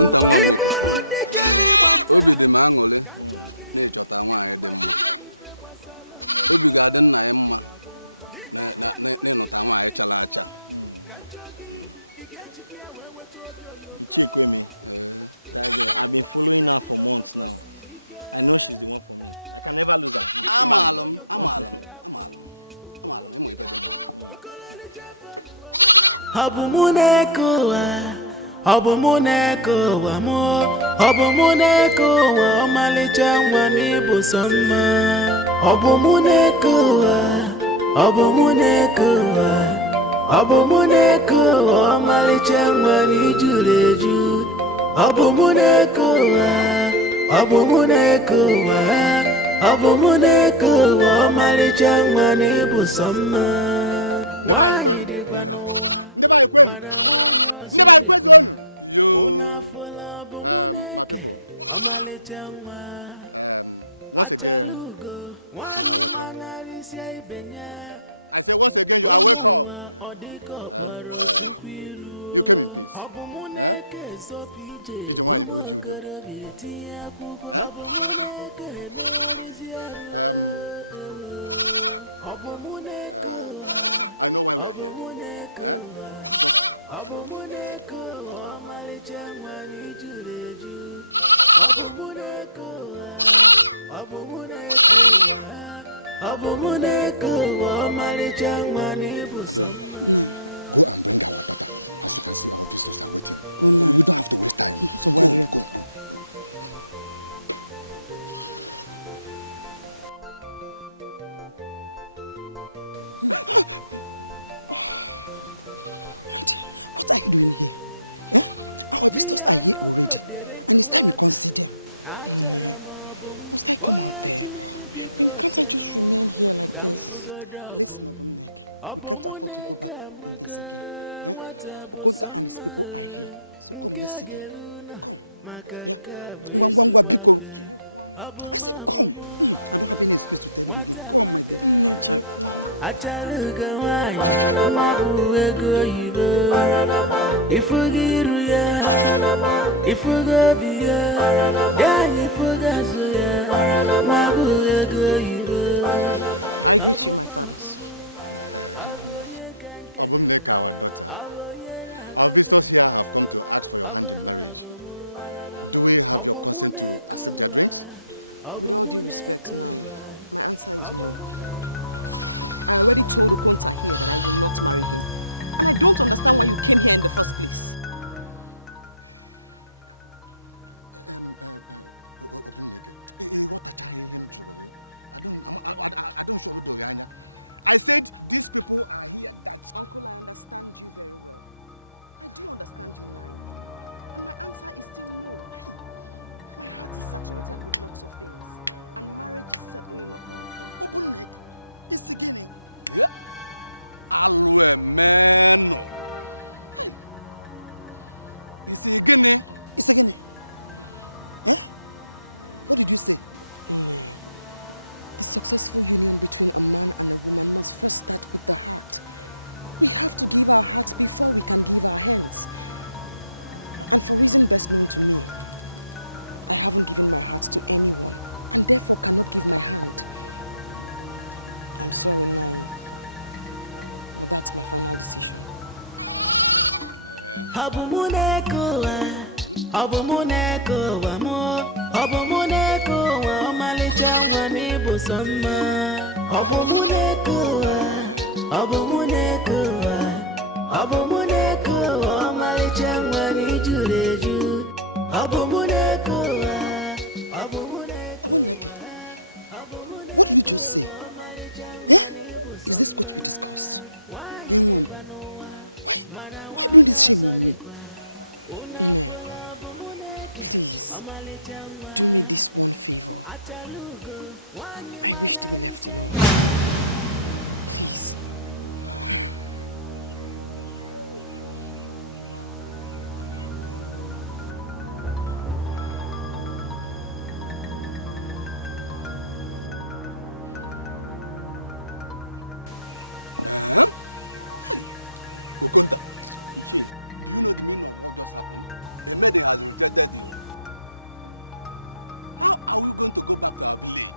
Okonta nwa nwoke. Obi dị m aṅụrị na ịchọta nwaanyị dị mma. Obi ga-adị nna ya mma na ịnụta nwaanyị chara acha. Ichekweme. That girl, I've been following her for months now. I know she's the one for me. I can never lose her. Amalam. Emo ife dị mma. Yo, my people. Once again, you are welcome. I say once again, you are welcome. You came in peace. Did you want to do judo? I know why we are here. Go and bring our daughter. As you can see, our visitors are waiting. Oh, no. We don't have to waste time. So go. What are you doing here? Our visitors are here already. And it's time you can see them. Must I come out there? Can't I just remain here like this? Listen, Obumneke, we can't afford to go back on this again. Okonta and his people are here. So come, let's see them. Come. Yeah. Biko. I said, come. I don't have any excuse to tell them again. Come, my dear. I greet you, my fathers. Obumneke, our daughter. Our visitors here have come to ask for your hand in marriage. Do we have your consent to accept their drinks? With all due respect, Nai, my answer is no. I already told Okonta here that I will not marry him. And I don't understand why you came here in the first place. Obumneke, I said these people are here that... Uncle, I understand you very well. I do understand you, Nai. And my answer is still no. My heart is saturated with lots of things. And marriage is certainly not one of them. Obumneke, it's the guinea. Yeah. Alwe meno. Hey. It's a guinea. It's a guinea. What did you say? The successful union between a man and a woman must first start with the heart. We have to give our hearts before we can give our hands. And for reason best known to me, I haven't given my heart to anyone and therefore cannot give my hand. I'm sorry, Nai, but that's my final decision. Obumneke, what did you just say? Is this what we discussed? Young why bring this shame on me? Ne, please, do me this one favor. I wish to be left alone. Please. Okonta, Ichi, do you know the meaning of what just happened? A maiden has rejected you. How are we going to go back to our village?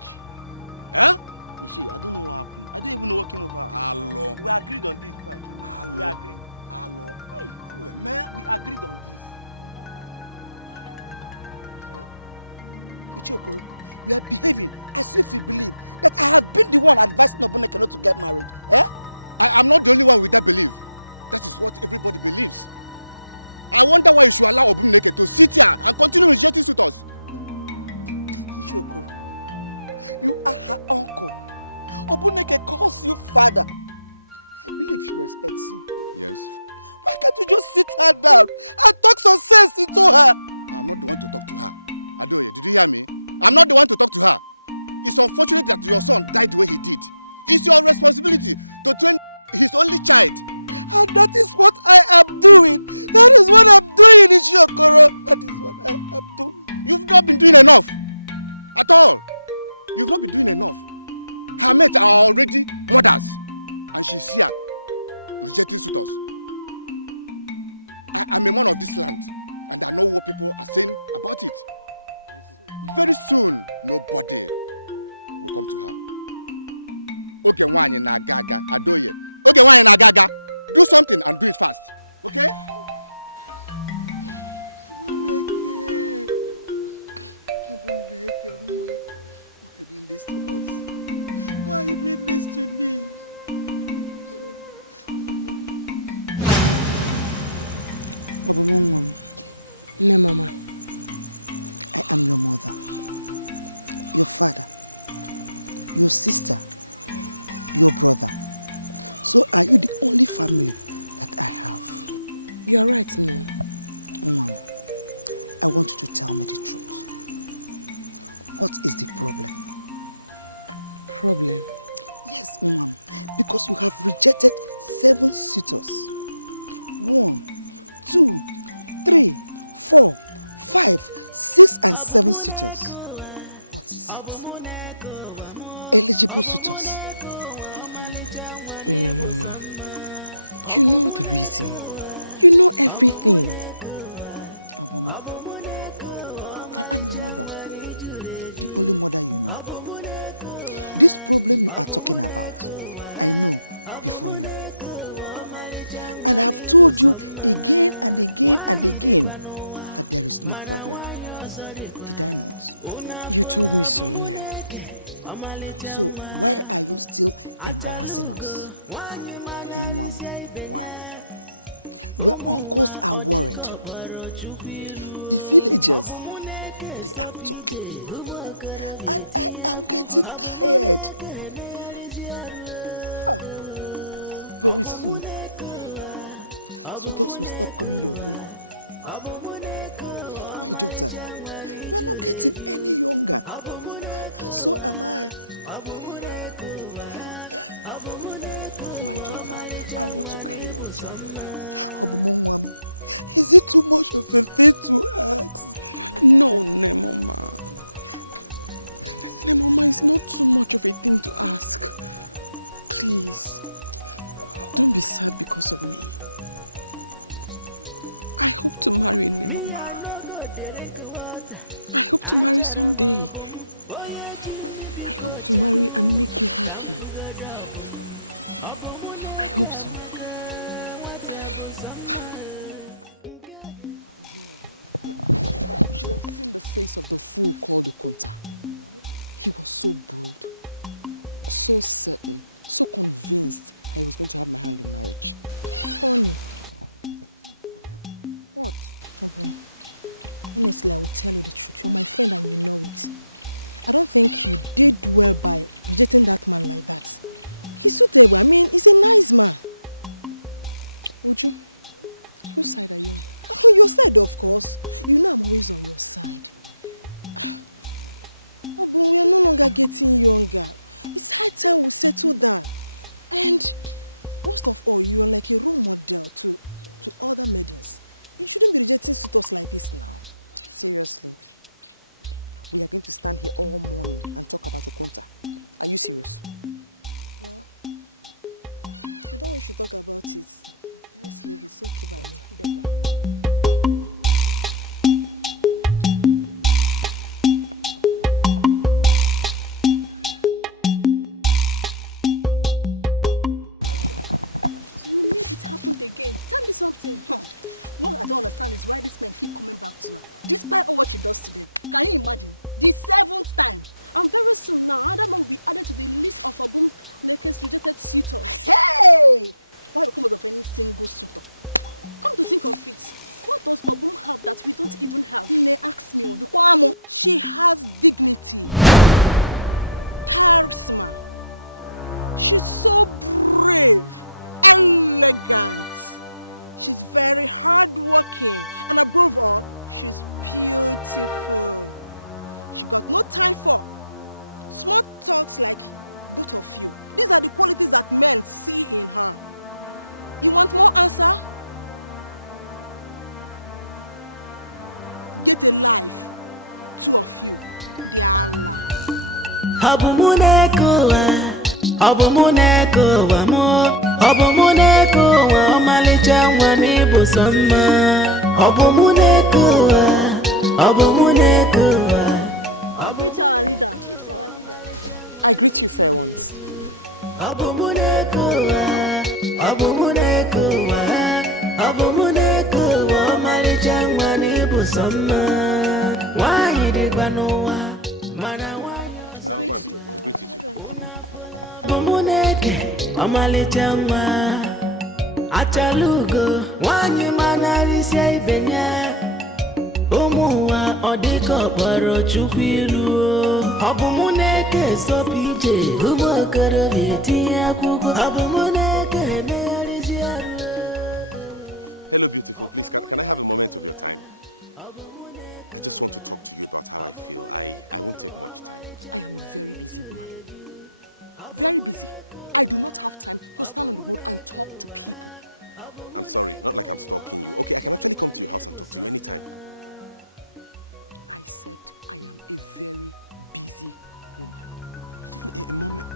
Eh? Ishi, I don't know what happened. I don't even know what came over. Hello. We agreed on this before I came over. Hello. We agreed. Hello. Man, We agreed on this. Ichiokoro, you are behaving as if you believe that I have been the one advising Obuneke not to get married. Eh? I am not the only one with that belief. That is what everybody believes. I wonder why you should allow Obuneke to sit here and continue rejecting suitors. Ichiokoro, you are her uncle. Obuneke calls you father. I believe she respects you. Yes. Why can't you just sit her down and talk some sense into her? I'm not the one to talk to her. Adoye, did you hear me? I'm not the one to talk to her. It's unfortunate that your son died the way he did. It's your responsibility to train his only child. And that is what I am doing. That is what I'm doing, Ichiokoro. That is what I am doing. You've not been doing enough. At all. You've not been doing enough. Her mates are already mothers. And she's here, rejecting suitors. I'm a man of this land. And I know what people are saying about it. Very soon, nobody will come to her. Okay, wanye na gaga, Adoye. Okay, wanye na gaga. Do something and do it fast. Okay? Why are you doing this to us? Why are you doing this to me? Mom. No, Mama. I am your mother, your father, your sister, your brother. So are you the only family that I have? You are right, Nen. Mom, I want you to tell me the truth. What is the problem? Problem? Yes, Mom, because you have rejected 7 suitors. 1, 2, 3, 4, 5, 6 and 7 suitors. What is it? Eligible suitors. No, Mama. You know the reason. You know everything. Oh, Mama. I am your mother. The only mother you know. This problem you are talking about, I know before you. And I have told you again and again and again that there is no problem. Did I not? You told me so, Nen. So why are you still embarrassing us? And why? Your uncles are worried. The villagers, they are talking. And I am getting tired. Very soon, suitors will stop coming your way. My daughter, you are not getting any younger. And so am I. My daughter, I want to carry your child. Obumongwam, is it too much of a thing to ask? No, Nemoma. Nemoma, it's not too much of a thing to ask. Please, don't be sad because of me. I hope to marry Nemoma. I hope to marry someday. I hope to marry and make you happy. I hope so. You should have seen the face of the fool called Okonta. He was so bold, so certain, so convinced that he was going to have my hand in marriage. Funny. What? Obum, honestly, I will tell you the truth. You're my friend and you know it. I don't think you did well by rejecting that man like that. He's suitable. I mean, he's a nice man. Uju, whose side are you on? Oh, your side, of course. You know I'm always on your side. Oh, but we are no longer getting younger. It's high time we settle down. And most of all, you are like a role model to other maidens. You shouldn't be rejecting suitors like this now. Seriously? We are going to stand here all morning and talk about Okonta. Are you serious? Well, if you don't want to talk about it, let's leave it. It's okay by me. Better. again. Tell me something. What I don't understand is why these men keep coming back to her, despite all what she does to them. Can you imagine? The 7th time. And very soon now, Adam will be added to the list of Obum Neke's rejected suitors. Hey! Why come out of any single suitor? Come to think of it, what does Obum have that we don't even have? They ask me, she has dignity, charisma. She's so brave, elegant. She's very hardworking, and above all, she's beautiful. She got no time for small talks like both of you. These are the qualities that men see in her. You want more answer? Get a life, 2 of you. They are Allah. Greet our leader. I greet you, fair ones. Achalugo, wanyi manarisia ibenya. Omuwa odiko baro chukwiru. Obumuneke so pije, umokoro vietia kuko. Obumuneke nearisia. Hello, beautiful. Please, can I have a moment of your time? I just want to talk to you about how I feel. I won't take much time. I am a very busy woman. Very busy. I do not have time to stand on the road and talk to people. I'm sorry, not like I'm stalking you. Okay, I can actually come to your house and talk to you anytime. I said I am a very busy woman. Even a moment.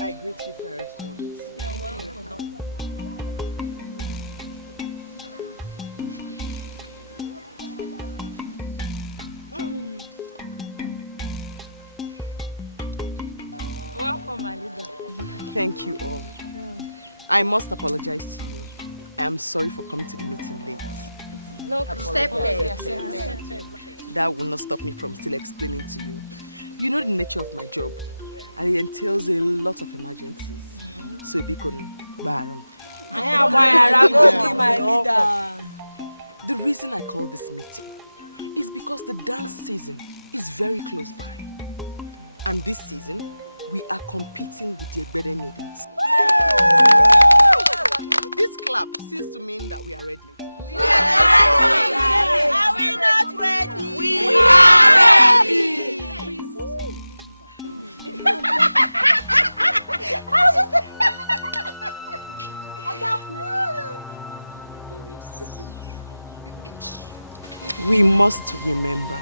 I greet you, fairest ones. Welcome, my leader. Thank you all. I must apologize to you. I am sorry for coming to the meeting late. No, That will not stop me from still explaining to you. You know the nature of my job, and it entails a lot of emergencies. So be con baron. The reason I called this meeting is because the dance season is very close by. And this season, we are competing with the Egbede maidens. This clap seems to mean that we are ready. We are ready. Are we not ready? We are ready. We must remember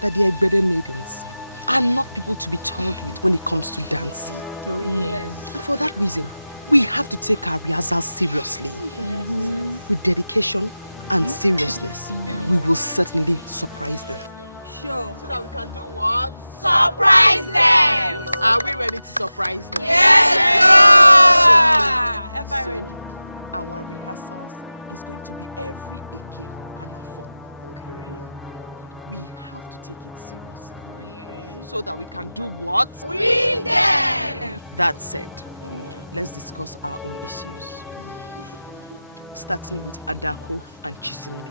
that the Egbede maidens are not people to be told with when it comes to dancing. And for that reason, we have to take our rehearsals seriously, with dedication and seriousness, we will certainly surprise them. Sure. So that we can do what? Surprise them! Are we ready to surprise them? Yes, Ever ready? Our rehearsals is going to be every Eke and Afo. Okay? We have to take it seriously. So that we can do what? Win them! That said, let's discuss our own issues. Starting with Adako and Chisimdi.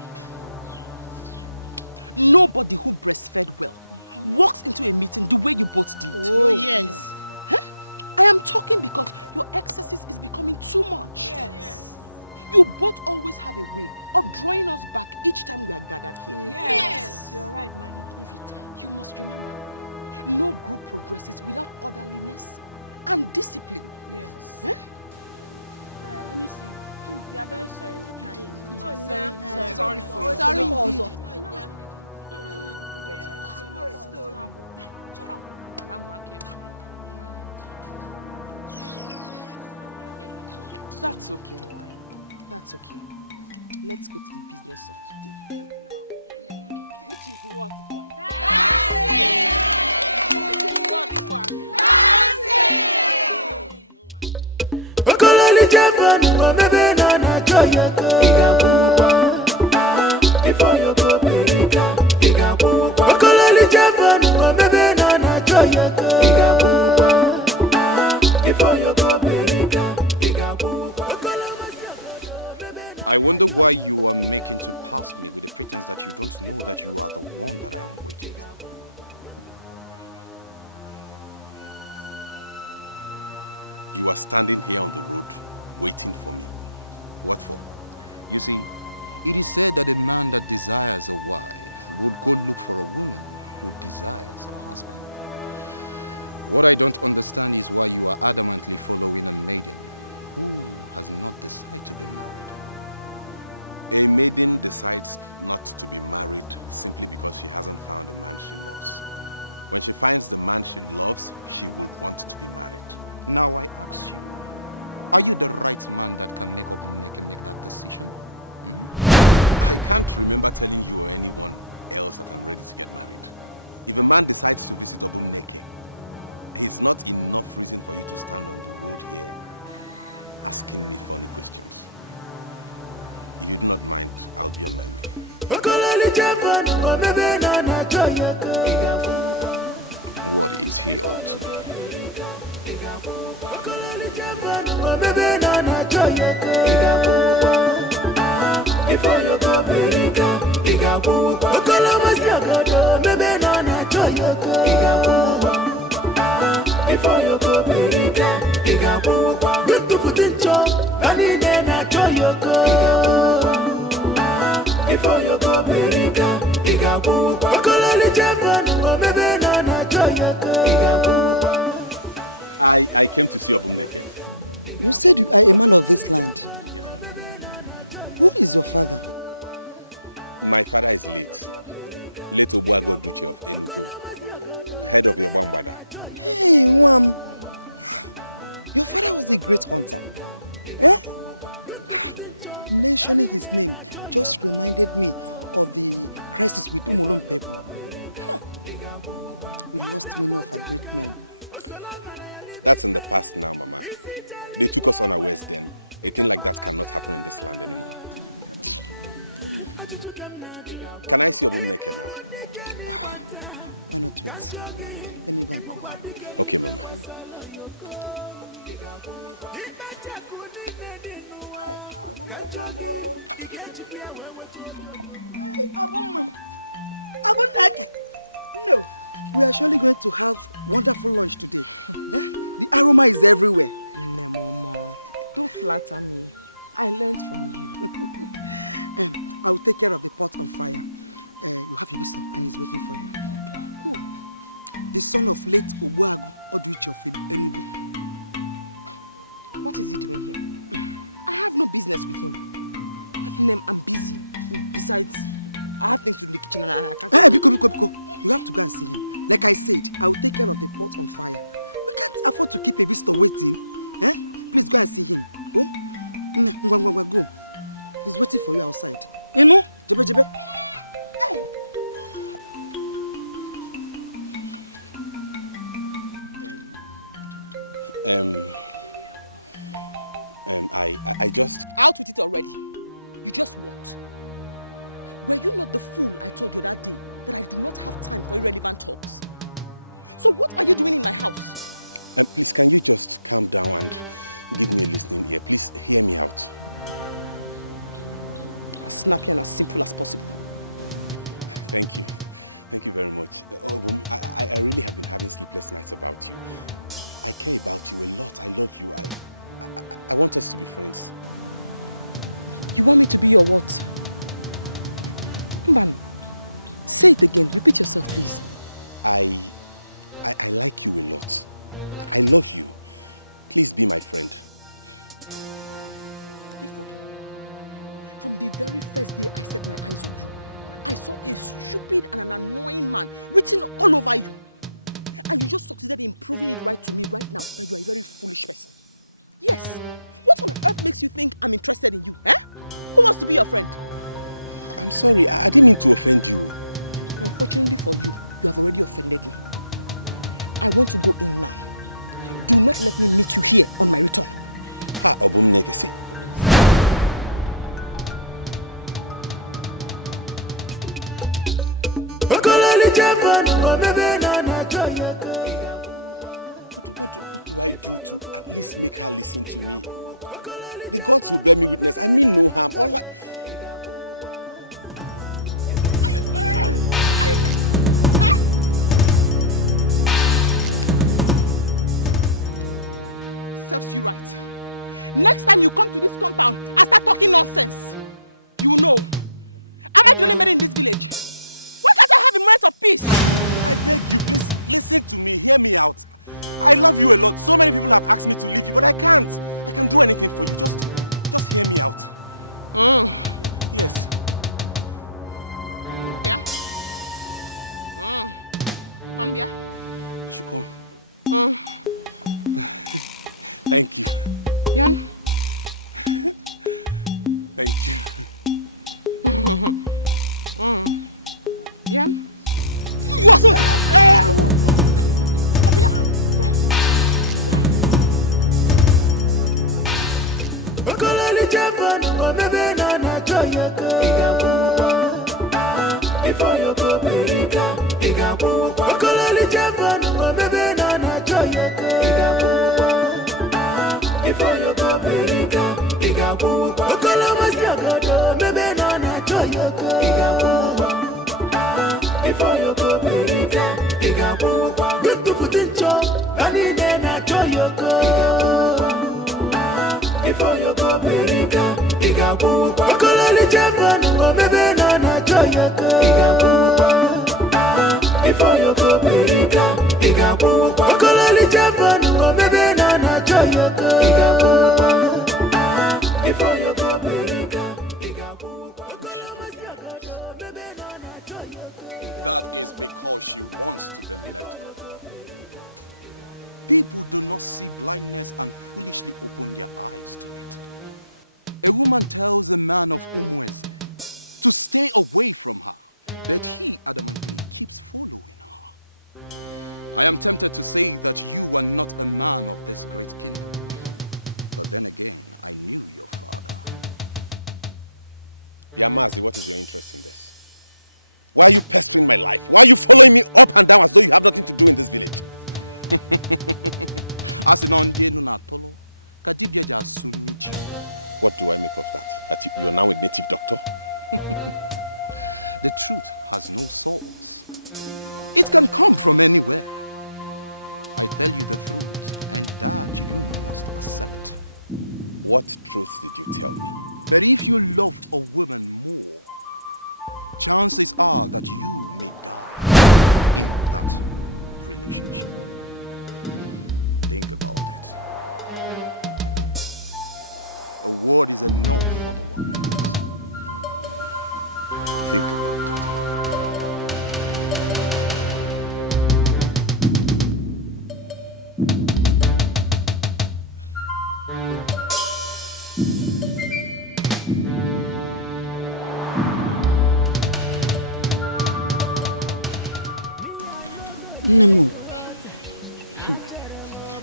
Nobody who breastfed well walks into a meeting the way you both did. Oh, yes. Huh? I am talking because your exercise is becoming too much. Yes. You both always have a way of drawing us back each time we are gathered here. Yes. You're right, man. You must remember, no group progresses without orderliness and discipline. Yes. Huh? Honestly, we are very sorry. Sorry for you. Sorry also. That's okay. That's okay. Let's go to the business of today. Which is what? Okololi Jefan, maybe na joyoko. Before you go Berika, Okololi Jefan, maybe na joyoko. Before you go Berika, I wonder why you are making to pass me with the pretense that you don't know that you are the one that I am waiting for. You are standing here on the road, waiting for me. What for? You see, it is said that a man that desires a wife would go look for a woman who desires a husband. What I don't understand is why you are adamantly following a maiden who has not decided to be married. A maiden decides not to be married simply because she hasn't found a man she loves. When she finds the man she loves, she will want to be married. Now I ask you, are you the right man that can make that decision? I can't remember telling you or anyone else that I'm ready to get married. If a man decides to visit Obumneke, it's not enough reason for you to stand on the road here asking me funny questions. If you do not mind, I'll be on my way. What is he up to? Before you go Berika, before you go Berika, get to put in chop, and in a joyoko. Before you go Berika, I came to see Obumneke. You said you are a man of this land. Yes. Who is your father? My father is late. Late Obuago Duche of Enugu, head of your Bambada. Hey, Wam. Your father was a great hunter. Eh? Mentioning his name just reminded me of the crisis with Umolon people. We lost many of our great men. That's in the past now, Mama. They took us unawares then. A thing like that cannot happen in this land anymore. Can I see Obumneke now? Why not wait? Let me go and call her. Okay, Mama. No, we are surely going to have wonderful lunch today. The aroma is everywhere. Mama, don't flatter me. I learned from you. I will take care of the pot on fire. You have Ibiso and he's waiting for you. Who? The son of late Obuago Oduichi of Enugu. What is he doing here? I have no business with him. I'm busy. Besides, I have things to do in the kitchen and I can't... Biko. You have to go and see him. Like I said, I will take care of the pot on fire. We can't afford to keep a visitor waiting. Please go and see him. Oh? Go. He's waiting for you outside. You know? Jebe, jebe. I just... Out with it already. You just what? Were you not the fool I told you that day that I do not have time for irrelevant talks? So what are you doing in my house? Please, can you just calm down and give me a listening ear? Please, hear me out. As snappy and as simple as possible. Thank you. Thank you very much. Obum, I really have been having sleepless nights about you. I care about you a lot. I love you. I want us to be friends. You want me to be your what? Mban, say it again. Repeat yourself, please. I like you a lot. I love you. Please be my friend. You forget. From the very first day I set my eyes on you, I saw a stupid and an annoying man written all over you. And you just succeeded in proving it right to me right now that you are a very foolish person. Yes. What on earth makes you think I'm interested in you? Eh? Who wants to be your friend? I'm sorry. I didn't mean to offend you. Unfortunately for you, you have already offended me. I want to go in now. Do not let me meet you here on my return. Ha, Obum Neke, see. What do I do to at least make her listen to me? The gods will bear me witness. I mean no harm. All I... Serves you right. Next time you come to this compound and start talking nonsense, you know. Am I the only man in this village? Why can't I have a moment of peace? I beg you, please listen to me. Hear me out. I love you a lot. So many people have asked me to leave you, but I can't. I can't do anything for you. Just hear me out. Yes. Yeah? Come here. I should come. Thank you. Yan? Thank you. Yan? You are so... That is because she wants to be left alone. People do not see blindness and foolishly open their eyes to it. A woman tells a man of Umweze to stay away from her, but he adamantly keeps following her. I am tempted to say that you are not a man of this great kingdom. But then again, I knew your father. Biamazi, what is your interest in this? Why are you pestering my life? Why are you following me up and down as though you have nothing to do in this village? What do I make of that? That you're now a native doctor? The truth has no source. It can come from anywhere. I tell you the truth, and that you must accept. What truth did you tell me? But if you love a woman more, chances are that you may die in that relationship. Think about it. A word is enough for the wise. Think about it. Nemo,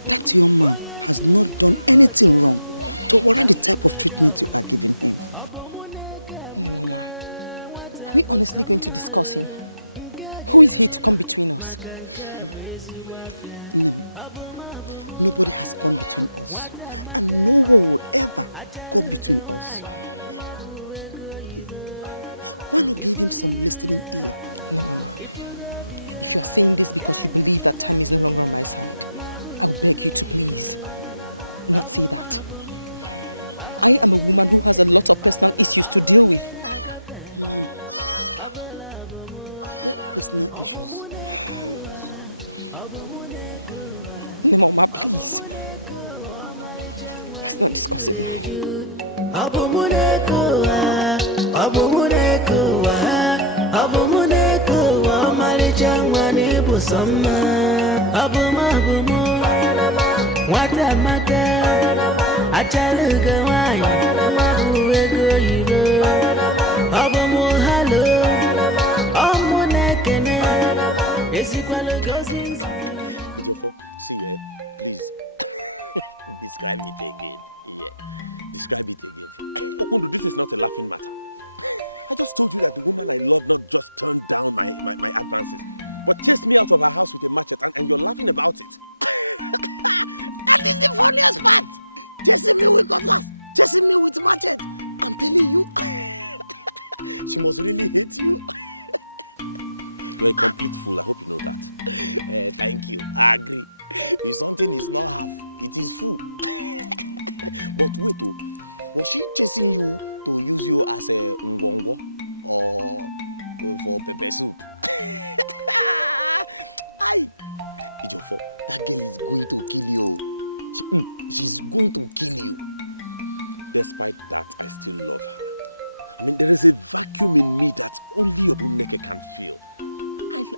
that young man has not done anything wrong to warrant the type of treatment you are giving him. Nemo, ma, are we honestly going to discuss him? Who is he to come between us? Nemo, nobody has come between us, and no one will ever come between us. Why not give him some listening ear? Nemo, ma, if you are saying this because you believe that time is no longer on my side, I will beg you to please not say that. I am a woman who has a lot of personal issues to deal with. Mom, what personal issues? Nemo, ma, please. Let's not discuss it now. See, please describe it again. Yeah, describe it again. Okundu, this is not a laughing matter. I just told you that the woman I love not just turned down my advances, but chased me out of her house with a machete, and you're laughing about it. That is the funniest part. Chasing me with cutlass, chasing me with machete. I'm telling you, she must really hate you. You're a complete fool. I hope you know that. Thank you. I agree. If something is not half, it is full. But wait, oh, was she chasing you to use you as a ngwongwo or for pepper soup? Aye. Ijofo, that girl is going to kill you. She's going to kill you. Despite that, I still love her. I mean, there is a vacuum in me that only Obumneke can feel.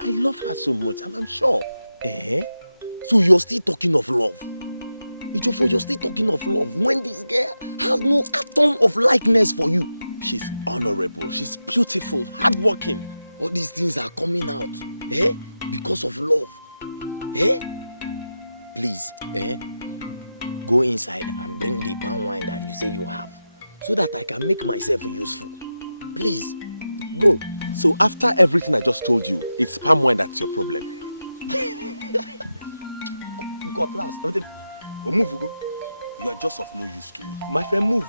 I love her so much, I'm sure. So you're still talking of love? Ijofo, you're still talking of love when this girl has no atom of likeness for you. She's honorable, she's beautiful, hardworking. All these things are coming out, because of love. Please, go inside and bring the palm wine that you say you have, so that I can make myself useful. Please, go. So after everything I just told you, it's palm wine that's your problem. God last. Move, go. You are just of no use to me. My friend, move.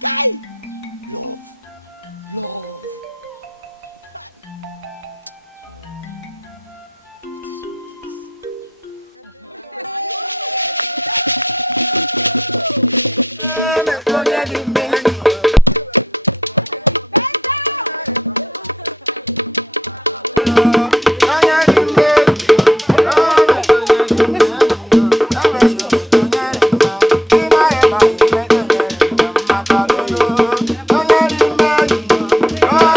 Guy! Love. Love. Oh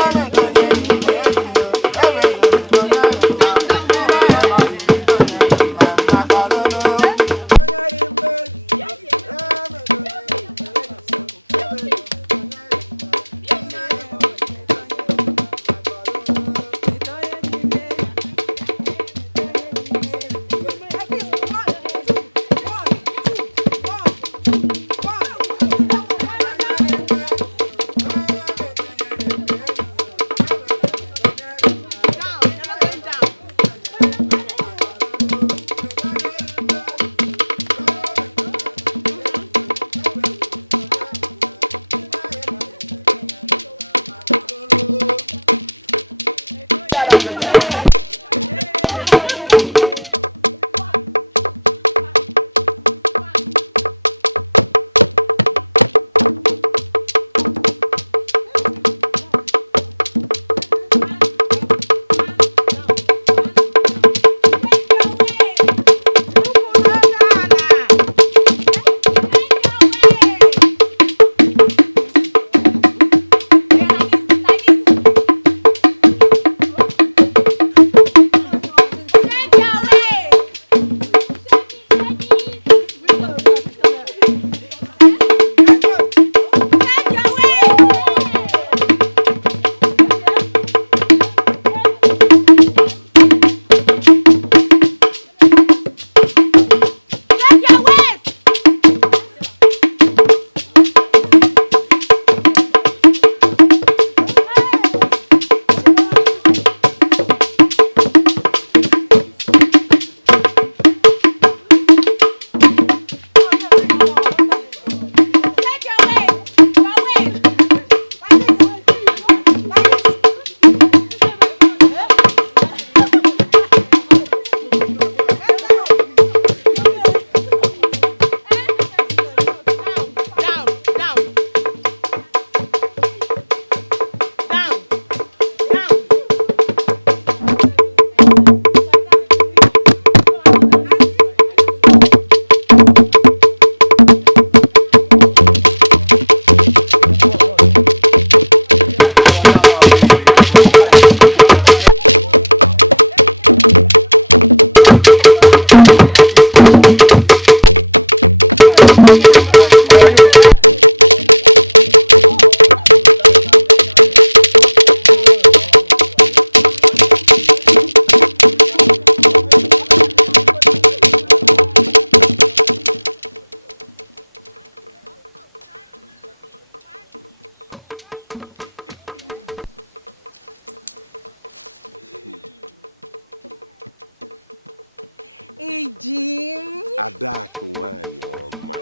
Hey, Jim. Ada Kuwanyoma.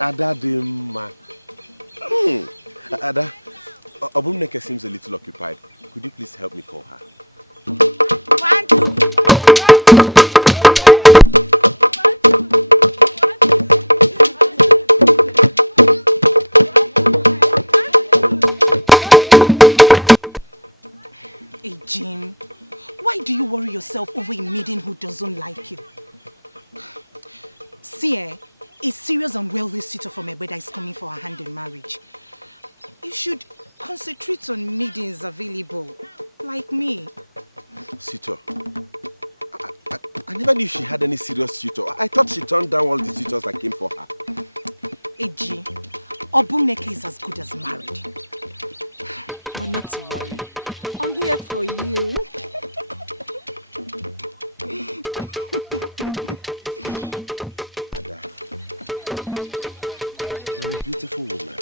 Ada Dimma. Ada, Obumneke seems a little occupied. Could you please help me call her? Hey, Jim. Why do you worry yourself over a maiden who doesn't like you? See, a serious and wealthy suitor from Ebeda is coming for her hand in marriage. You should concentrate on maidens available, like me. Suitor? I never knew she had any serious suitor. I thought she turned down all the suitors that came for her. Eji, Obumneke is as good as married. But not to worry. I'm here for you. Ada, you're a beautiful woman.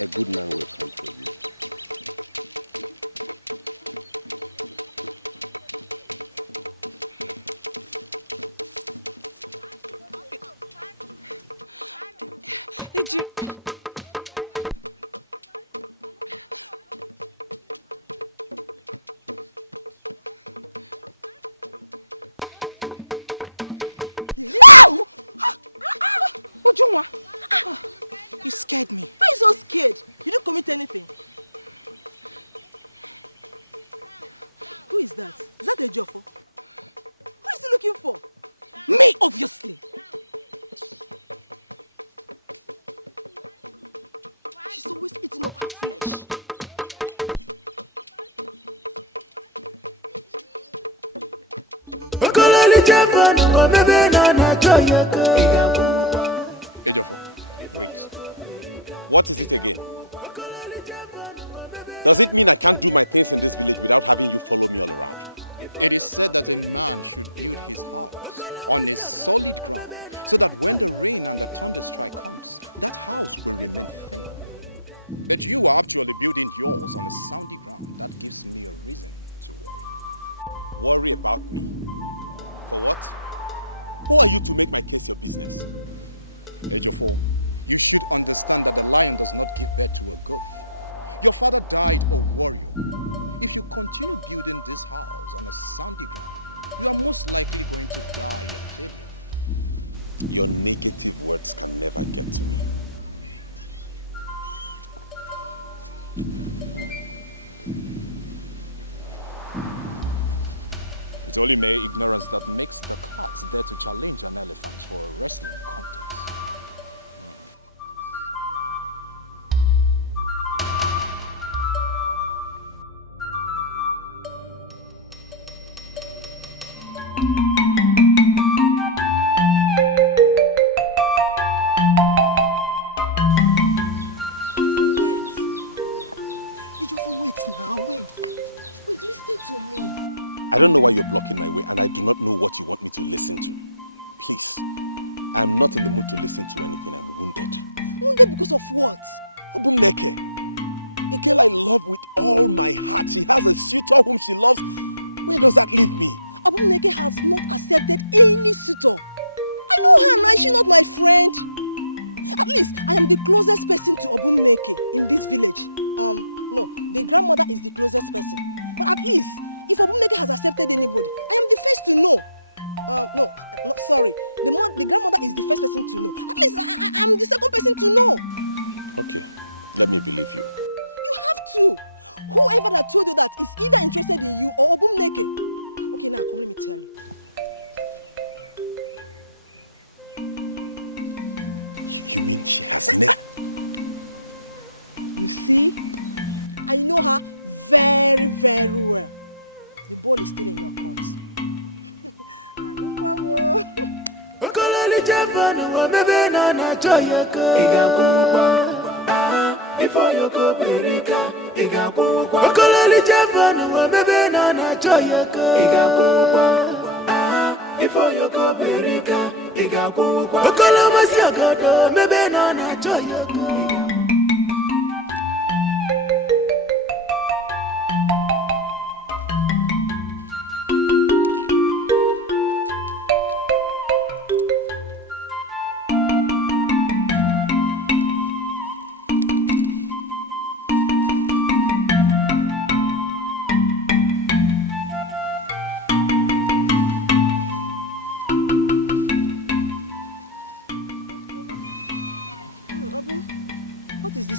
A good man will come for you. Eji. Ujunwa, you scared me. Why are you so scared? You didn't commit anything. Who is that? Is that a Ejiofor? Who is he looking for? Me, obviously. She's always eating up her flesh. Ejiofor, wait. What is it again? Does it mean I can't do my things in this village without having you follow me all around? It is said that a man should build his house on a solid ground so that when the rain and the thunderstrike comes, that house will remain firm. But you are actually building yours on a sandy ground. That gives me a reason to worry. Worry about me? For what? Who are you to make my case your business? Ejiofor, you should understand that the lion does not give birth to a goat. Your father died a warrior. If you continue building this house on a sandy ground, you are most likely going to die a failure. Your negative words can never get to me. It's only mere ignorance that makes the cats dare to challenge an elephant for a wrestling contest. I don't know why you're blocking my way, and I do not know what you want me to listen to. Please, I'm not in the mood to listen to anything. I'm wounded. Wounded because of what? Obumneke, a girl I love with all my heart. She has a suitor whom she loves. Where does that leave me? Obumneke has not accepted any suitor. I know her now. Is she not my friend? At least I am the closest person to Obumneke in this village. No, the grandmother is the closest person. But at least, if Obumneke has accepted anybody, I am the first to know. No, sorry. The grandmother is the first person to know. At least I'm the second person to know. Okay, let me believe you. You have to. Whoever that told you that is either interested in you or Obumneke. Okay, now come, let me tell you. You mean she has never? You see, I know her very, very well. The ball is still in your court.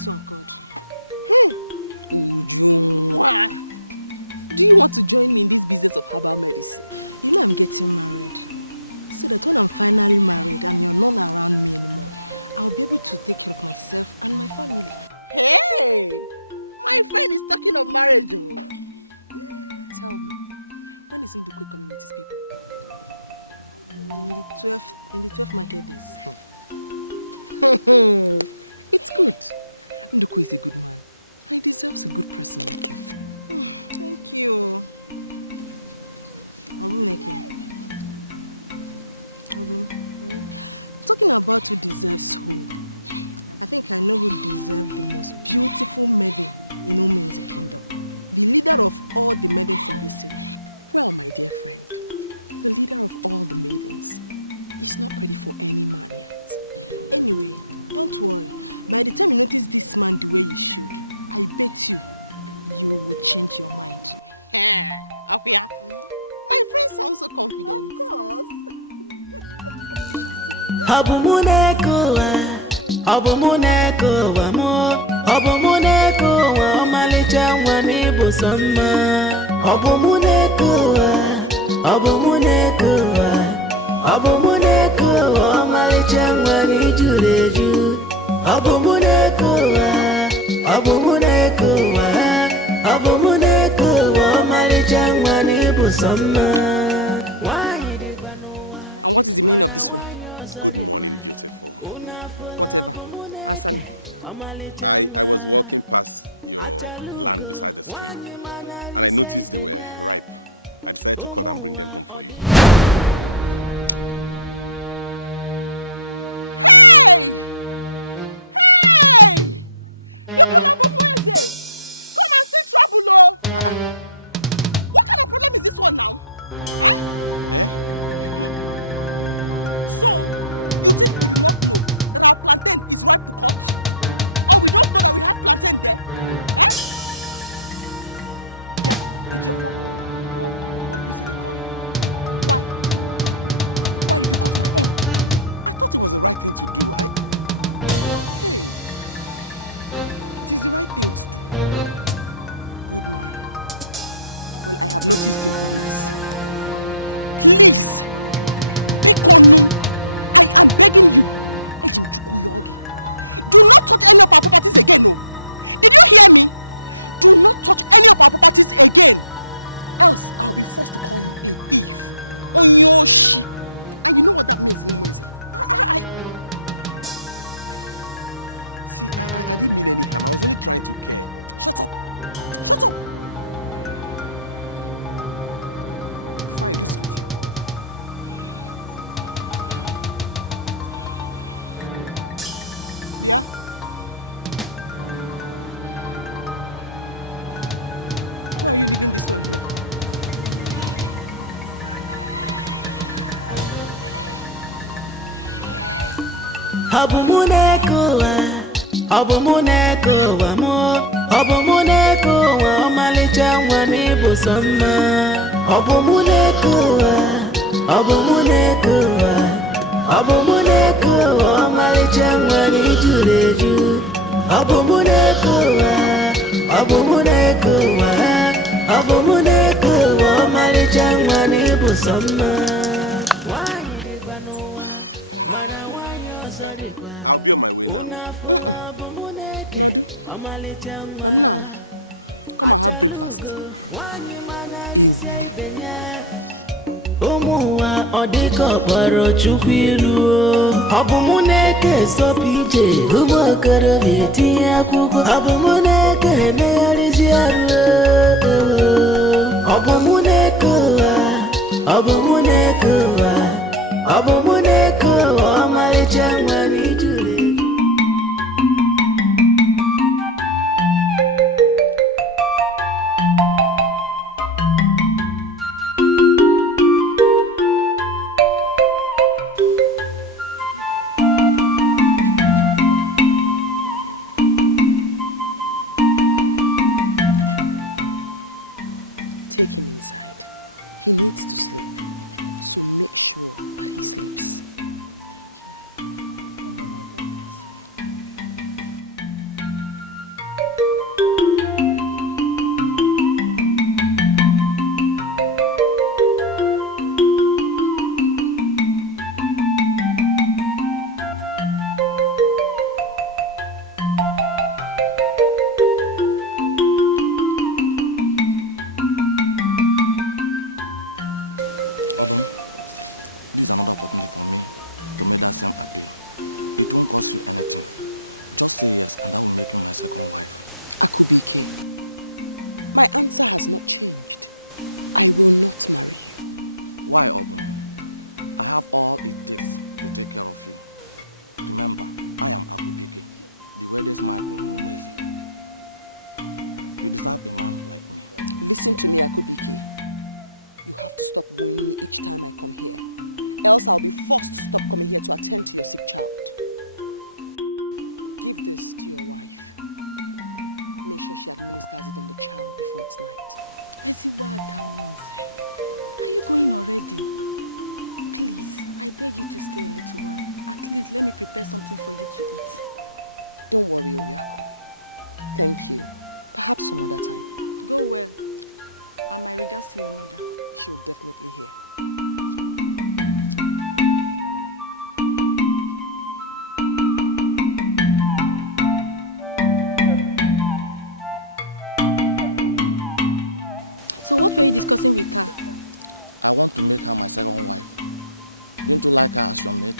this one called? Ujunwa. Do you want to join me in this business of herbal medicine? You know I'm getting married. So that when I'm finally married and you're not around me anymore, I'll be able to take care of myself and my family. Hey! My friend is talking of marriage. Oh. Tell me, when is Ndukwe coming with his people? In the 12th market days. It's good. Ndukwe is a good man. And he deserves a good person like you. Thank you. Talking about who deserves who, I think I know who deserves the most beautiful maiden in Umen's kingdom. The leader of all the maidens in this city. Well, my dear friend, the leader of all the maidens is not ready for any man yet. Anyway, don't worry. By the time you notice this man the way you should, I bet you will change your mind. Akuya, my friend sounds so confident. Of course. Abumuneko mo, abumuneko wa omalicha wa mi bosonna. Abumuneko wa omalicha wa mi juleju. Abumuneko wa omalicha wa mi bosonna. And what is the meaning of this one? Good morning, beautiful. Whatever. Answer me. I was walking past your land beside the stream, and I noticed they were ripe. I decided to cut and bring them home for you. Hey! Hey! People of Omueze! Come and see trouble, oh! What kind of problem is this one now? Eh? So, you think we do not know that our plantain is ripe to cut? Or we don't know that we have plantain there? Eh? Yeah, it's your fault. What do you say they call you? Why? Why did you cut my own? I thought it was the right thing to do. Hey, it is the right thing to do. Good man. Well, I have noticed your goodness. Please, Bikonu, I am begging you, Ejim Chukuyogi, do not touch any of our properties again, no. Did you hear me? Do not touch any of our properties again. Else, I'll be forced to call you a thief. Onyoshi. And you know what that means, Nweze? See, I didn't mean any harm. I was only trying to care. Shut up. Shut up. Before I lose with you. Yeah? Why are you leaving this one here? Abumuneko wa omalicha wa mi bosonna. Abumuneko wa omalicha wa mi juleju. Abumuneko wa omalicha wa mi bosonna. I'll be on my way now. Nodu. Nonala. Come and have breakfast. Ew. Omuwa odiko baro chukwiru. Abumuneke sopije. Umokara viti akugo. Abumuneke neyarijiaru. Abumuneke wa malichangwa ni jule. Take him inside. He needs to sleep. So make sure that he sleeps. Obum, this is another opportunity for me to make that same appeal. It won't cost you anything. Just say yes and that will make you my second wife. Akubike, my answer has not changed. I will not marry you. Why, Obum? I have all it takes to take care of you. Remember, I am Akubike, the weirdest man in Umweze. You deserve a man like me. Listen to me, Akubike. You have to stop wooing me each time I come here. Else I'll be forced to stop coming here to attend to your sick child. Give this to your wife. Make sure she administers it on the child before it's night. Are you going already? Please, I beg you to stay a little while. At least let me prepare something for you to eat. Don't worry, Oyako. Thank you. Perhaps some other time. Go well. And my regards to your mother. She'll definitely hear. So what were you discussing with her? I want to make her my second wife. Didn't you like her as your mate?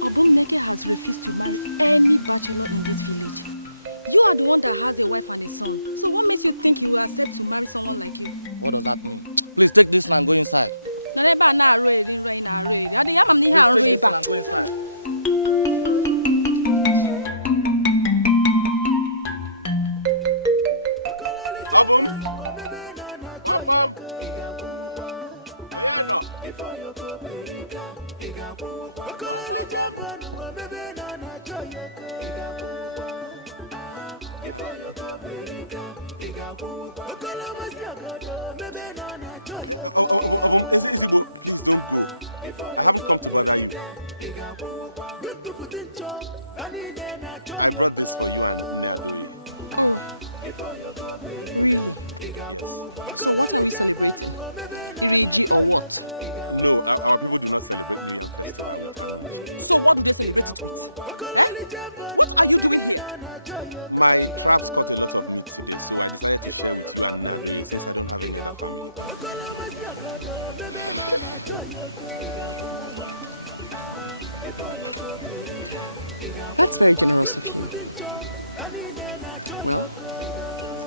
Obum Neke has refused to marry any bachelor in this village. You are the one that has a wife and a son. So what makes you think he will accept to marry someone like you? What does that mean? Please take this and go inside. Please take this and go inside. Obum! Bam! Oh yeah, no. Ezigbo, please don't go. I haven't come to bother you. I brought this for you and Neadoye. Oh, really? Yes. So what are we celebrating? Iriji or what? No, our people do not celebrate New Yam Festival with Anunji. So what do they celebrate it with? Eh? What are you doing here? My traps caught a lot of meat today, so I decided to share with you and Nadoye since I don't have any other family. That's very generous of you. Well,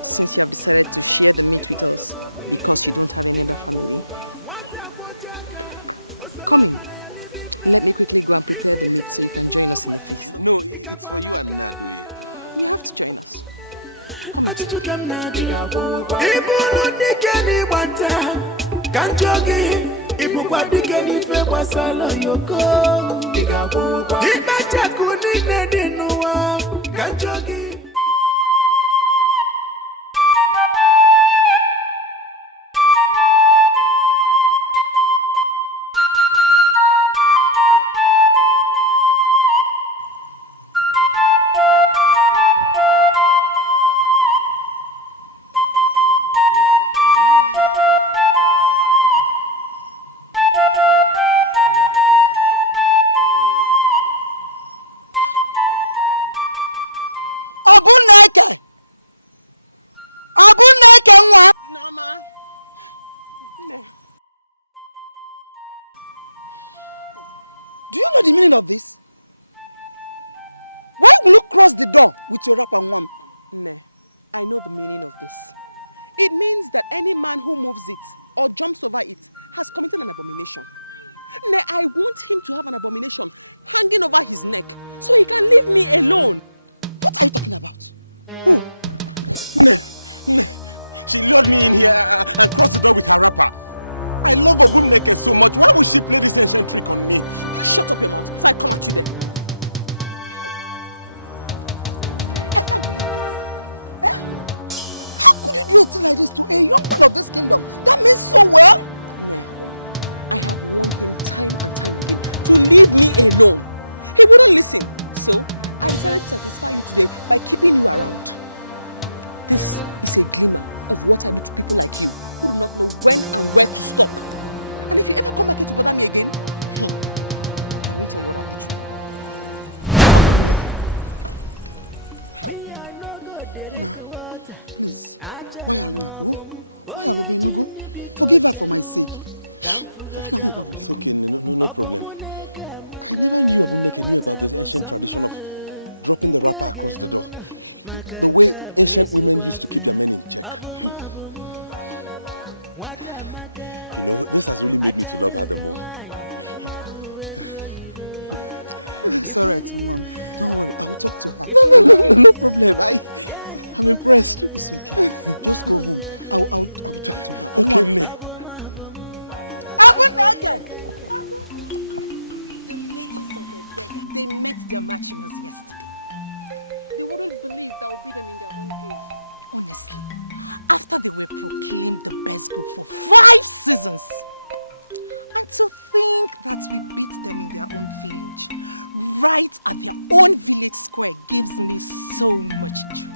since you have decided to share the meat with us because you don't have any other family, come in. Let me quickly go and prepare the meat so you can join us in the feast. No, it's for you and Nadoye. You have to join us. Come in. Do you know the meaning of this? Why will you cross the door with your wrapper one? Nah, I know the meaning of this. It means that any man who moves it or jumps over it has committed an abomination. Nah, I want him to have an abomination hanging over his neck so he can leave me alone. What are you talking about? Who? Nah. She lured me in here and crossed the door with her wrapper. I love Obum Neke so much. Why would she play this ancient trick on me? You shut up your mouth before I come at you there. I can't believe this. Eh? How could you do a thing like this to a young man of this kingdom? That means so well. Nah, I have warned him time and time again to leave me alone. He wouldn't listen. So, I decided to satisfy you today by keeping you around. This is a glimmer of what I do to people like you who do not know when and where to stop. And if you ever come back here to bother me again, I won't tell you what I'll do to you. Nah, please. Why are you? Why are you? Forgive her for my sake. It's okay, no problem. I never knew Obumneke knew about this ancient tradition of dropping the wrapper across the door. The way ancient women used to keep their men in check. You know, this has really made me to love her the more. It's alright, Mom. Don't worry, I will talk to her. No problem. I'm impressed. It's okay. Just go home. I will talk to her. Okay, Nne. The ladies of the beggar, they met their machiners yesterday. They wouldn't believe that will beat them in their own game. Honestly, after they were proclaimed the best group for 5 seasons, and to think that we beat them in their own village, right at their own village square, gives me so much joy.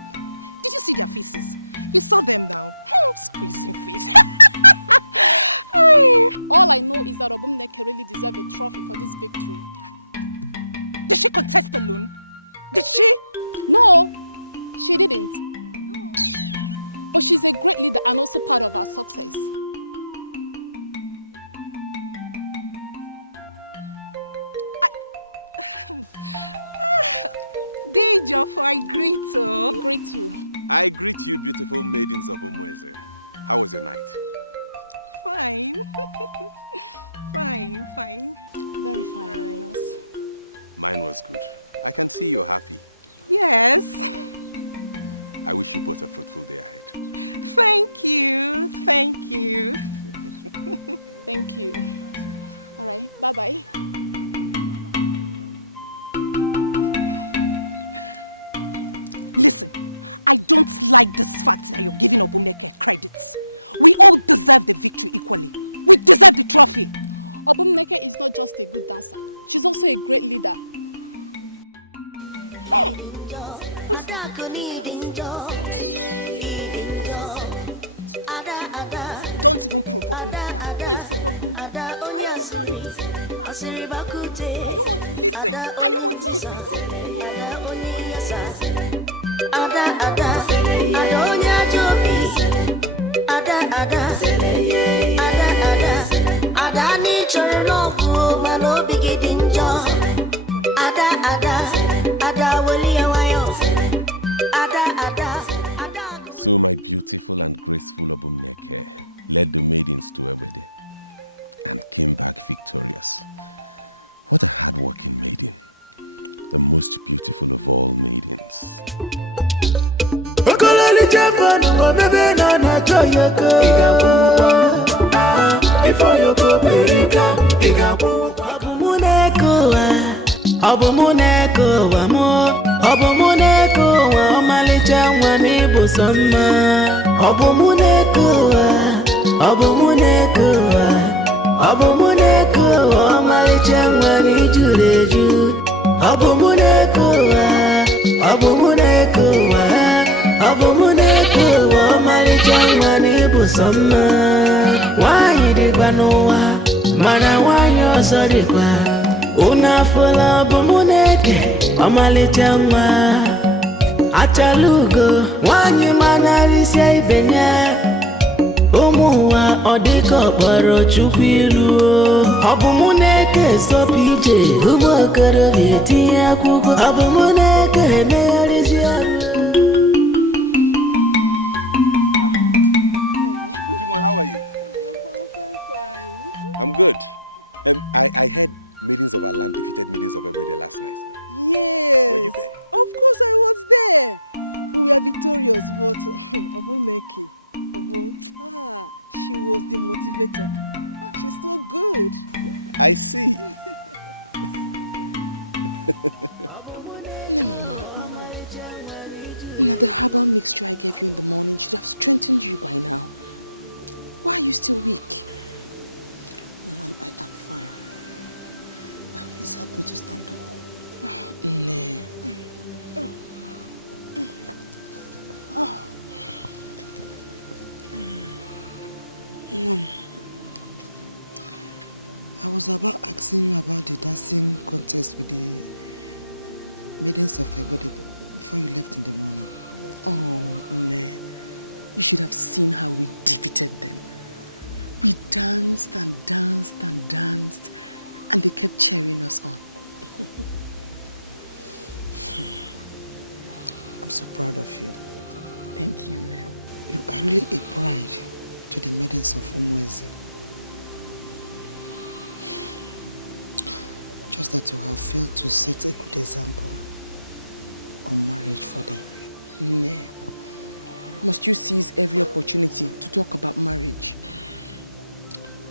Did you see their faces? You saw them now, squeezing face. All I know is that Obumneke really deserves a trophy for this victory. Did she contest alone? Did she? No, she didn't. But she's a great leader and also part of our success. Dejofo, I greet you. I greet you. I greet you, beautiful maidens of Umueze. How was your night? Fine. Fine. Very fine, and yours? Mine was good. I can see you're happy. Yes. I wish you both a fruitful day ahead. Thank you. Thank you. All right, bye-bye. Listen, I don't like this fact that you're giving Obumneke credits. We all deserve the victory equally. We deserve the trophy. Obumneke is not just a good dancer. She's also a great leader. Who's that? Don't even provoke me now. Please provoke me. I don't want to listen. So my beautiful and graceful Obumneke led the maidens to Ebede and came back victorious. What a hard-working maiden. The most beautiful of all maidens. Achalugo, wanyi manarisia ibenya Omuwa odiko baro chukwilu Obumneke sopije Umokoro vieti ya kuko Obumneke nearisia Ujimo, how are you? I'm good. I heard maidens of our land defeated maidens of Ebede last night. Yes. Were you there? Of course I was there. We were victorious, but Obumneke, she was the motivator. She's so good. I see. No, Mama. Now, the herbal mixture I gave you in the morning should have strengthened you by now. Why are you still weak? Mom, I am fine. Now, please help me to stand up. No. Mom, I was about asking you about the dancing contest with the maidens of Ebede before you left in the morning. Oh, no. You should have seen how we defeated them. We danced and danced and danced, and they kept cheering us on. I'm so proud of you. Thank you, ma'am. You are really a pride to the maidens of Umueze. Just that you have failed to set a good example on marriage for them. Nay. Must you seize every opportunity to talk about marriage?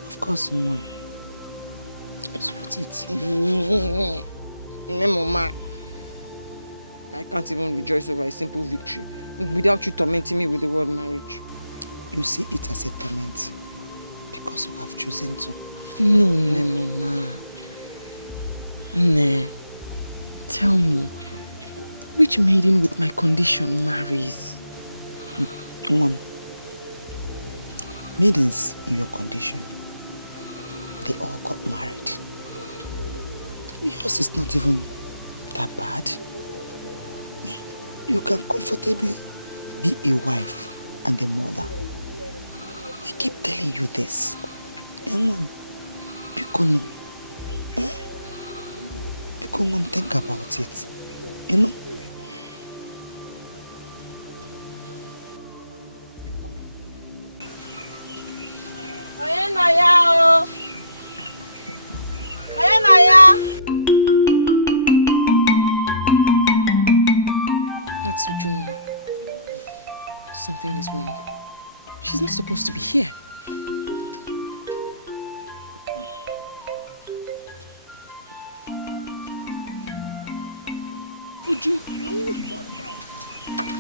Of course, Mom. It's worth it. Mama, I can't even rejoice over a simple victory without you tormenting me with the word marriage. You see it as a torment because you have chosen to. No, Mama. Nah. Tell me, which maiden with my condition marries? Mom, maidens in your condition, they all got married. Yours is not even that bad. You can comfortably be a wife and a mother. I keep telling you this. Mom, Pikono, Pikono, think about it. You know? That's Ujunwa. Something is wrong. She's not supposed to be here.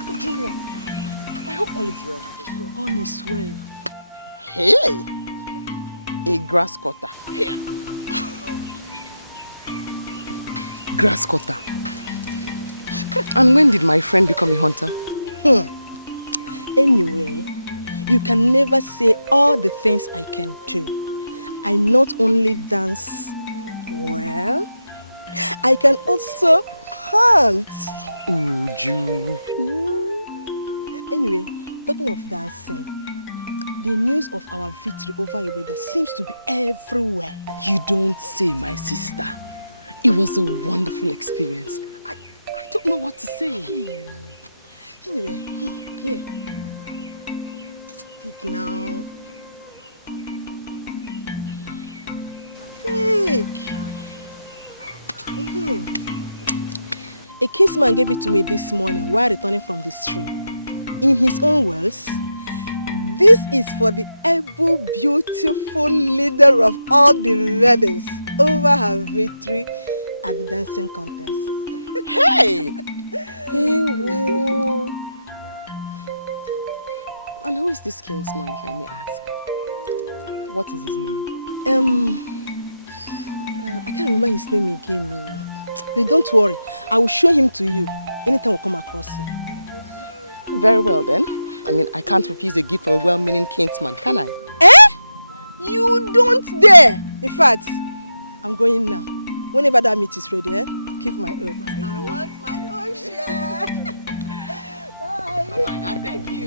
Ujunwa, I hope all is well. All is well. Hey! A grass cutter. Here. Grass cutter. And when did my friend become a hunter? Anyway, you can never say all the things I can do. I not only dance well, I can also hunt. Uju. Anyway, talking of dancing, the news of our victory over Ibreda seems to be everywhere. You don't say, my sister. It was a wonderful experience. I don't know what to say. Anyway, here. Speak now. Speak. A kinsman gave it to me this morning while returning from the stream. In his own words, this is for the able, beautiful leader of all the maidens over her victory at the dancing contest. Hey! Hey, whoa. And who is this kinsman, if I may ask? What is his name? I can't remember his name again. But don't worry, I will show him to you anytime we come across him. Very well then. I mean, I can't refuse a gift from a well-meaning kinsman, can I? Eh? You don't dare! In fact, I'm going now. Whenever that meat is ready, keep my own. I want my own share. Bye-bye, and thank you.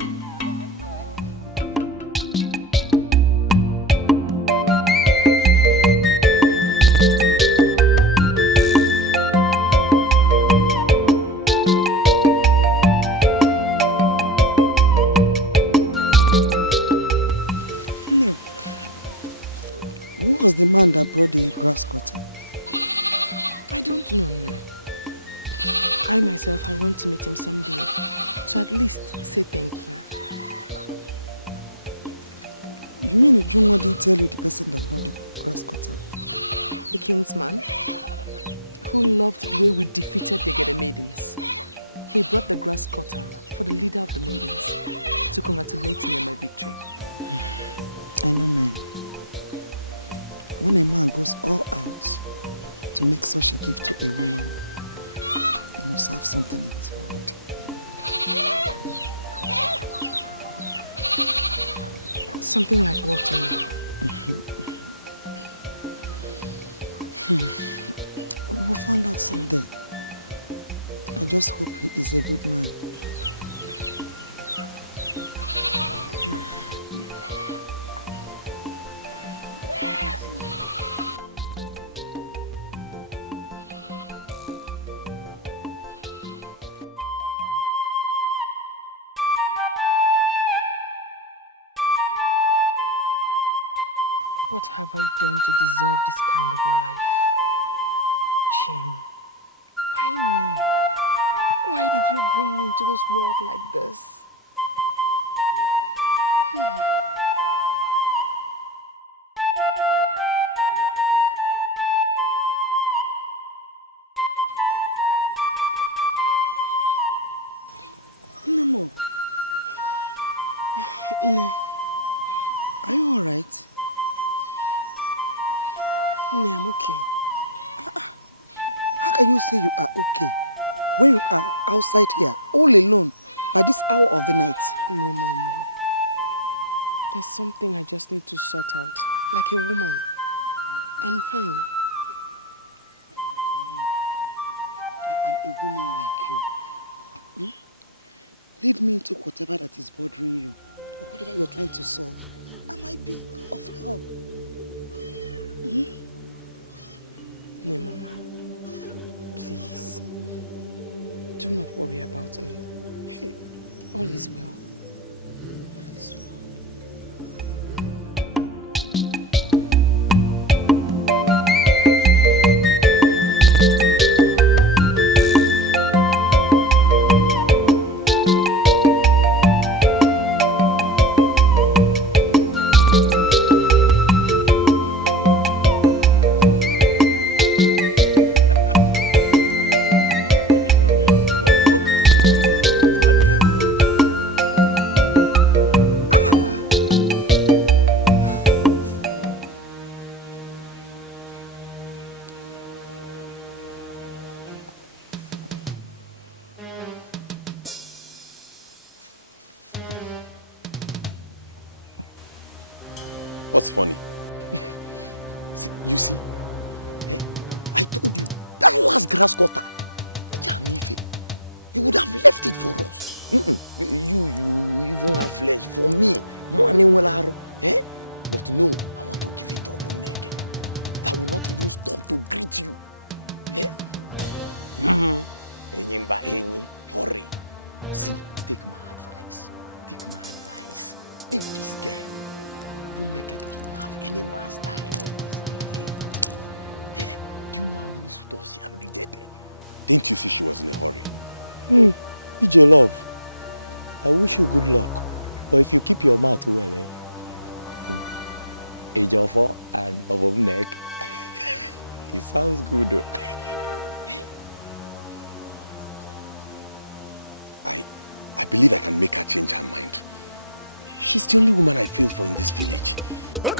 Who was the man that brought the grass cutter? I don't know. No. I myself, I want to meet him someday. So at least say thank you. You mean Ujunwa didn't tell you the person that brought the grass cutter? A kinsman who loved the way we defeated the Gede maidens. He brought the grass cutter for the leader of the maidens to congratulate me on my victory. I know, man. When a man goes all out to make such a gift to a woman, he must have something in his mind. Something like what to me? We will find out someday. I just hope he is a good man. What have I done to deserve this kind of life? Jim, why me? Why did you bring me into this world like this? Nemo. Nne, are you alright? Nne, I'm okay. How can you say you are okay when you are outside here, all alone, by this hour of the night? Nne, Mama. There's something I just need to sort out. Like a woman. I'm fine. I am a woman like you. Lead me into whatever that is bothering you, or whatever you're trying to solve. I might be of help. No, Mama. Please. Do not worry about me. Hey. All is well. All is well. What's funny? You see? Eh? I told you, that last grass cutter, you would have left it for us. You even have flesh for me. Eh? But no, I want to give it up. That will not even stop to greet you. Eh? Hurry. See, take my advice. Leave this girl. Naked doesn't have any man's time. Do you know how many suitors she had rejected? Didn't you see she was in a hurry? EJ love, I wish you good luck. But if you keep your mouth well, Ejiofor and Obumneke, it sounds good though. I believe I can make her change her mind. She's the only woman I feel for in this village. Let's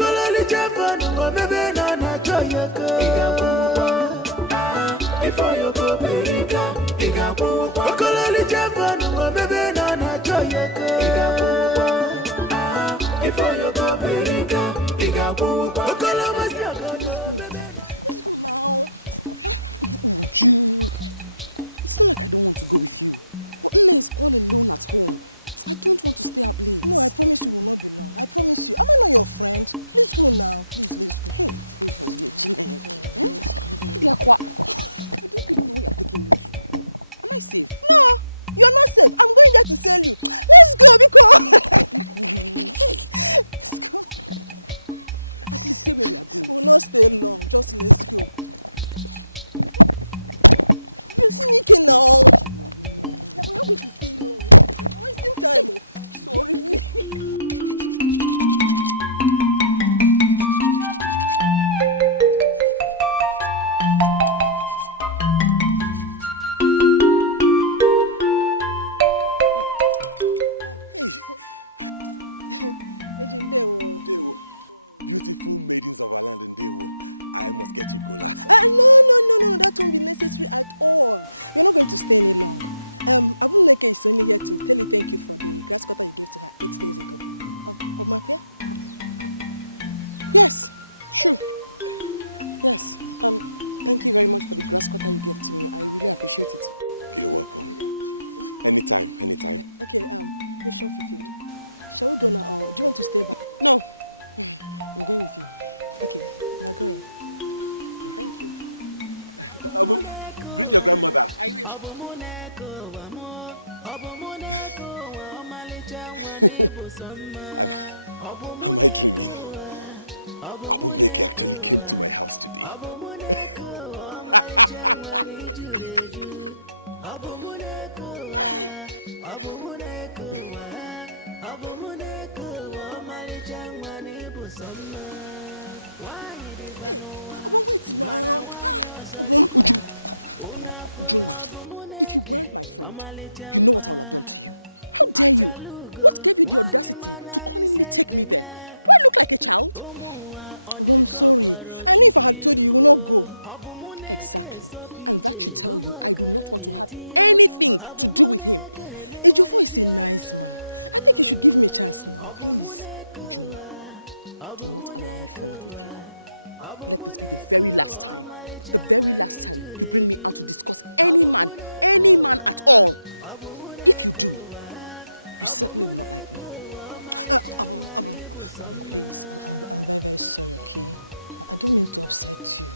go now. Uju. It's not like I don't want to go with you. But Nne is all alone at home. I don't want to stay up late. No, I promise you will not be long. I promise you. Am I not your friend? Let's go now. Please, let's go. Hey, wait for you, I don't even know where you're taking me to. Am I safe? No, you're not safe. I'm going there to sell you. Let's go, because... Let's go. At least say where we are going. We will not stay long. Just let's go. You see me now. We're not going to stay long. I'm wasting time. Sorry. Beautiful maidens of our land in Dewo. I must get you cola. No. That won't be necessary at all. We're not going to stay any long. Obumneke is only here to tell you thank you for the grass cutter you gave to her 8 days ago. Of Mapia? Yes, sure. Yes. Thank you very much for the grass cutter you gave to me. I really appreciate it. You're welcome. Anytime. Okay, mission fulfilled. Shall we go now, or do you want to stay back? No. I'm going with you. Okay, now go in. Thank you. Abu, greet your grandmother. I will. Am I dreaming? Obumneke actually came to my house today. Hey, Obum, wait now. Obum, Ujunwa, if you weren't my friend, you know what I would have done to you. How dare you? What gave you the audacity to cunningly take me there? Do I look like a child? Obum, sorry. I knew if I had told you, you would not go. Exactly. And that should tell you I do not want to have anything to do with him. Ejiofor is a nice man. I think you should give me a chance now, please. Ujunwa, do not allow me fall out with you. Let this be the very last time you bring me out to discuss any man at all. If you do, you certainly will not like me. Obum, please. I'm very, very sorry, okay? I don't mean to upset you.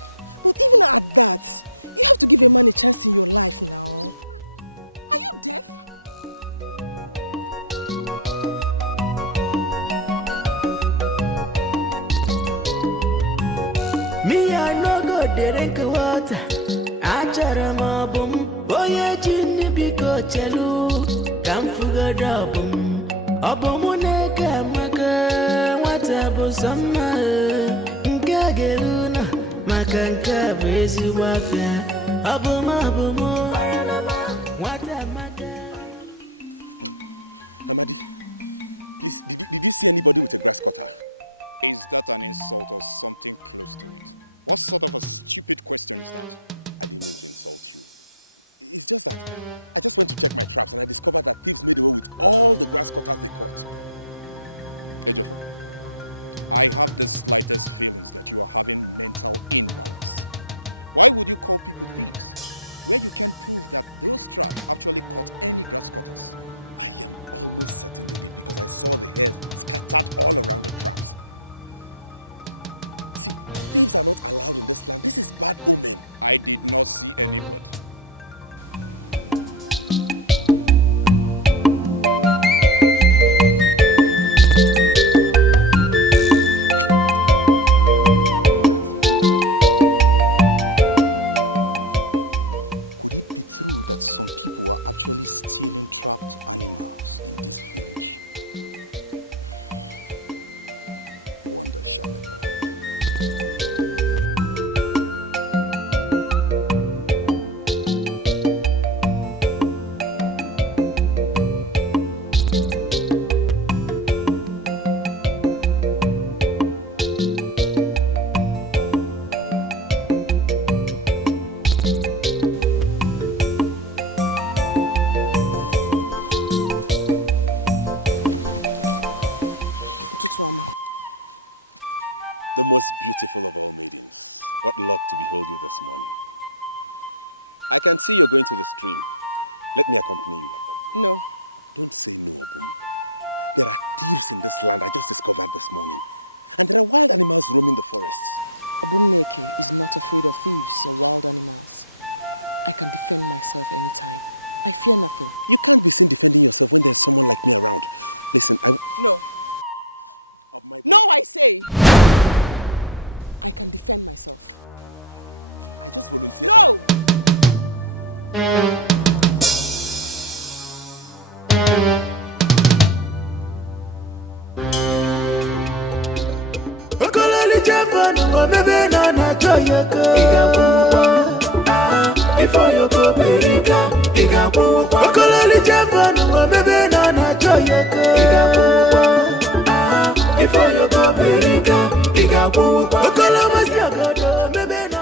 But even at that, you have to give a man a chance in your life now. Are you deaf? Me, I no go drink water. Achara mabum, boye jindi biko chelu. Come forget abum, abumuneka maka. Watabu sama, nkageluna, makanka bezi wafia. Abumu, Amadi, please, did you see anybody with a grass cutter? Is that an insult or something close to it? What sort of a stupid question is that? I didn't mean to insult you. It's just that I just went to check my traps and I discovered that thieves made away with all the grass cutters they caught. Ejiofor, I have the slightest feelings that you are having mental imbalance. Why would you call people thieves, where you can prove that those traps actually caught any grass cutters? I am almost certain they did because I saw the hairs scattered all around the traps. See, thieves are not allowed in this land. This is bad omen. I did not see anybody. Could it be true that some people are actually stealing trapped animals in this village? Wonder shall never end. The most beautiful of all maidens. What luck to behold you this morning. I can see you're going to the stream. Let me accompany you. No. Don't say no, Obum. There are thieves in this land I just discovered this morning. And there are wild animals roaming the forests. Obumneke is not afraid of thieves or wild animals. I can defend myself anytime. I fear nothing. You can't be seen defending yourself when there's someone like me around. Listen, No. No, I say! I can defend myself. I just volunteered. No! Before you go, Berika, Igabu, Okolomasiagodo, baby, no,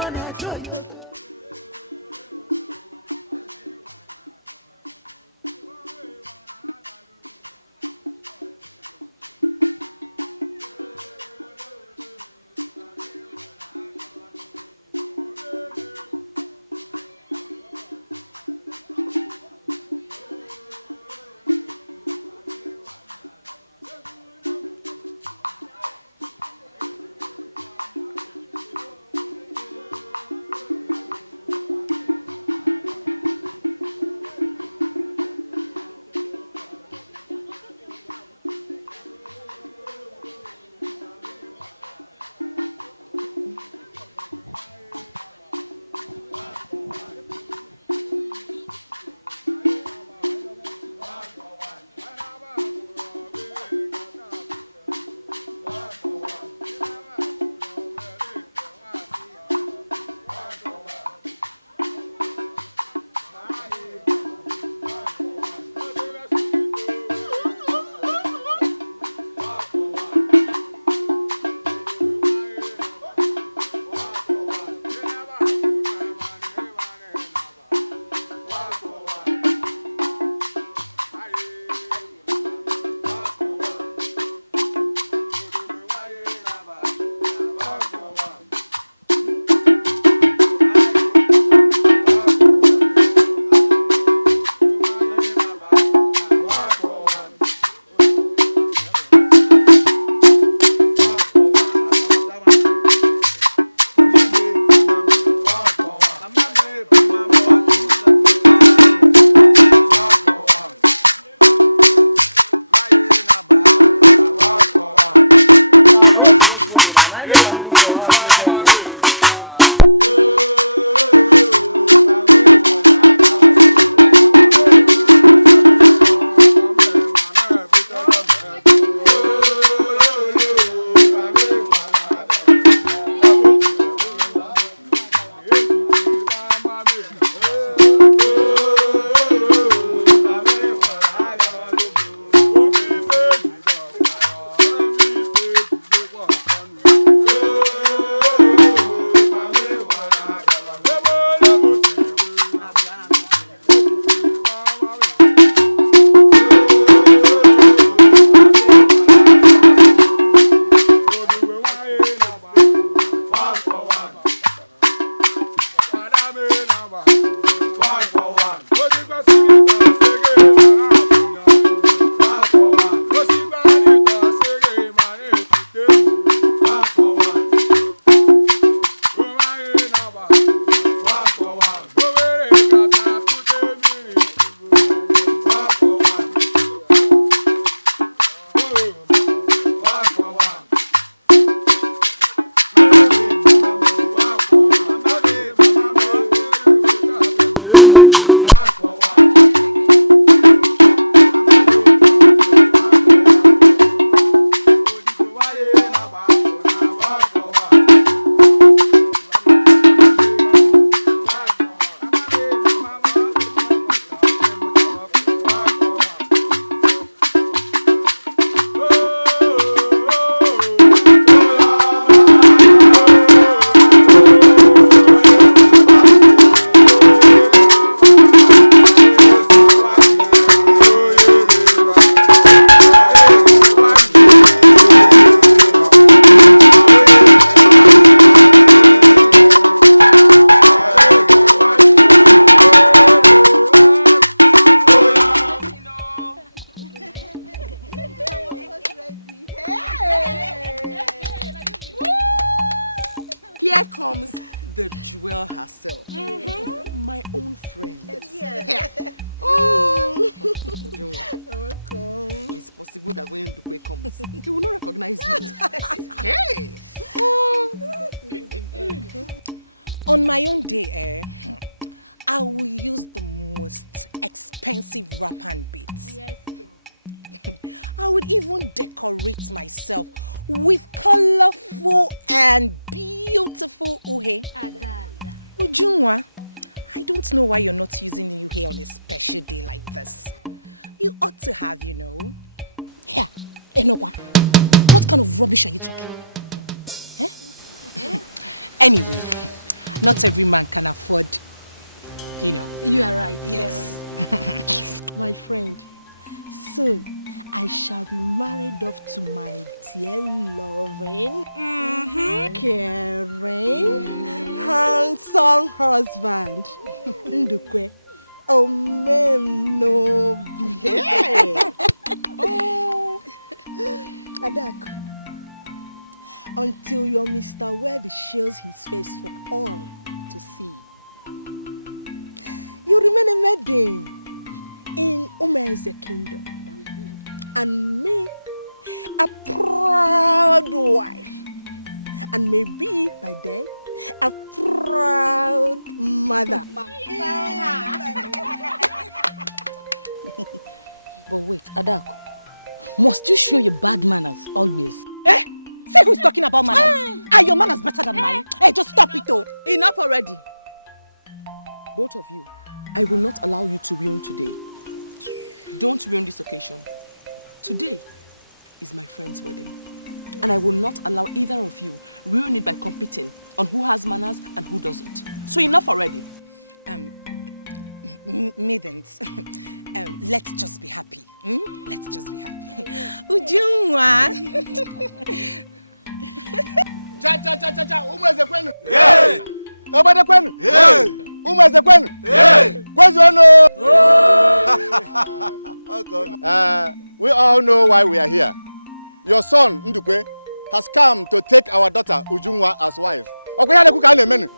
here comes the jewel herself. My own friend. It's possible that when Ndukwe comes, he will not recognize you. Hey! On my own day, I will use the most expensive wrapper and beads. Yes. I would even decorate myself with colorful and beautiful uhe. Ujunwa, I don't know why you're not using uhe on a special day like this. You ought to have, you know. Here, Enokwa, what kind of rubbish are you talking? Eh? Anyway, not every man can afford, you know. You are right. Yes. My friend, soon I shall be married off to my dear loving, caring, handsome husband, Ndukwe. Oh, ma'am, no behave. Oh, Adako. Until your Mr. Wed shows his face for all to see, you remain a maiden in Umeze kingdom, and me, a proud wife, and maybe by then, a proud mother. But wait, Adako, must you show your bad manners always? Eh? Say who's talking about manners? Are your manners better than mine? Hey, just stop it though. Enough already. Both of you, I will not allow you to ruin today. Don't ruin this occasion. Today is my friend's wedding, and I will not allow either of you ruin it by competing on who has manners and who doesn't. So enough already. Maidens, let's just be happy. Let's just be happy. Ujunwa. Cha. Umeze kwenu? Hey! Obade kwenu? Hey! Umeze kwenu? Hey! Kwezi ono? We all know why we are here. Your son, Ndukwe, has come to take our daughter, Ujunwa, as wife. Okweyane kuka na-emenu.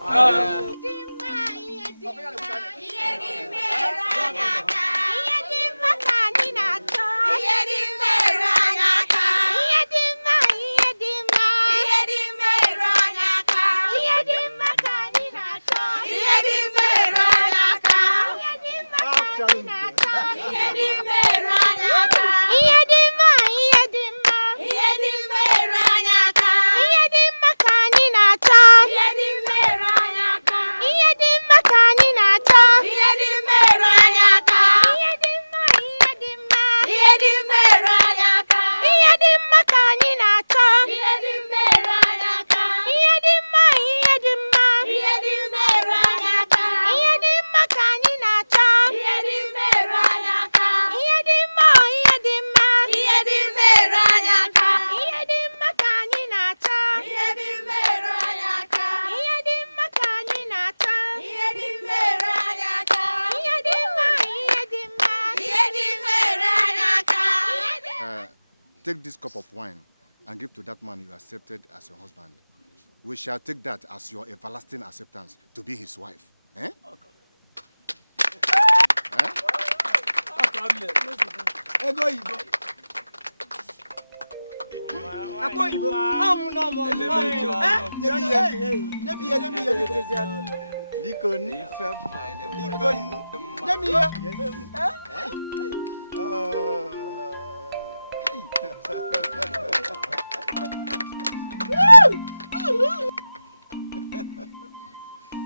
Take this cup of wine and give to that man you accepted as your husband. We shall take that as your everlasting acceptance to be his wife. Eh?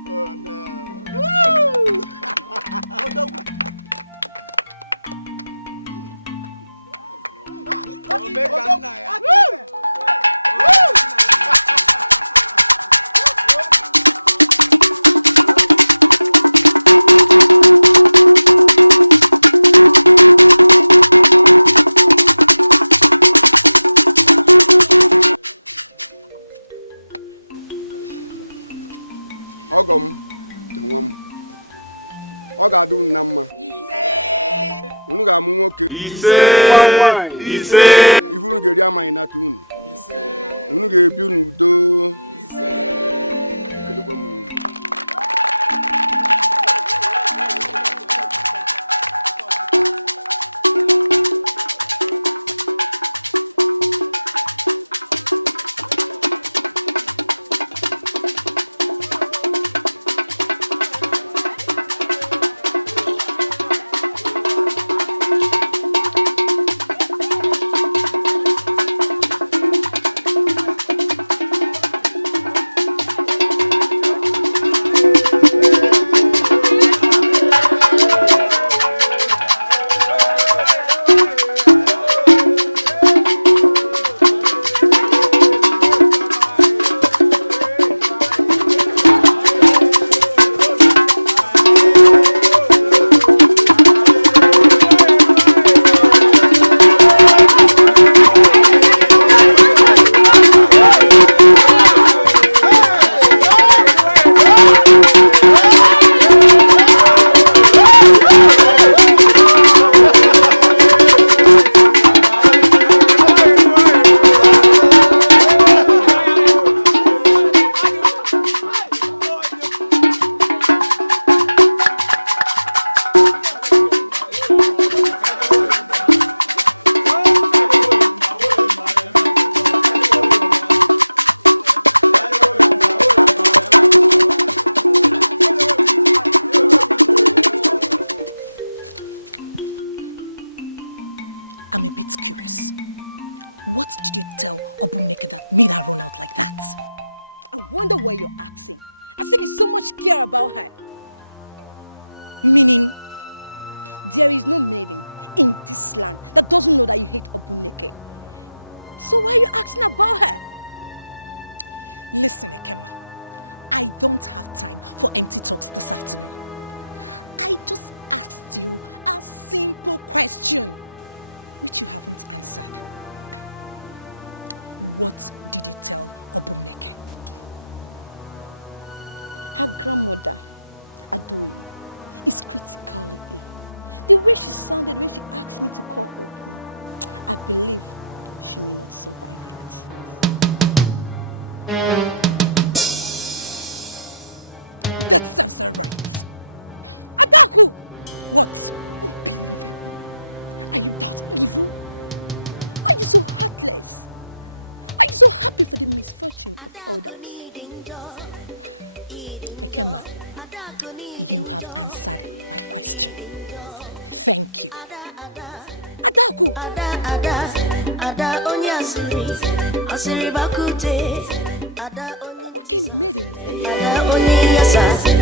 Oh no. Ogom, nwam. Ọ ga-adụ nna mma. Ise. Unu ga-amụ nwoke. Ise. Ise. Ifu unu ga-eri amaghị nata unu. Ise. Unu ga-ebi n'udo. Ise. kelekwa m n'ugwu. I'm a bit curious. What did you tell Obumneke that made her run out like that? I wonder why you're asking. As if you so much care about her. Meaning? There is no maiden in this land that doesn't know that you hate Obumneke. So why are you asking about her? Listen, Ekema. I don't have time for empty talks this afternoon. I just asked you a simple question, which you haven't answered. What did you tell Obumneke? Her grandmother, Adoyi, is critically ill. The way she sounded when she asked me to call Obum, I believe she may not survive it. That sounds her right. Adaku! What? Unbelievable. Are you that evil? Why are you so heartless? Why are you so happy for the misfortune of others? Ekema, you have answered my question. Thank you. Adaku! What kind of maiden is this?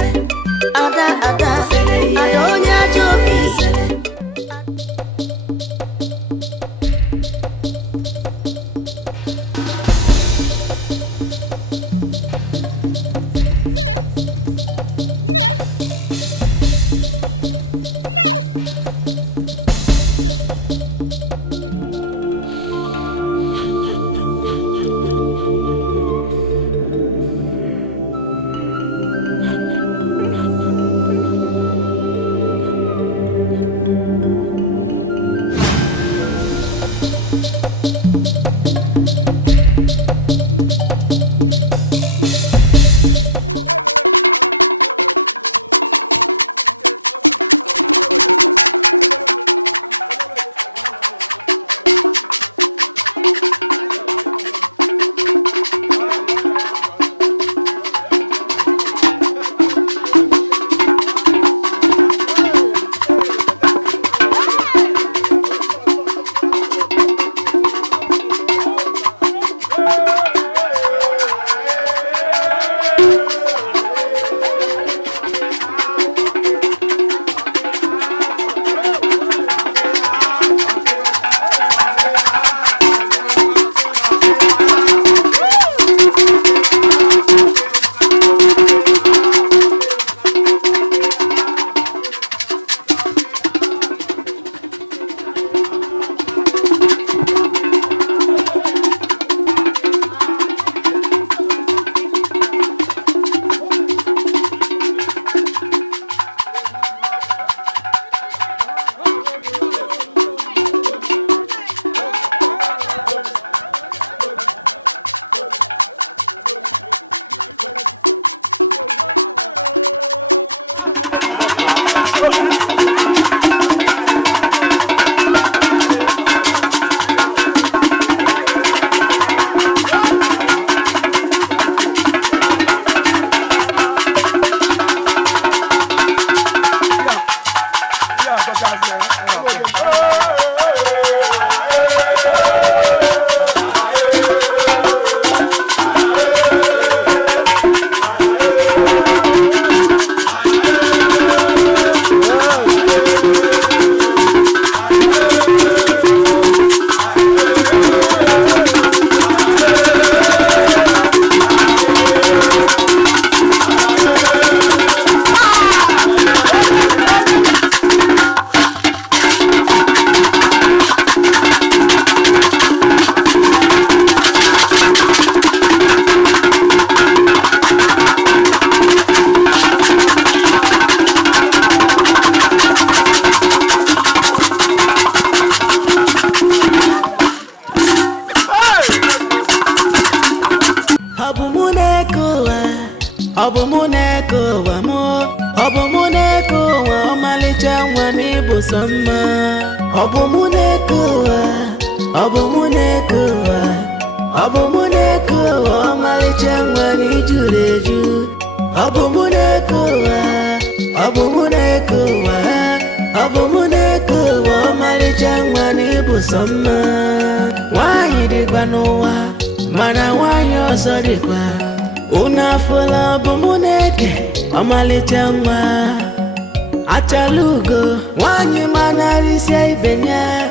Obomunekuwa, Obomunekuwa, Obomunekuwa, Malichangwani Juleju. Obomunekuwa, Obomunekuwa, Obomunekuwa, Malichangwani Busama. Why did Banoa, Mana Wanyo Sodikwa? Unafula Obomuneke, Omalichangwa. Achalugo, wanyi manarisia ibenya.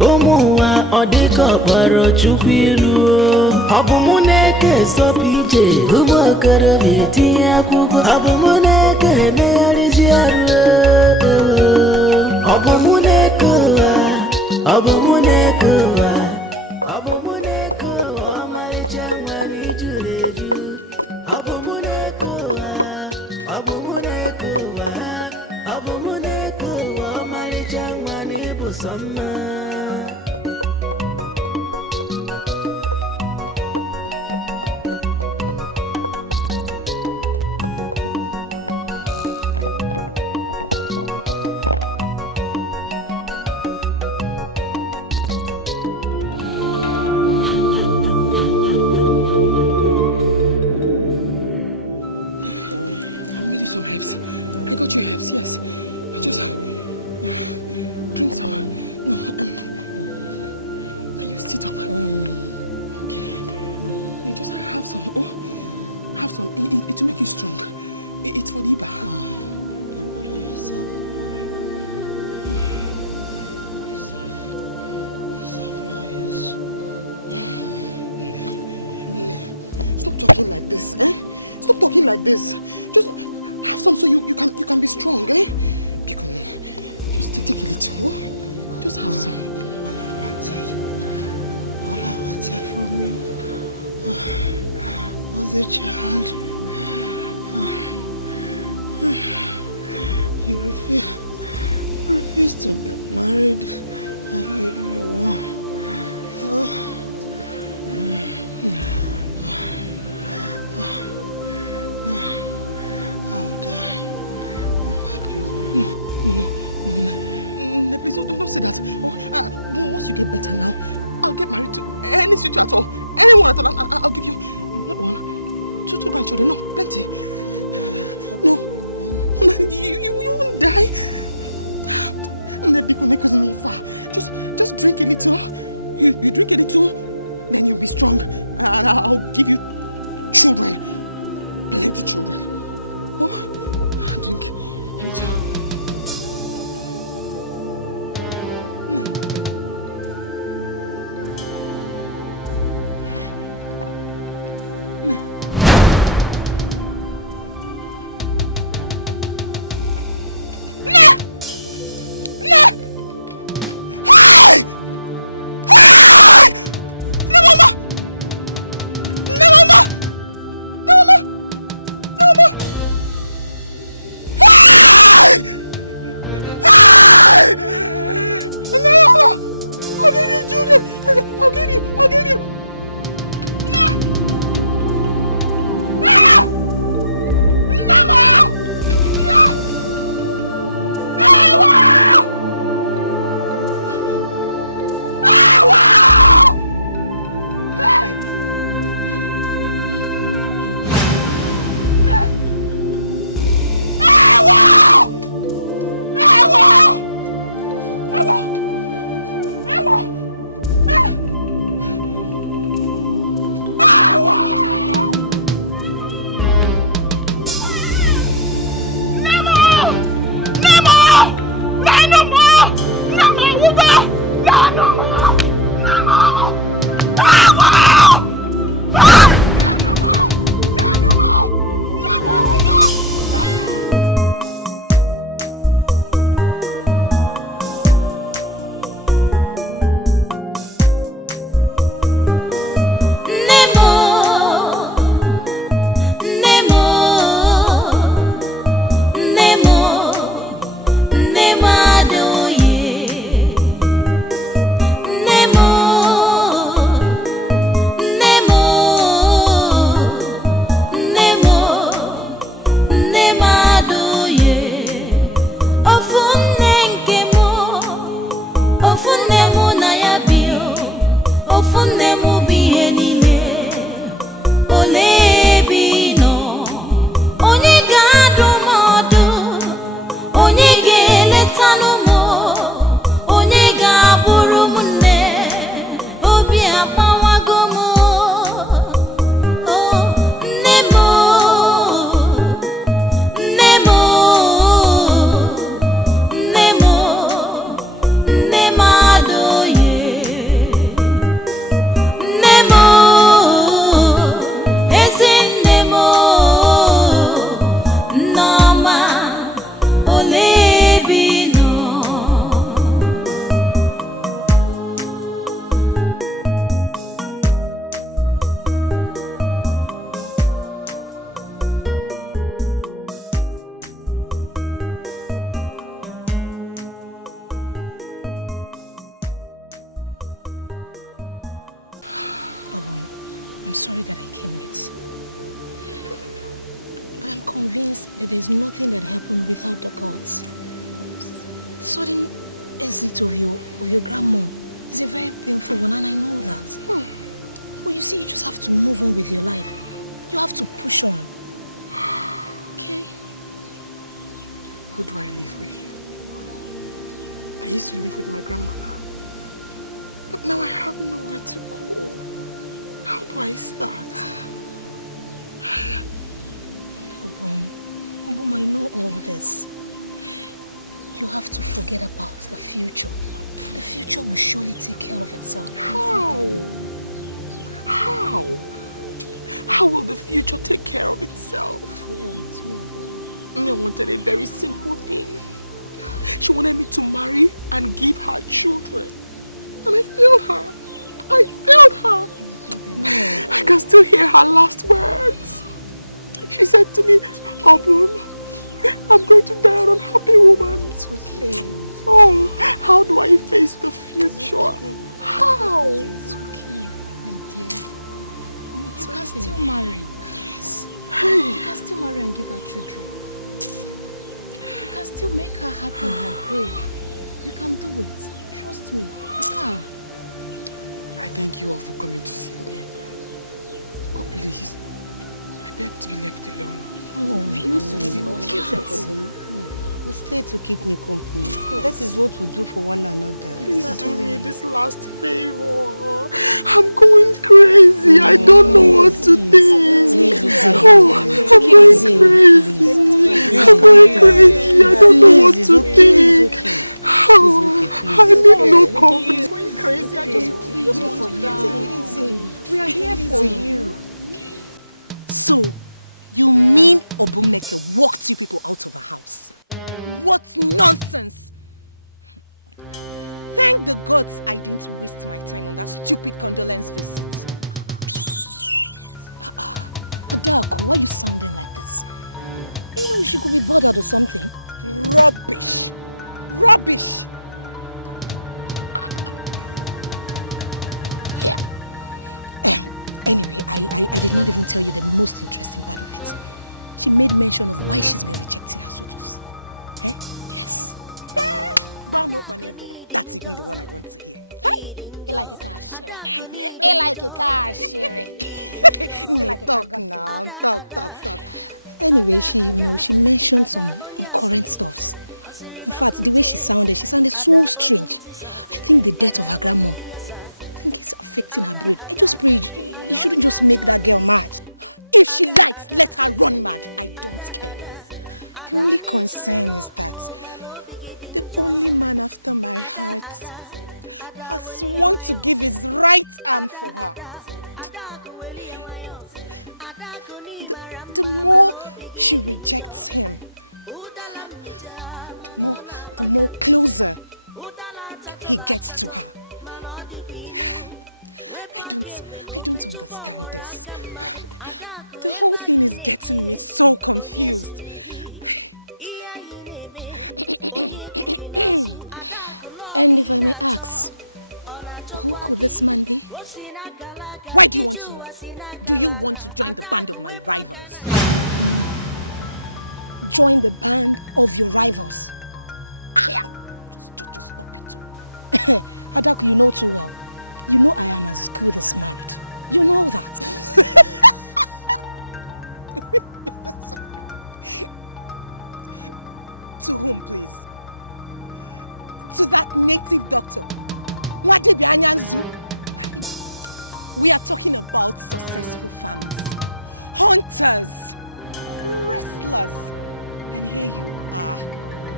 Umuwa odiko baro chukwiru. Obumuneke sopije, umokoro viti akubo. Obumuneke nearisiaru. Obumunekuwa, Obumunekuwa, Obumunekuwa, Malichangwani Juleju. Obumunekuwa, Obumunekuwa, Obumunekuwa, Malichangwani Busama. I got you herbs, yes. Just drink some. No, can you sit up? Okay. You just have some. Oh, have some. It will make you strong. It's for the Iba. Don't bother yourself. Stop talking like this, eh? Stop talking like this. Just have some so you can be strong, eh? Because just take a little. Just have some. All I wanted from you was a child. You refuse to get married and give me one. I'll die. Unhappy woman. No, please don't say that. Once you get better now, I'll get married to any suitor at all, anyone at all, and I'll give you not one, two grandchildren. No, plenty. No, you won't die. Just drink a little. You drink a little, then you'll be strong, and I'll give you children, plenty children. Oh, drink a little. Nemo I'm sorry that I came late. But I'm convinced that there's nothing that happened without the gods. The sudden exit of your grandmom is a very painful one, and I know that. But you see, you just have to move on with your life. You have to push on. Okay? Who do I live with? I used to live with my grandmother. But now I have nowhere to go. How do I start? Obum, I know all this. You have to forget about the future. The future will surely take care of itself. How? How? How will the future take care of itself? I wanted a very simple thing. She wanted me to marry and give her children. And I failed her. I failed her. I can still hear her last words. She said to me, Obum, I'm going to die an unhappy woman. It's okay. Oh, how do I face the future? How? It's okay, my dear. You can still marry. Yes. You can still marry and give her children. You can still make her happy in her grave. You can do it. Trust me. You can. I thank you all for coming to see me. But please, I beg to be left alone. Oh, we used to give you all we'll stay to keep me company. That is what we do for one another. Please do me this last favor. I'm going crazy. I don't know what to think. Oh, I'm going crazy. I'm going crazy. I don't know what to think. Oh, I need no company. I'm going crazy. I just want to take it easy. We are here for you. So, you mean Obumneke walked you people out of her house? What nonsense! Thank the gods I didn't waste my time on that stupid condolence visit. Adako, why are you sounding like this? You know she could be bothered or something. Rubbish! Rubbish! Here. Anyway, I did not even tell you the most interesting part of it. She made mention of why she's been rejecting her suitors. Eh? Yes. That's even the one I want to hear. Hey! You like a cash. You like a cash. Talk now. Talk. Anyway, she mentioned some incoherent stuffs. In fact, the way she sounded so strange. I think the death of her grandmom, I think it's affecting her brain. I just pray you shouldn't just make that girl mad. If she likes, let her run mad. I don't care. The only concern is that the only man after my heart has sworn to give his right arm for her. The more she rejects him, the more closer he gets to her. I don't understand this. The whole thing is getting me so confused. And if I may ask, who could this man be? Why do you want to know? Do you want to join the band of my rivals? Join the band of your rivals? Just stop it. Adaku, you know too well. You know I am as good as married. You know that. To whom, please? To that native doctor, Nwadebi Anyanzu. We are talking about successful farmers, hunters, wrestlers, and here you are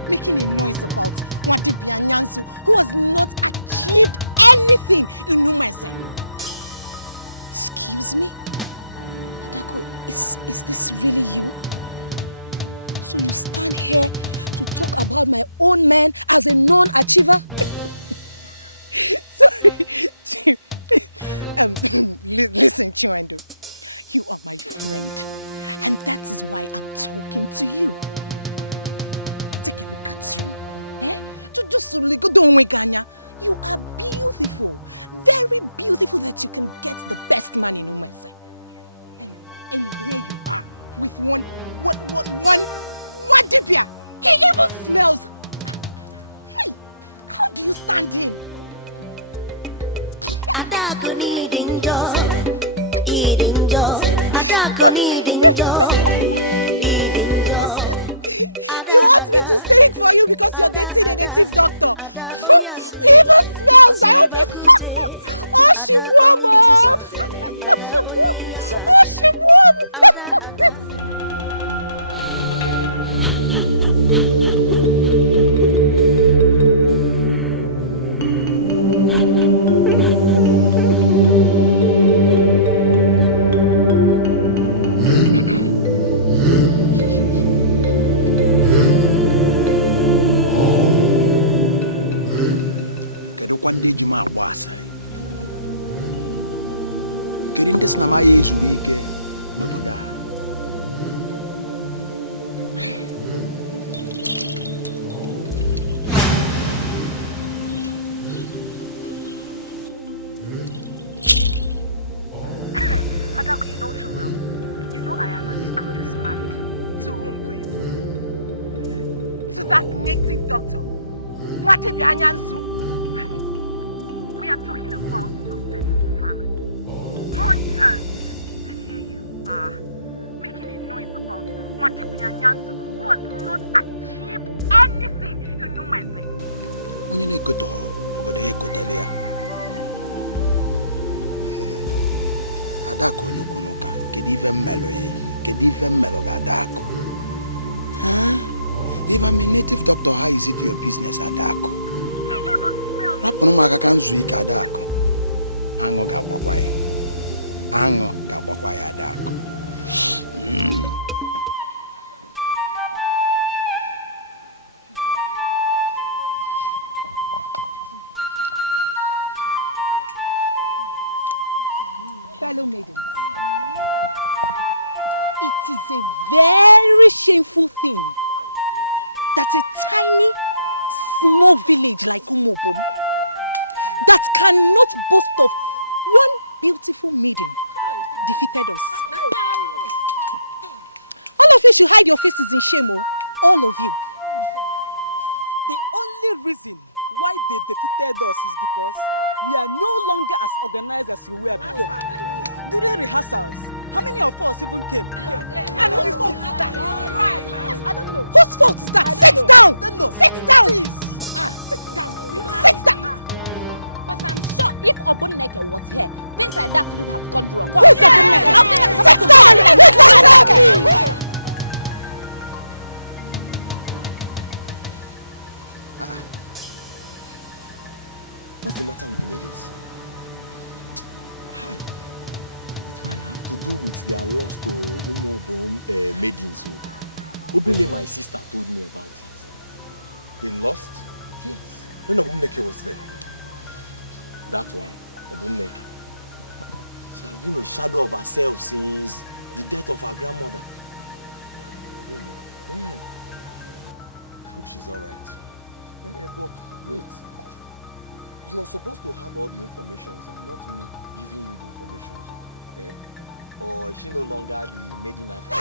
making a noise about Nwadebi Anyanzu, who has not achieved anything in Umeze. Excuse me? Adako, is this really you? So you stand here to talk about my own man as a non-achiever? Sorry. Listen, Chiwendo. You are my friend. And that is why I'm talking to you. Take a look at you. Eh? Just don't wake Anya. You are beautiful. Very beautiful that you can get the best man in Umese. And here you are with one dibia. He even smells. Hey, how do you stand him? You want me to sing for you because you're dating a native doctor? He even smells. I hope you. Oh, she warm up. Oh, she warm. One day you might was. Getting this na my age week, no boda. Adaku, you know too well. You know I am as good as married. To whom, please? To that native doctor. What if you We are talking about successful families. Content. And here you are, making a noise about Matipianyansu, who has not achieved anything. You know myself. When you go to her, Adako nyukunuka, kedive melo Adako. Huh? If I'm a native doctor, how is it your business, Adako? Rapono makakanzu ikadako. Ango gabwakwai Adako. Fellow maidens, it is a very shameful thing that a tiny, small village like Umobom that cannot boast of one beautiful maiden defeated us. All of you should hide your faces in shame, all of you. The only reason why they defeated us is because we are no longer as organized as we were before. During rehearsals, how many of us even came? And whose fault is that? I don't know. Whose fault is that? Sit down! Sit down! Please. Sit down! Sit down! But I'm sure if Obuneke was here, things like that couldn't have gone wrong. Who's Obuneke? Sit down! What's the matter with the maidens? Hi. It might have to do with their loss to Umobom maidens. Obele, my sister, told me about it. They lost? Yes. When Obumneke was there. That one, Obumneke. She has been a shadow of herself since the death of her grandmother. Really? Yeah. I hope she's alright. But wait. You are supposed to have all the information and not me giving you the information. Eh? Or is she no longer the maiden after?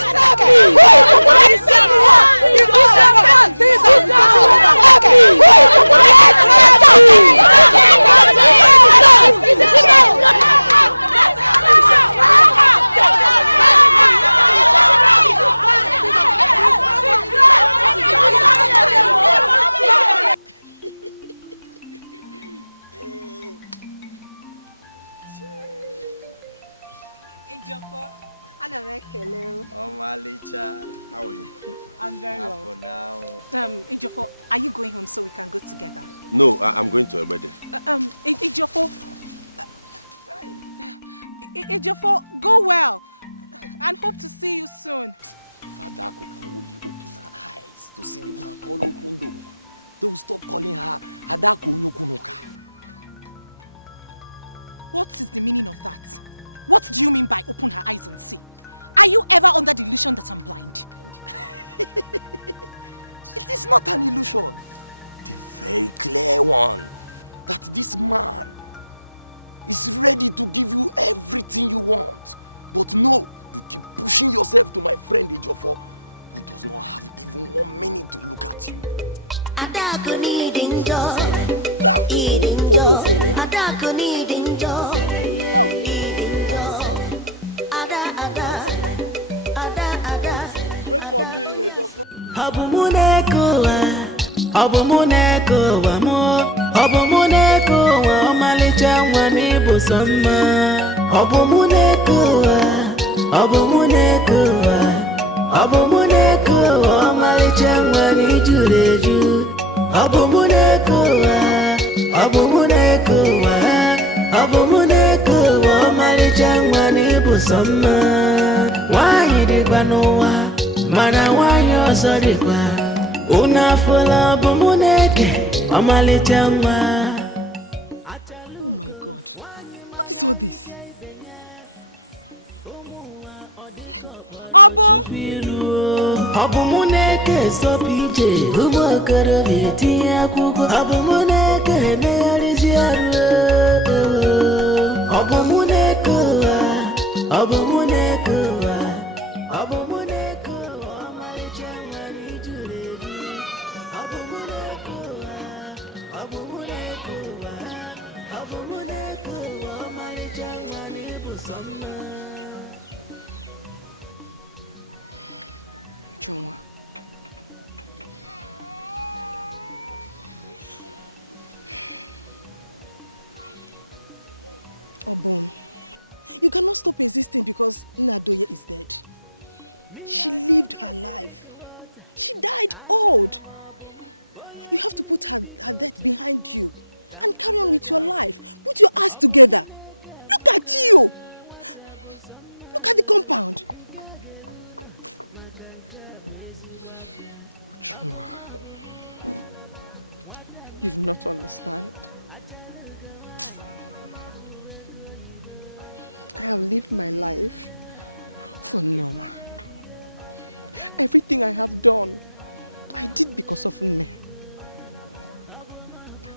Oh, Malicha. How are you? I'm very well. For now. Ejiofor, are you going home so we can go together? No, I'm going to Ebede. Ejiofor, Ejiofor, go well and hope to see you soon. Fadako can only open her eyes to see the woman call Okundo. They will stop calling her Adako Nyokunoka. What is the meaning of that? What do you mean by open her eyes and see? Are you ever under the illusion that I'm blind? It is not an illusion. The very clear one. that this man is ready to give you everything you want. But no, you keep pushing yourself to my friend Ejiofor, who does not have even 1 minute to look at you. Wait for me, Ejiofor. Mana wanyo sodikwa Unafula bumuneke Omalichangwa. Oh my God. What is all this? Obum! Obumuneke sopije Ubokoro vieti ya kubo Obumuneke neyaliziaru Obumuneke Obumuneke Obumuneke Omalichangwa nijuleju Obumuneke Obumuneke Obumuneke Omalichangwa nibusoma. Ujunwa. Obum, you cannot stop existing because Nnadoye is dead. She lived her life. She died old. You have to put her death behind you and carry on with your life. Put your ass together. Look at you. Look at the compound. Ujunwa, you do not understand. I have lived my life for Nneoma. Everything I have done, I did because of Nne.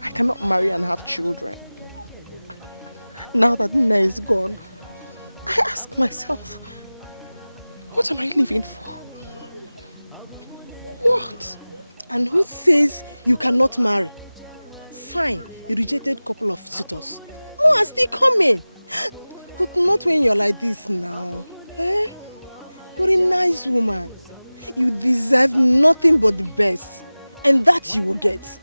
I cannot marry and have children. Now that Nne is gone, I ask myself, what am I living for? What? And who says you cannot marry? Fine, you rejected a couple of suitors. More are still coming. But not when you're like this now. Eh? You're a nice woman. You deserve nothing but the best. And that you will get.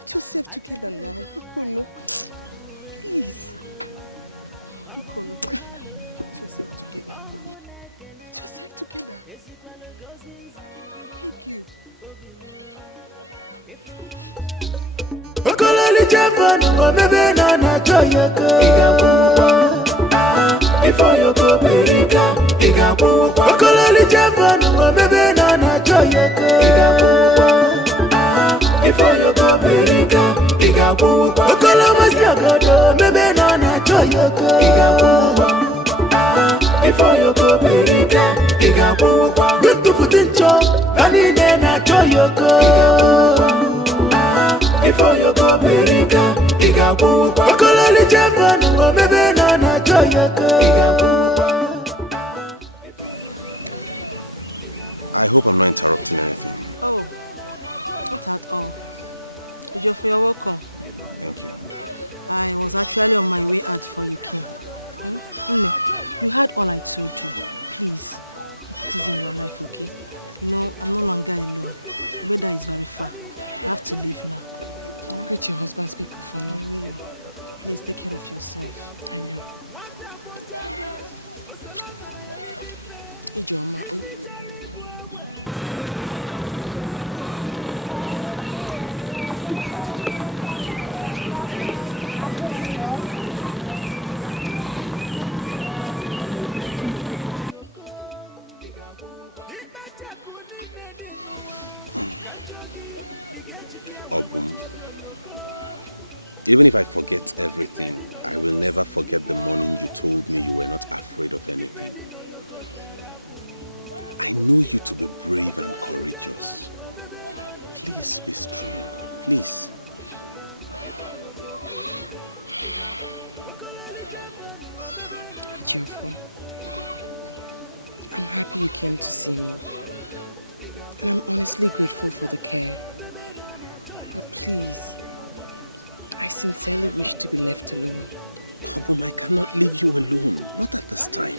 Put yourself together now. Ikono. Please. Ikono. Put yourself together. Put yourself together. Thank you. Okololi Jefon, Obebe na na Choyoko. Igakuwa. Before you go Berika, Igakuwa. Okololi Jefon, Obebe na na Choyoko. Igakuwa. Before you go Berika, Igakuwa. Okoloma Siagodo, Obebe na na Choyoko. Igakuwa. Before you go Berika, Igakuwa. Beautiful Tincho, Vanine na Choyoko. Igakuwa. Before you go Berika, Igakuwa. Okololi Jefon, Obebe na na Choyoko. Igakuwa. I hope I'm not interrupting anything. Oh, not at all. Ejiofor, you're welcome. Thank you. I was actually on my way out for you came. Nne, you heard all I told you. Please, take it easy in your life, okay? You know, I'm no longer alone. The weather is very far. I have to leave now. Greet your husband's people for me. I will. Please take care of yourself. I will. Ijeoma. Obum, even if I forget everything, I will never forget the morning you told me you were not afraid of anything. I know you to be brave and courageous. Please be strong, please. Ejiofor, I'm happy you came to see me. And I'm honestly grateful for the care. But please, I sincerely wish to be left alone. Obum, I cannot leave you alone. Not at this time.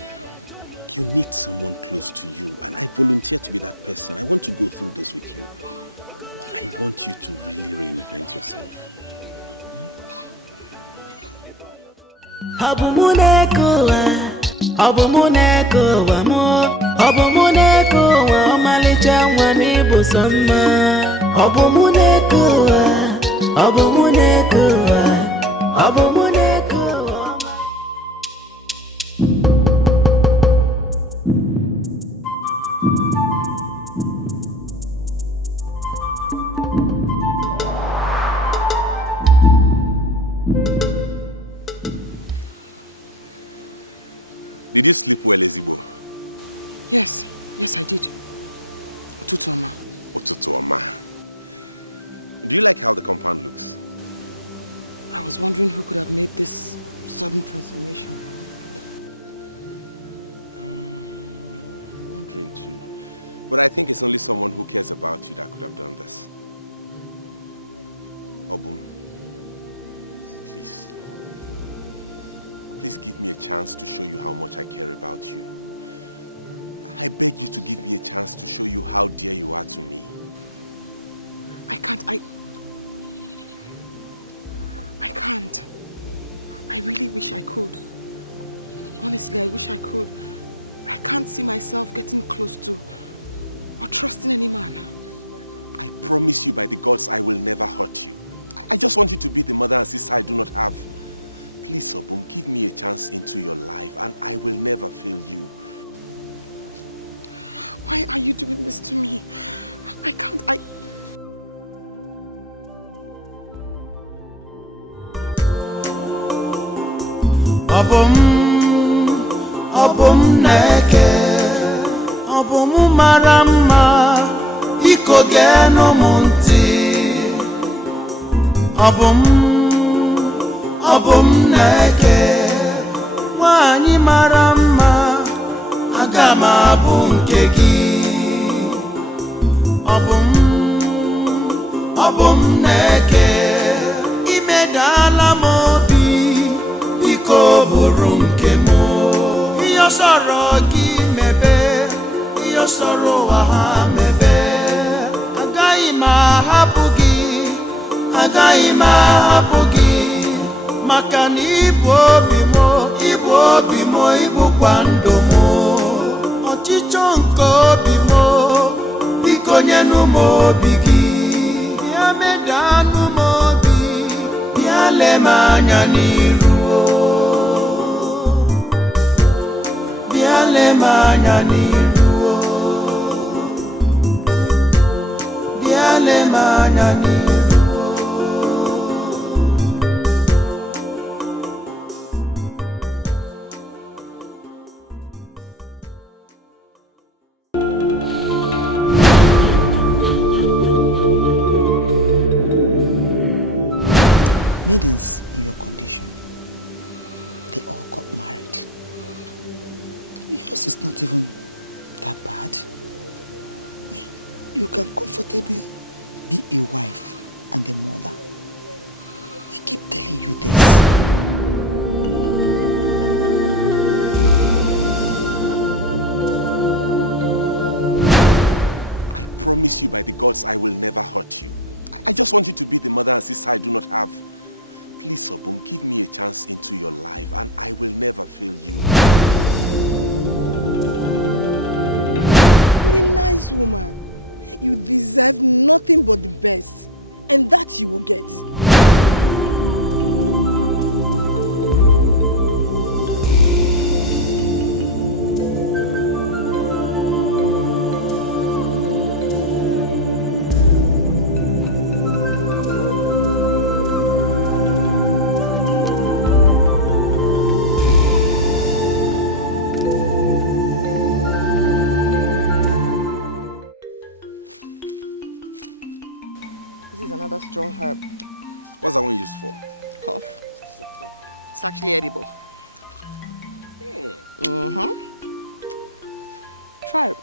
You need someone close to you, and I volunteer to be that person. I want to go through this with you. I want you to really reinvent yourself. Did you sleep well, Ezigbo? Yes, I did. Ụtụtụ ọma. Ụtụtụ ọma. Do you like how the compound looks? I was wondering who could have made this sudden transformation. I'm wondering too. But I think it's only someone who cares about you that could have done this. Obum, please. Please give me a chance to show you how much I care about you. I beg you to give me a chance to show you how dear you are to me. I can't. I really wish I could. Honestly, I wish I could. I can't see myself getting close to or trusting any man. I promise you by the gods I will never hurt you. I just want you to be the mother and sister I do not have. Please, Obum, give me a chance into your life and I will never fail you. Why are you doing this to me? I can't. Obum neke, Obum marama, iko geno munti. Obum neke, wani marama, agama bunkegi. Obum neke, imedala mobi, iko burumkemo. Iyo soro gi mebe, iyo soro aha mebe. Agaghị m ahapụ gị, maka na ibu obi m, ibukwa ndụ m. Ọchịchọ nke obi m, biko nyenụ m obi gị. Bịa medanụ m obi, bịa lee m anya n'iru. Bịa lee m anya n'iru. Bịa lee m anya n'iru. Maidens in your condition, they all got married. Yours is not even that bad. You can comfortably be a wife and a mother. I keep telling you this. I promise you by the gods I will never hurt you. I just want you to be the mother and sister I do not have. Please, Obum, give me a chance into your life and I will never fail you. What a nice woman. You deserve nothing but the best. And that you will get. Strong herb. What's that one used for? Cough. It's actually edible. Try it.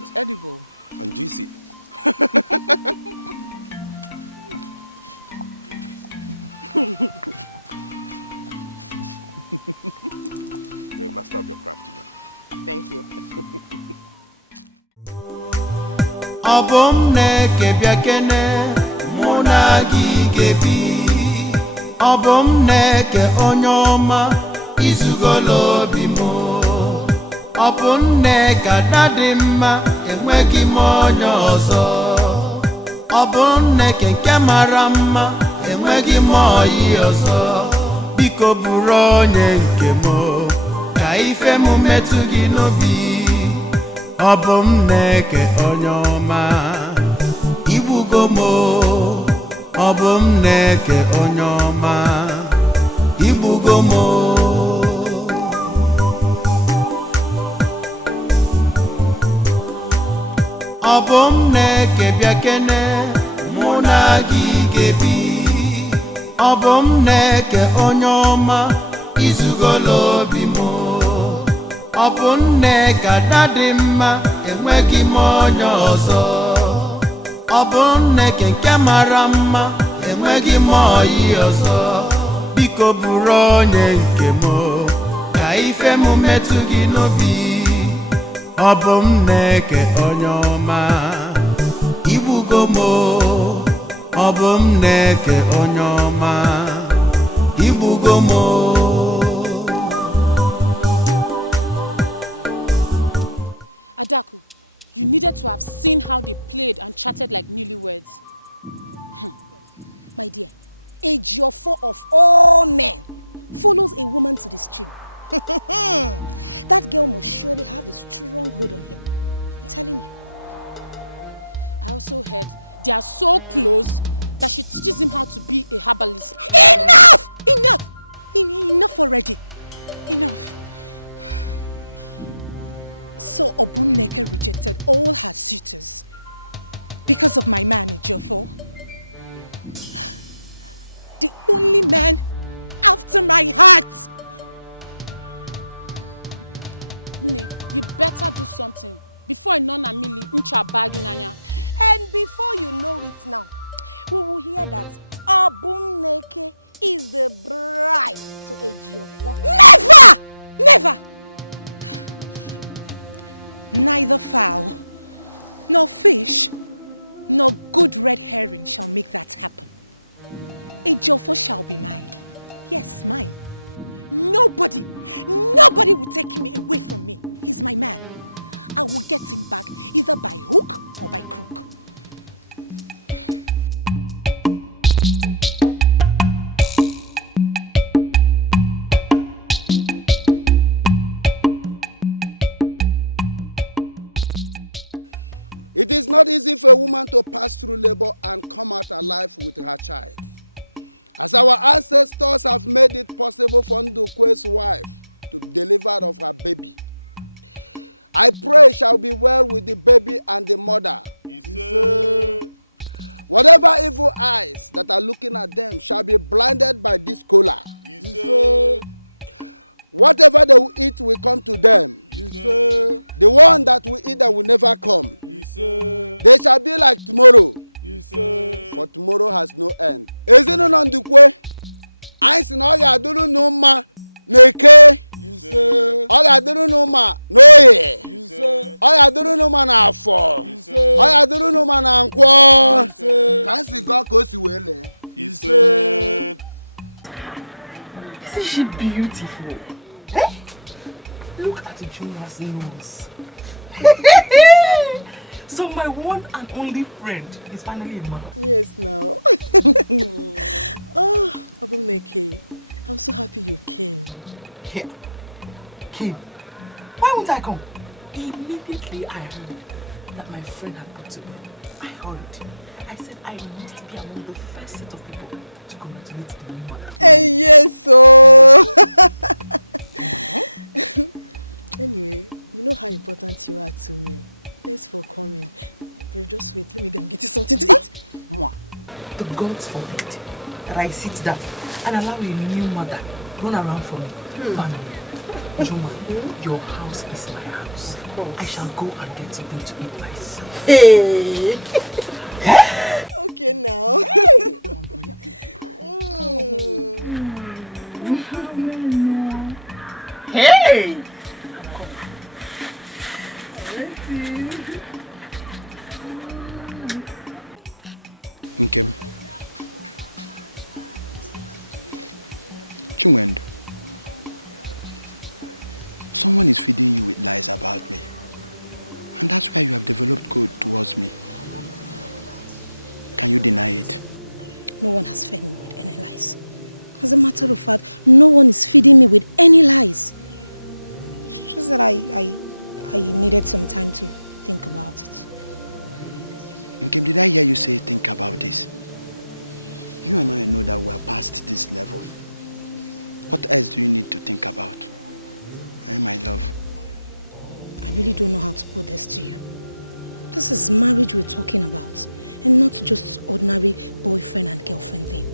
It's edible. And juicy. You're a master of your craft, you know. Thank you. Obum neke biakene muna gigebi. Obum neke onyoma izugolo bimo. Obum neka dadima enweki monyo ozo. Obum neke kemarama enweki moyi ozo. Biko buronye nkemo ka ife mu metu gị n'obi. Obum neke onyoma igbugo mo. Obum neke onyoma igbugo mo. Obum neke biakene muna gigebi. Obum neke onyoma izugolo bimo. Obum neka dadima enweki monyo ozo. Obum neke kemarama enweki moyi ozo. Biko buronye nkemo ka ife mu metu gị n'obi. Obum neke onyoma igbugo mo. Obum neke onyoma igbugo mo. Adaku, you needed to have seen how they played and chatted like newlyweds. My dear, Ejiofor of all men follows a woman to the stream. That girl must surely have a strong hold on him. I'm telling you. I also heard they are so close that she teaches him how to be a herbalist. Enough! Enough! Enough already. Enough. So Obum Neke rejected all her suitors because of my man Ejiofor. The only man after my heart. Nne, you better do something before Nona Mili incha baginanya. And before you know it now, we will hear that Obum Neke is the bride to Ejiofor. Never! Never! Neither fowl, nor fish, nor good red herring shall make that happen. Ejiofor shall be mine. Yes, mine. Nobody will take him away from me. He's my man. I will get him back either by hook or by crook. It is not easy for a woman to pass through labor and come out alive with her child. As our ancestors have made it possible for Ndukwe's wife to deliver of her baby, I pray it shall be well with the baby and the mother. Whatever evil eyes that are looking at them shall be blinded by this kola. Whatever they will eat will come to them. The one that will eat them will never come. They shall be like tomorrow. For tomorrow has no end. Ezinụlọ Ndukwe, anyị sị na ọ ga-adụrụ n'ụma n'eke, ọ ga-adụrụ n'ụma n'oye, ọ ga-adụrụ n'ụma n'afọ, ọ ga-adụrụ n'ụma na nkwọ. Ka anyị si gụọ ka o si wee lee. Isn't she beautiful? Hey? Look at Juna's nose. So my one and only friend is finally a man. Yes, now. Oh, Obum Neke, I'm so happy you came. Here. Kim, why won't I come? Immediately I heard that my friend had put to bed. I hurried. I said I must be among the first set of people to congratulate the new mother. Yes, so. Anyway, you know how important you are to me. Thanks for coming. But just wait, let me go and get you something to eat. Moi, the gods forbid that I sit down and allow a new mother run around for me. Juma, your house is my house. I shall go and get something to eat myself. Hey! Okay now. Hey! Nkem. Chinwendu. Someone is feeding you with lies about me. And that's why you have developed code towards me. Can you deny it? No one has fed me with any lies. As a matter of fact, no one is feeding me with any lies. It's just that I needed some time to think about it. Nkem, did I hear you say think about this? You and I know that we're past this level. What else do you need to think about? My love. I really don't know how to put this to you. This is marriage we're talking about, and not just ordinary boyfriend and girlfriend thing.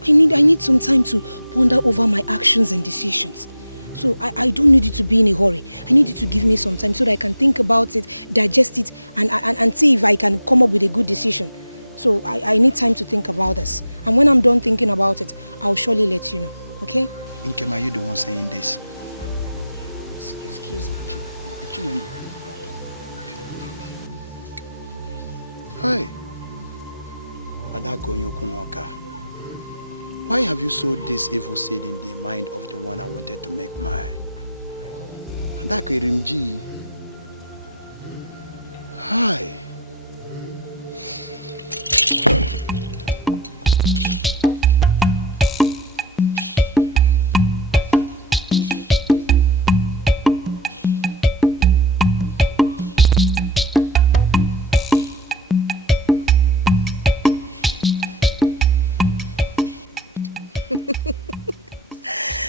I need some time to ponder over my actions and decisions. So I do need you to be in a hurry. I need you to give me some time so that I can think about it, digest it, and see if I can come up with a good decision. So I need time to think about this. And when I'm done thinking about it, I'll surely let you know, okay? Nkem, are you the one saying this? Excuse me. Hi. Adako Nyokunoka. Why have you sowed this evil seed in the mind of the one I wanted to make mine? Adako Irimji. Hi.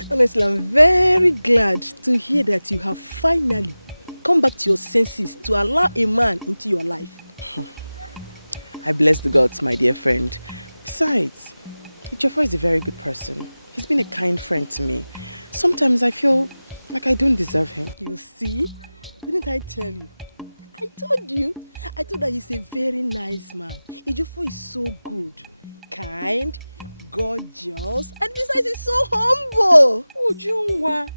Honestly, I'm very glad to hear that you have finally come back to your senses to allow a man into your life. I bless the gods, my dear friend. Besides, Ejiofor is a very good person. He's been a kind friend to me. Sometimes I feel like I don't deserve him. You see? Didn't I tell you? I told you. I told that he's a very nice man. Ejiofor is so good, kind, gorgeous, and besides he's so humble. Oh, Junwa.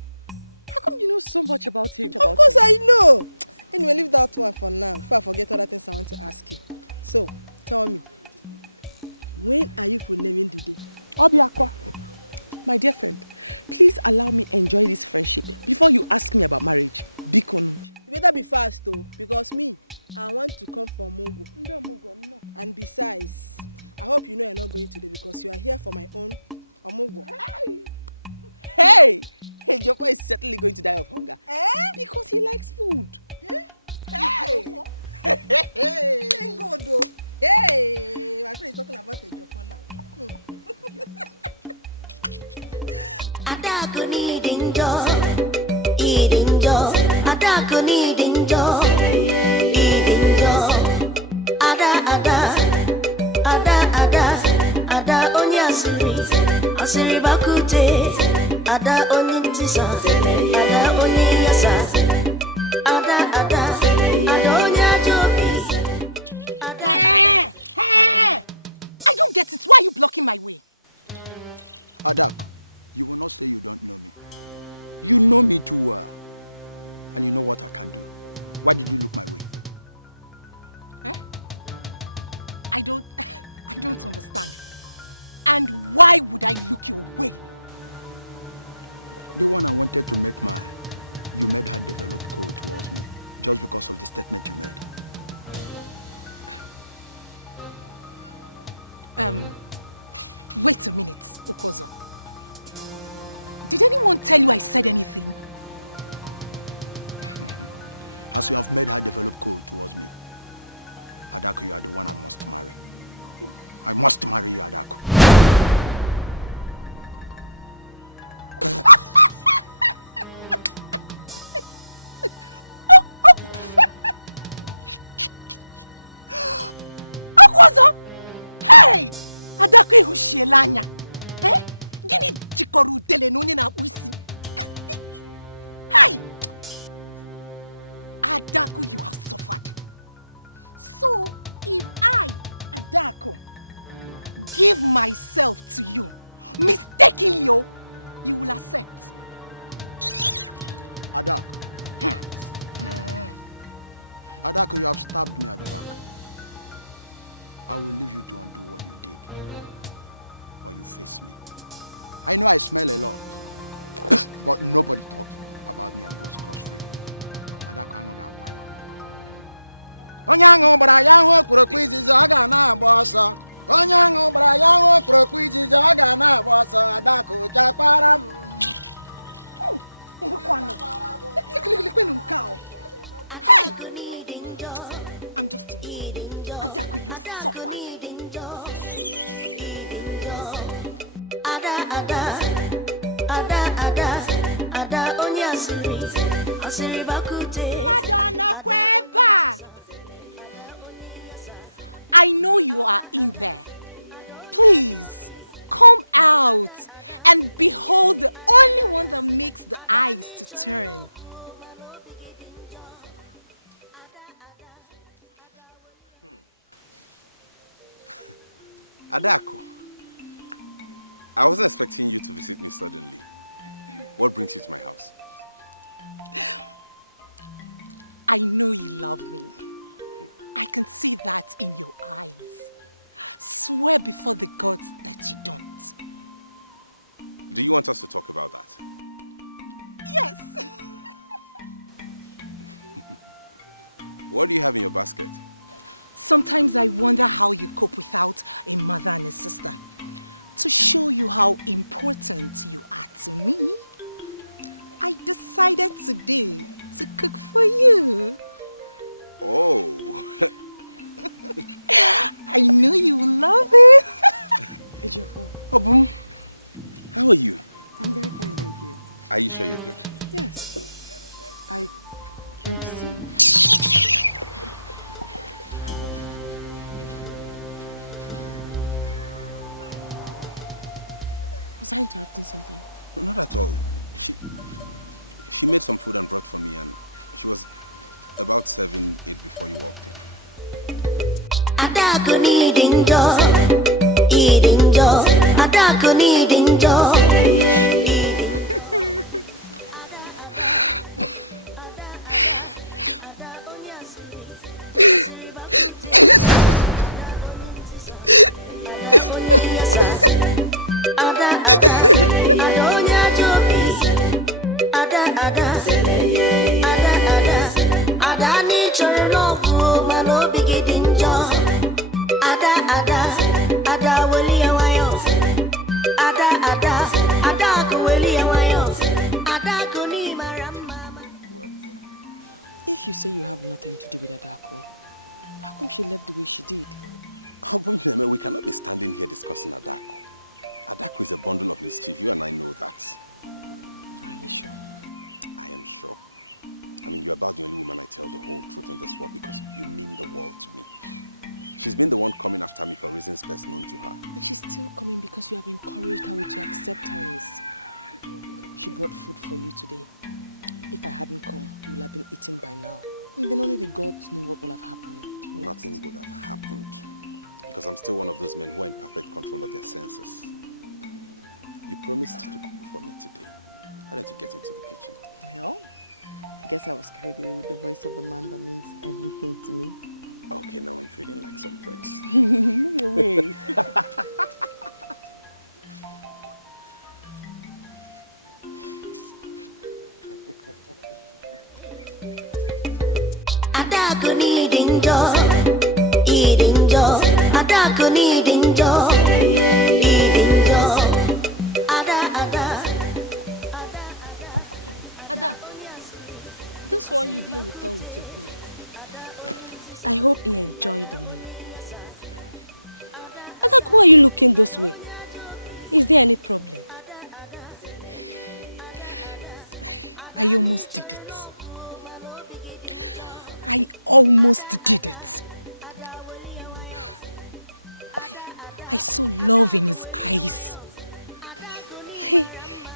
How come you know so much about him? Of course I know. Anyway, leave that one for now before I forget other things I want to ask you. So, tell me, when are you for naming the day? Obiakwa. My dear friend, please allow me enjoy this friendship before you ask me about marriage. Bikonu. You better be fast though, because me, I want to come from Mugu. No. And besides, I hope you know you're not going today because you are here for my own Omugo. Hey! Ejiofor is certainly going to die of hunger. Because he likes food. Hey! Thank God though. Hey! My friend is talking about Ejiofor now. Adako needing joy, eating joy. Adako needing joy, eating joy. Ada onye asiri bakute. Ada onye ntisa, ada onye yasa. Ada onye ajobi. Hey! I don't get it. Why are you blocking my way? Adak, you will not say you don't know me. You know me too well. And you know what I can do. Why did you look my way? I don't understand. And why would I look your way? The one I wanted to make mine, you made her develop code towards me. Just because of the statement you made. Wait a minute, Okozo. Did anyone tell you I said anything? As you have made her develop code towards me, Adako, you are the one I must marry. I must marry you, Adako. Okozo! Hey! Adako ihushielanya. Gini jikoru dele no na usi. Hi! Adako, you have suffered. So, if I, Adako, give myself to you, mistakenly, you will accept. Adako. Adako, you have stabbed me at the back. I will leave you to undo what you did. Or you face me. I know I smell a lot. But nobody talks about me and goes scot-free. Adako, I'm gonna go. Onye ahụ gbara ya hụ okpurukpu izizi ọ ga na-agba ọsọ. Onye ahụ gbara ya hụ okpurukpu izizi ọ ga na-agba ọsọ. Adako, chakpara m. Hi! I'm just kidding. Adako, you suffered. Ada onye asịrị bakute. Madonna Kweba! I know you are in there. Please, come out and behold the only one that makes the eyes to turn. Adako, I wasn't expecting you to visit me suddenly. What brings you to my house? I know you love me. I can see that in your eyes. Swear before the gods that you don't. Do you want us to talk about that? Yes. What do you have in your basket? Sometimes I wonder how you cope without a mother and a sister. To show you how important you are to me, I decided today to cook for you. Oh. I know you will love it. Ejiofor. Obum, how are you? I'm very fine, thank you. Are you sure you're good? Yes. I came to see you. Was I interrupting something? No, not at all. She made some food and brought for me, and she was about serving it before you walked in. Adako needing joy, eating joy. Adako needing joy. If you say you have nothing to do with Adako, how come she left the way she did? We cannot be standing here discussing Adako. Adako is a bundle of mischief. You and I know that. Are you sure? I am sure. I mean, you're about the only woman I tell the whole truth in this world because you mean the world to me. She's been the one coming after me for reasons best known to her. And she's still coming because you have encouraged her with your acceptance. She brought food for you today. If I hadn't come, you would have been eaten by now. And then only the gods know what will have happened. Nothing would have happened. Because I'm still one of those men who are in perfect control of their senses. You promised to cook for me today. Why don't you get into the kitchen? Well, I guess I was carried away with the voice of the man that means everything to me. Okay, now I'm feeling like some friends. Move away. Adako needing joy, eating joy. Adako needing joy, eating joy. Ada, this one you didn't return with your food. I hope he enjoyed the meal. Ada, why are you looking this way? Is there any problem? I almost did it. I almost did it. I saw love in his eyes.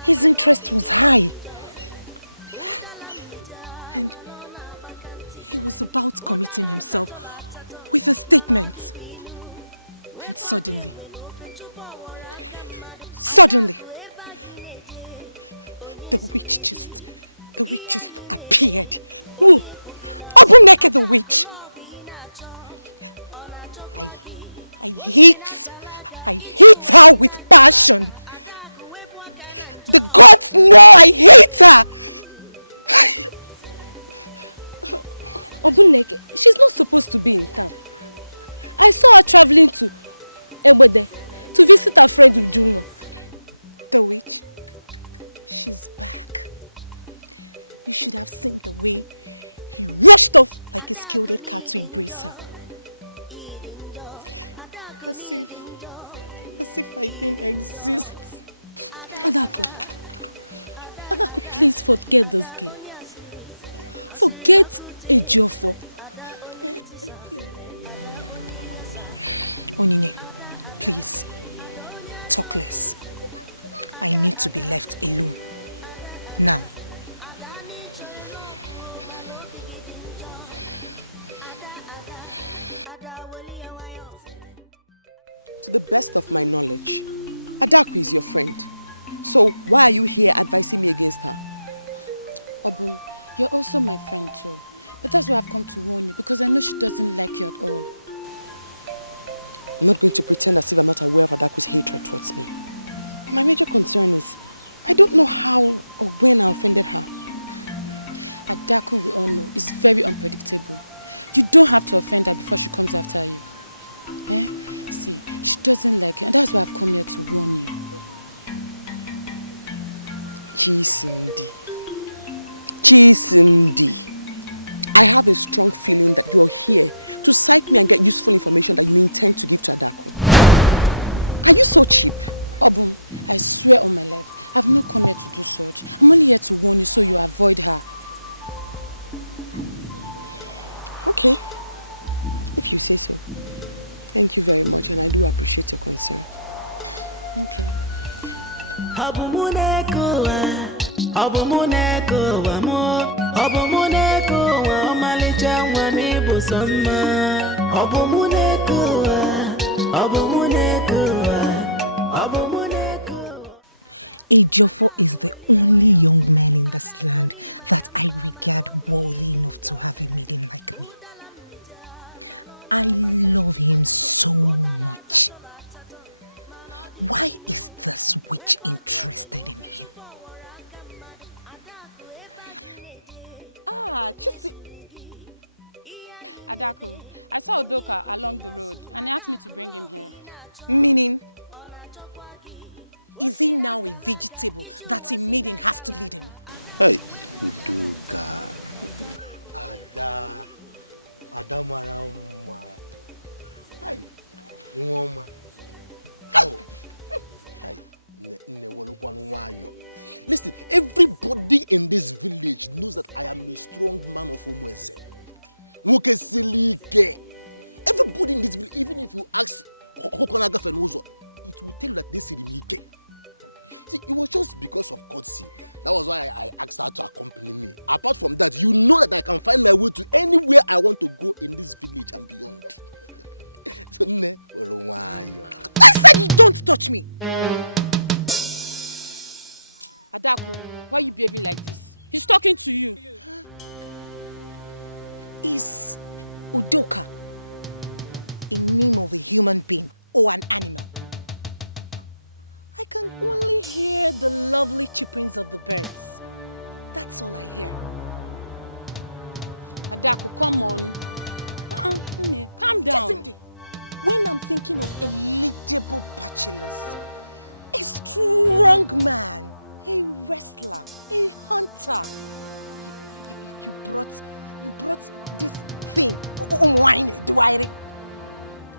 his interest was high. And he was about committing himself with a statement. And suddenly, the witch just appeared. Who? Obumneke the witch. I hate her with passion. The gods know I hate her. Obumneke, she's not supposed to be in town. I saw her traveling to Ebode to visit her friend Ujunwa. The witch? She's back. You should have seen the way he rushed off like a skilled cat to embrace her. As if I didn't exist. Adako, please forget this game. Forget Ejiofor. Onyinye, please, talk less. I need to be left alone. Now. To the best of my knowledge, Adaku is your friend. So why are you here advising me against her? Obum, you're also my friend too. But that's why I've come to warn you, because I know she doesn't like you at all. I'm not going to pretend as if I'm not aware of Adaku's hatred towards me. My major concern is, I don't know how or when I offended her. Adaku, we all know, is very unpredictable. You don't have to offend her before she comes after you. Eh? See, she doesn't like you, and that's why I've come here to warn you. Chisimdi. I have a strong feeling that you're here to psych me and get useful information that you intend to give to Adaku. Are you so cheap? Obum, I swear on my life, I've not come here to do such. I'm only here to warn you so you avoid her. Okay. If you say so. Thank you very much, and I do appreciate your concern. Okay. Ejiofor is the only young man in this land that I regard worthy enough to have a maiden like me. I love him so much. Why is this witch interested in him? Chisi. Adaku, I saw Udoka along the road and he asked me to bring him here. Meaning? Is he now a vegetable that a maiden has to lead him? Hey, Udoka. Adamarama. Hey, Nwoma. Oh. Hey, listen, everybody in this village knows that I am a strong man of Umwese. Everybody in this village, even if you ask Okonaga Fenozo, it will tell you that they see me. See, it was just because of courtesy. That was why I asked her to accompany me. Apart from that, you know that I can find my way to anywhere I want to go in this village and beyond. So, I said you don't touch me! Adaku, why are you behaving like this? He's talking to you. Is Udoka a name of a human being or an animal? I can only hear the lovely chirpings of the birds. That's all I hear. Adaku, come on. Calm down. Cindy, when I'm thinking of eligible bachelors, a strong man, a wrestler, a hunter, you brought this thing, wine, Duaire.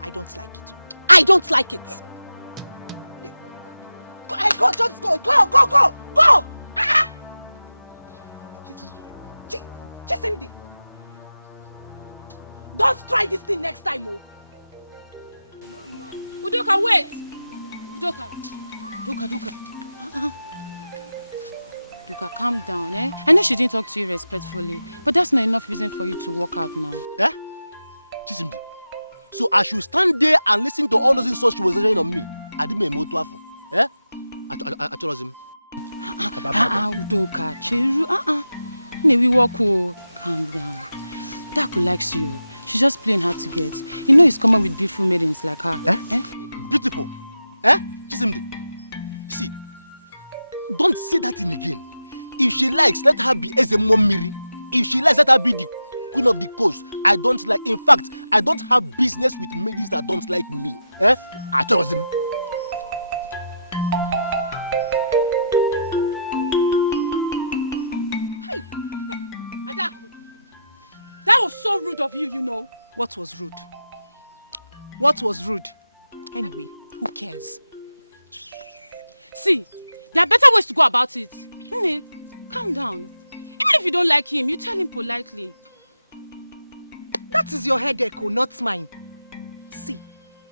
I don't like it. I don't like it. Go, just go, go! Chisimdi, don't try this thing next time, oh. Udoka, wait! Udoka. Duka, calm down, eh? I know she didn't talk to you respectfully, but that's not enough reason for you to walk out now. Eh? Chisimdi. So I should stand there and listen to all those insults she was saying on me. I didn't make more. Eh? I told him. Udoka, Chiru, we walk. Calm down. Daku likes you. She's just playing hard to get. You know he's common with beautiful maidens like her. Eh? Beautiful? Eh? Chisimdi. See, don't say that thing again. If she likes, let her be Ezemomiri. If she likes, let her be the queen of the coast. I don't like, in fact, I don't have business with maidens that don't like me. Eh? I told him. That was so rude of you, you know. What was rude? What was rude? Anyway, who cares? See, there are better ways to go about it. Nne, calm down. Even if you don't like him, you tell him politely. That is your headache, not mine. See,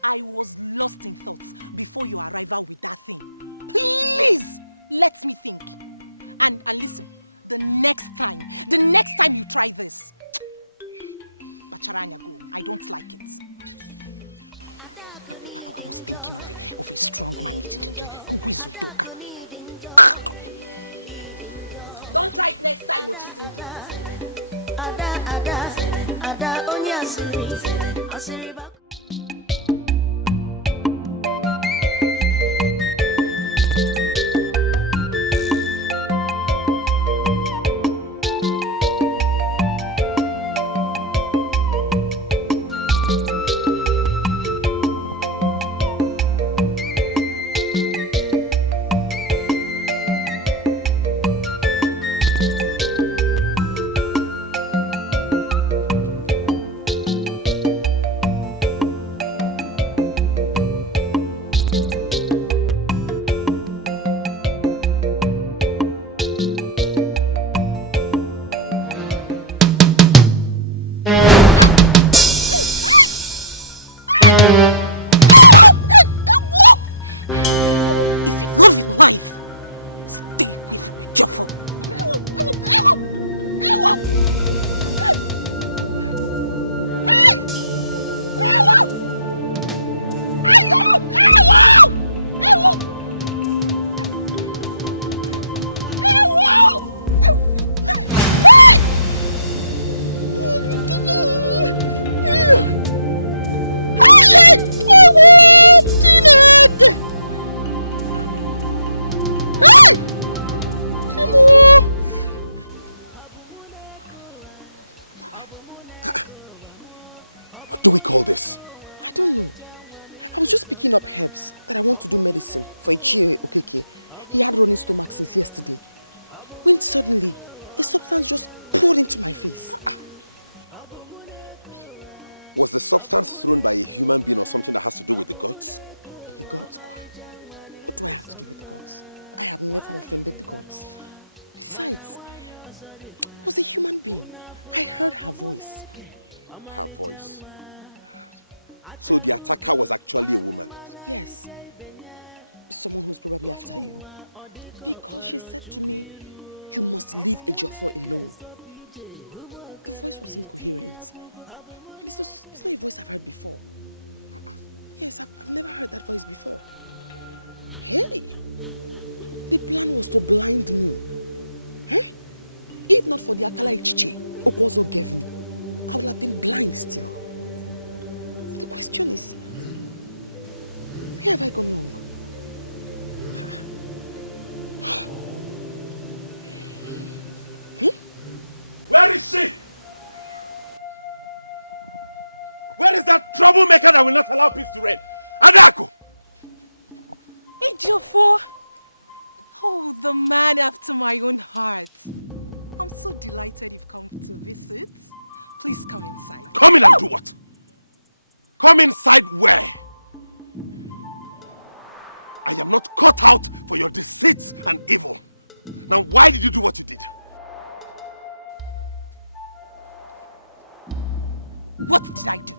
I was lost in thoughts before your arrival with that thing. Please, let me think. And listen, the next time you try this, Bacharanya, go. I don't like it. I was thinking of a strong man who is Udoka. Don't try it next time, Ochisingi. Ada onye asịrị back. What do we call this? I don't know. I was just picking up herbs that I want to do medicine for Ichie Okeke. He had running stomach since yesterday. When suddenly, a substance just poured into my face. Was the substance thrown by a human being or something that has to do with the gods? The gods? What do I have to do with the gods? I have never offended the gods. Besides, it was a human being. I heard her voice. Her voice? So the attacker was actually a woman? Yes. Someone who's probably after you. Because she said to me, you must leave Ejiofor alone. The voice was incoherent. And it's not a voice I've heard before. Yes, I've never heard that voice before. Hey! The plan was to blind me. Eh? If not for the Akala Ichiche Okwozo gave me, I would have been blind still. The question is, where have I gone wrong? Where is she? Where is that troublemaker that will not allow peace to reign? Adako! Ejiofor! Oh, the man after my own heart. I'm so delighted you've come to visit. Please come inside. Come in and do what? Come inside where? I am not cut out for your deceit and evil. Now why did you do what you did? What did I do?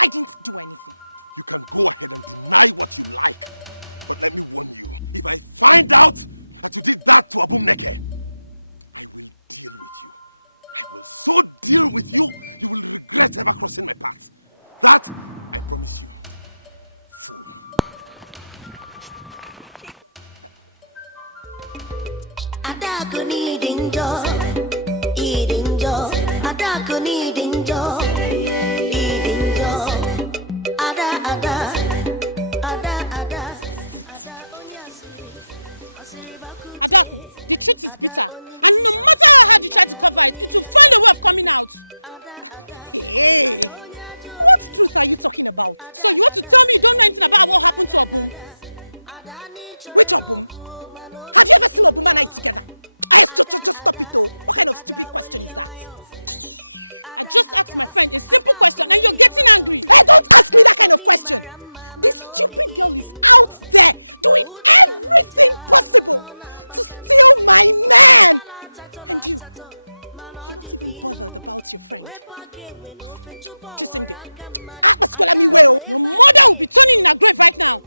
I didn't do anything. You can go ahead and deny what you like. But let me warn you, if I find out that you did that to Obum Neke, I will deal with you. I will so deal with you, you will regret ever crossing my path. That, I promise you. Fool. Adaku needing joy, eating joy. Adaku needing joy, eating joy. Adaku, the truth is bitter. And no matter how hard you try to cover it, it will find a way of coming out. Hey! What truth are you talking about? So you want to tell me you don't know anything about what happened to Obum? Which Obum? Have you ever seen Obum and I together? Just stop it though. What kind of stupid question is that? I just asked my friend a simple question and you're getting angry. Hey, don't ask me that kind of question. This stupid girl is out there doing everything possible to steal my man. And you're not even bothered about your friend. Chisimdi, your mother will be turning in her grave right now.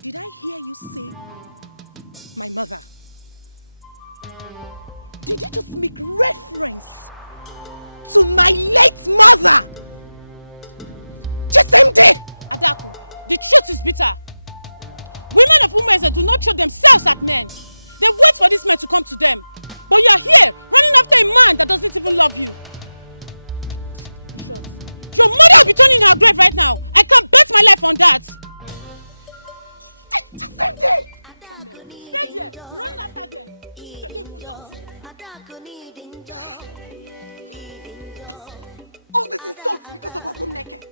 Did I hear you say my mother? Did you just make reference to my late mother? Chisimdi! Adaku, the truth is bitter. Women of Umeze do not show themselves at men. They wait for this man to come to them. But you are here, running after a man that doesn't even love you. Your mother will be turning in her grave right now. I can bet my life on that. Stay there, running after them. All this insults because of Obum Neke.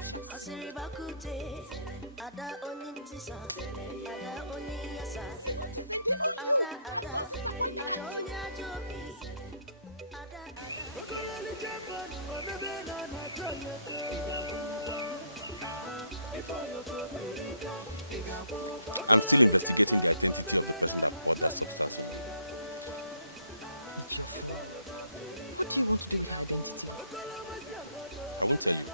Shall see. Even you! I'm so disappointed at you! I'm still investigating the identity of the person that poured that substance on you. It's your fault. What do you want to do with her identity? I won't tell you.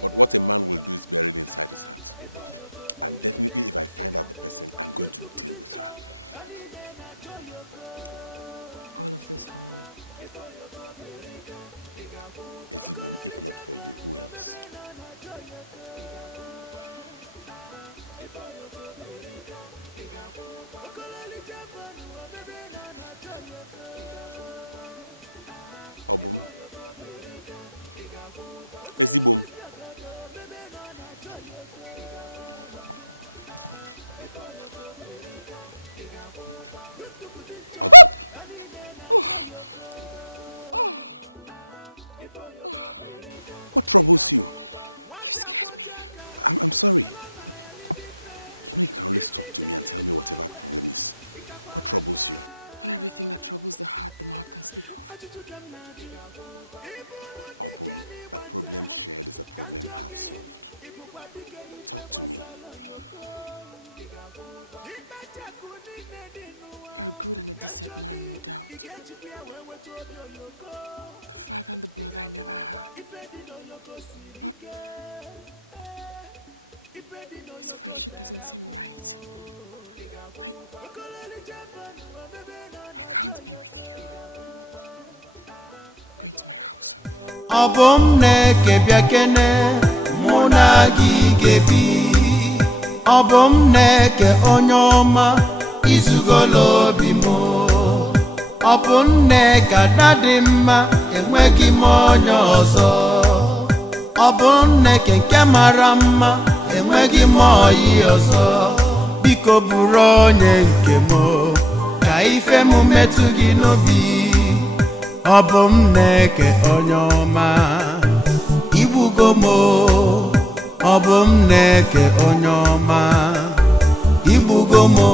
But what a man will do is buried inside his heart. And definitely if I find out the person, I'm going to deal with her. All of this for me. Ezibum, if not for you, who else? Obum. Ezibum. What troubles you? You scared me. I'm sorry. You know you can always talk to me and tell me whatever problem is. What troubles you? Not everything that troubles the heart, the mouth can speak of. Obum, a problem shared is a problem half solved. Talk to me. You're a good and a decent man, no doubt. The father and the brother I never had. But his friendship doesn't seem right. I can't be with you. Go into my house. Obum Neke biakene muna gigebi. Obum Neke onyoma izugolo bimo. Obum Neke adadima enwegi monyo ozo. Obum Neke kemarama enwegi moyi ozo. Biko buronye nkemo ka ife mu metu gi nobi. Obum Neke onyoma ibugomo. Obum Neke onyoma ibugomo.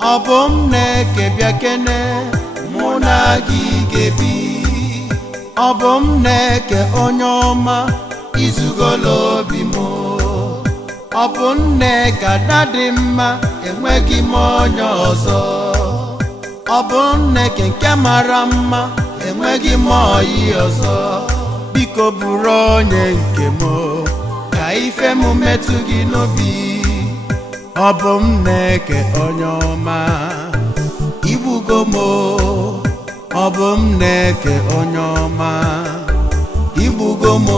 Obum Neke biakene muna gigebi. Obum Neke onyoma izugolo bimo. Obum Neke adadima enwegi onye ọzọ. Ọ bụ Nneke nke mara mma, enweghị m ọyị ọzọ. Biko bụrụ onye nke m, ka ife m metụ gị n'obi. Ọ bụ Nneke onye ọma, igbugo m. Ọ bụ Nneke onye ọma, igbugo m.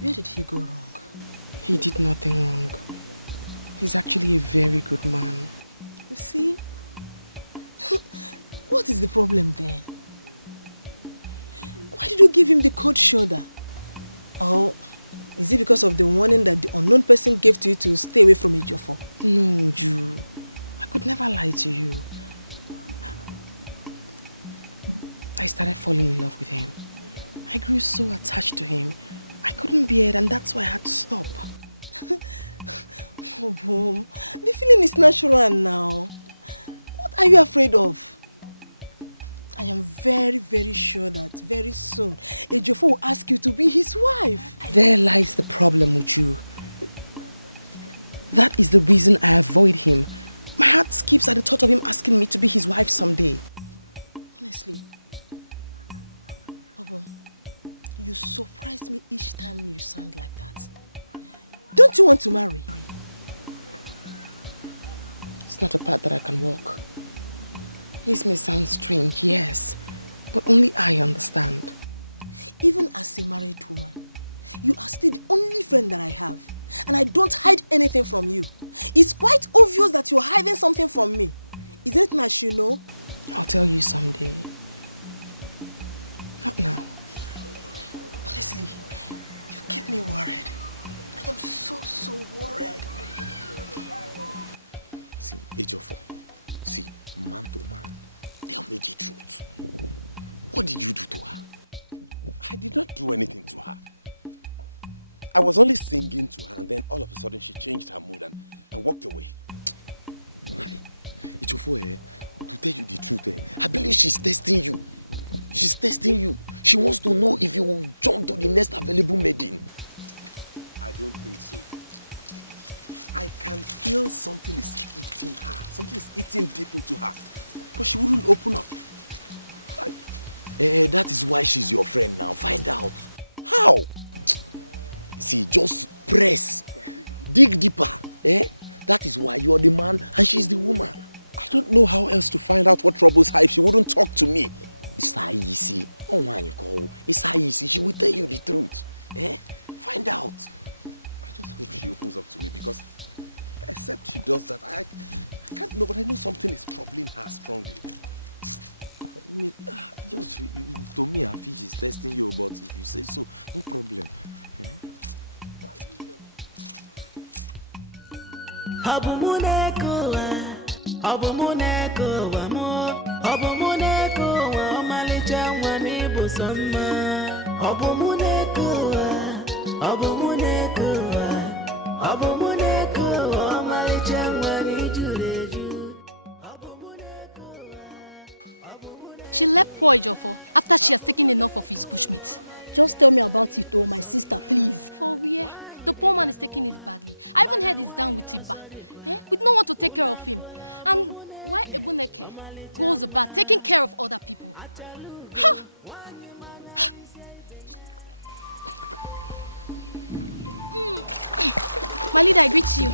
Where did he go wrong? He did nothing wrong. He's actually a very good man. You see? What is the problem then? Why did you give him the cold shoulder? Oh, is it because of the warning that the unknown person gave to you to stay away from Ejiofor? No, Ju. I could never lie to you. I started falling in love with him. I grew so attached to him. I couldn't bear it, and that's why I had to stop. Oh, Boom. The feeling is natural now. What are you afraid of? I am very, very sure that very soon Ejiofor will ask you to be his wife. There lies the problem, Uju. That is the reason I avoid him. My heart skips at the thought of him asking me to be his wife someday. Honestly, Obum, you surprise me each time you sound like that. Don't you want to marry? It's not a path that I can walk. This may sound strange, yes, but only I understand. Even as a married woman, you are still the only friend that I have. And I don't hide anything from you. It's quite obvious that you're hiding something from me. Isn't it nice you know? I'll tell you someday. Not now. Honestly, you keep me worried. I am so worried. See, Ejiofor, see, man to man, tell me the truth. What did you do to her? I did not do anything to her. I was only singing to her, and then all of a sudden she changed her mood and walked away. Ejiofor, to tell you the truth, I believe she's testing you. She's testing you. She wants to know if you will jump to the next available maiden. I don't think so. I can feel something is eating her. Something is eating deep into her. But she wouldn't open up. That is why she's your friend now. Find out. How? See, just press. Dig deeper. That is why you're the man and she's the woman. I don't know how else to find out what troubles her if she wouldn't talk to me. It's how easy. Oh, man, you call. It's how easy. She will tell you the truth. Find out. I just hope she opens up to me because except she does that, I can't know, but I know something is troubling her strongly. I mean, just to me, I feel she's testing you, but if you say so, no problem. She left poor Ejiofor after she has taken enough of his bushmeat. Just tell me about it, oh, my sister, please. For where? The poor man is taking it badly. I even heard he's down with Tiba. With no one to take care of him. And why Ebuneke goes about taking care of other people? Huh. My leader, I greet you.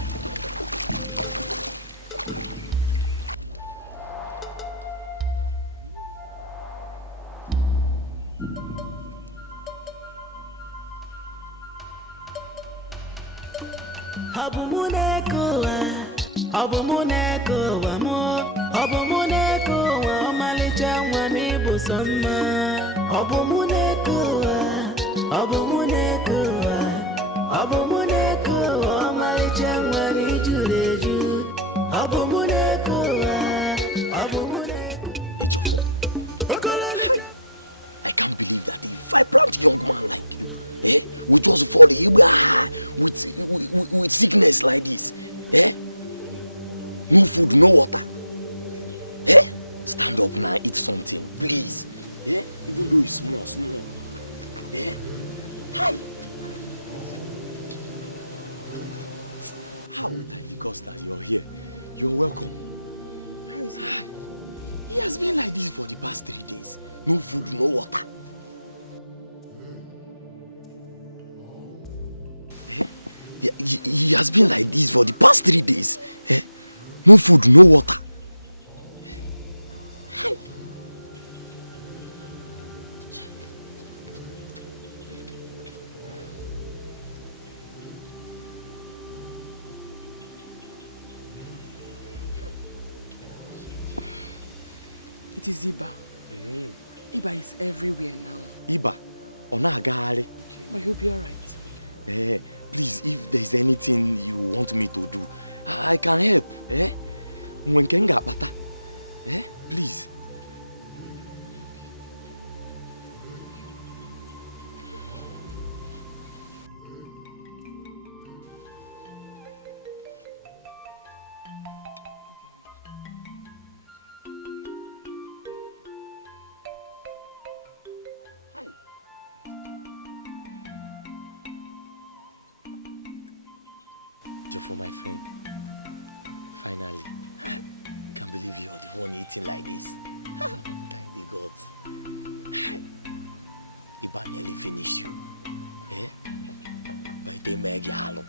I can't believe that a vibrant young man like you will just fall with sickness like this. No food, no water. stand up now, eat something, please. Yeah? Even though it's small, small. Yeah? Hi. How would I because that you're here? You're welcome. How is he? He has been like this for the past 3 days. No food, no water. He has been like this for the past 3 days. No food, no water. It is Iba. Iba is everywhere now. Iba, Onagari. But he'll be alright. Please, if there's anything you want me to do, I can help. When can get better? Please. For my friend, finally, I can't believe you're the one eating like this. Thank the gods. Iba nearly finished you. By the Megalo.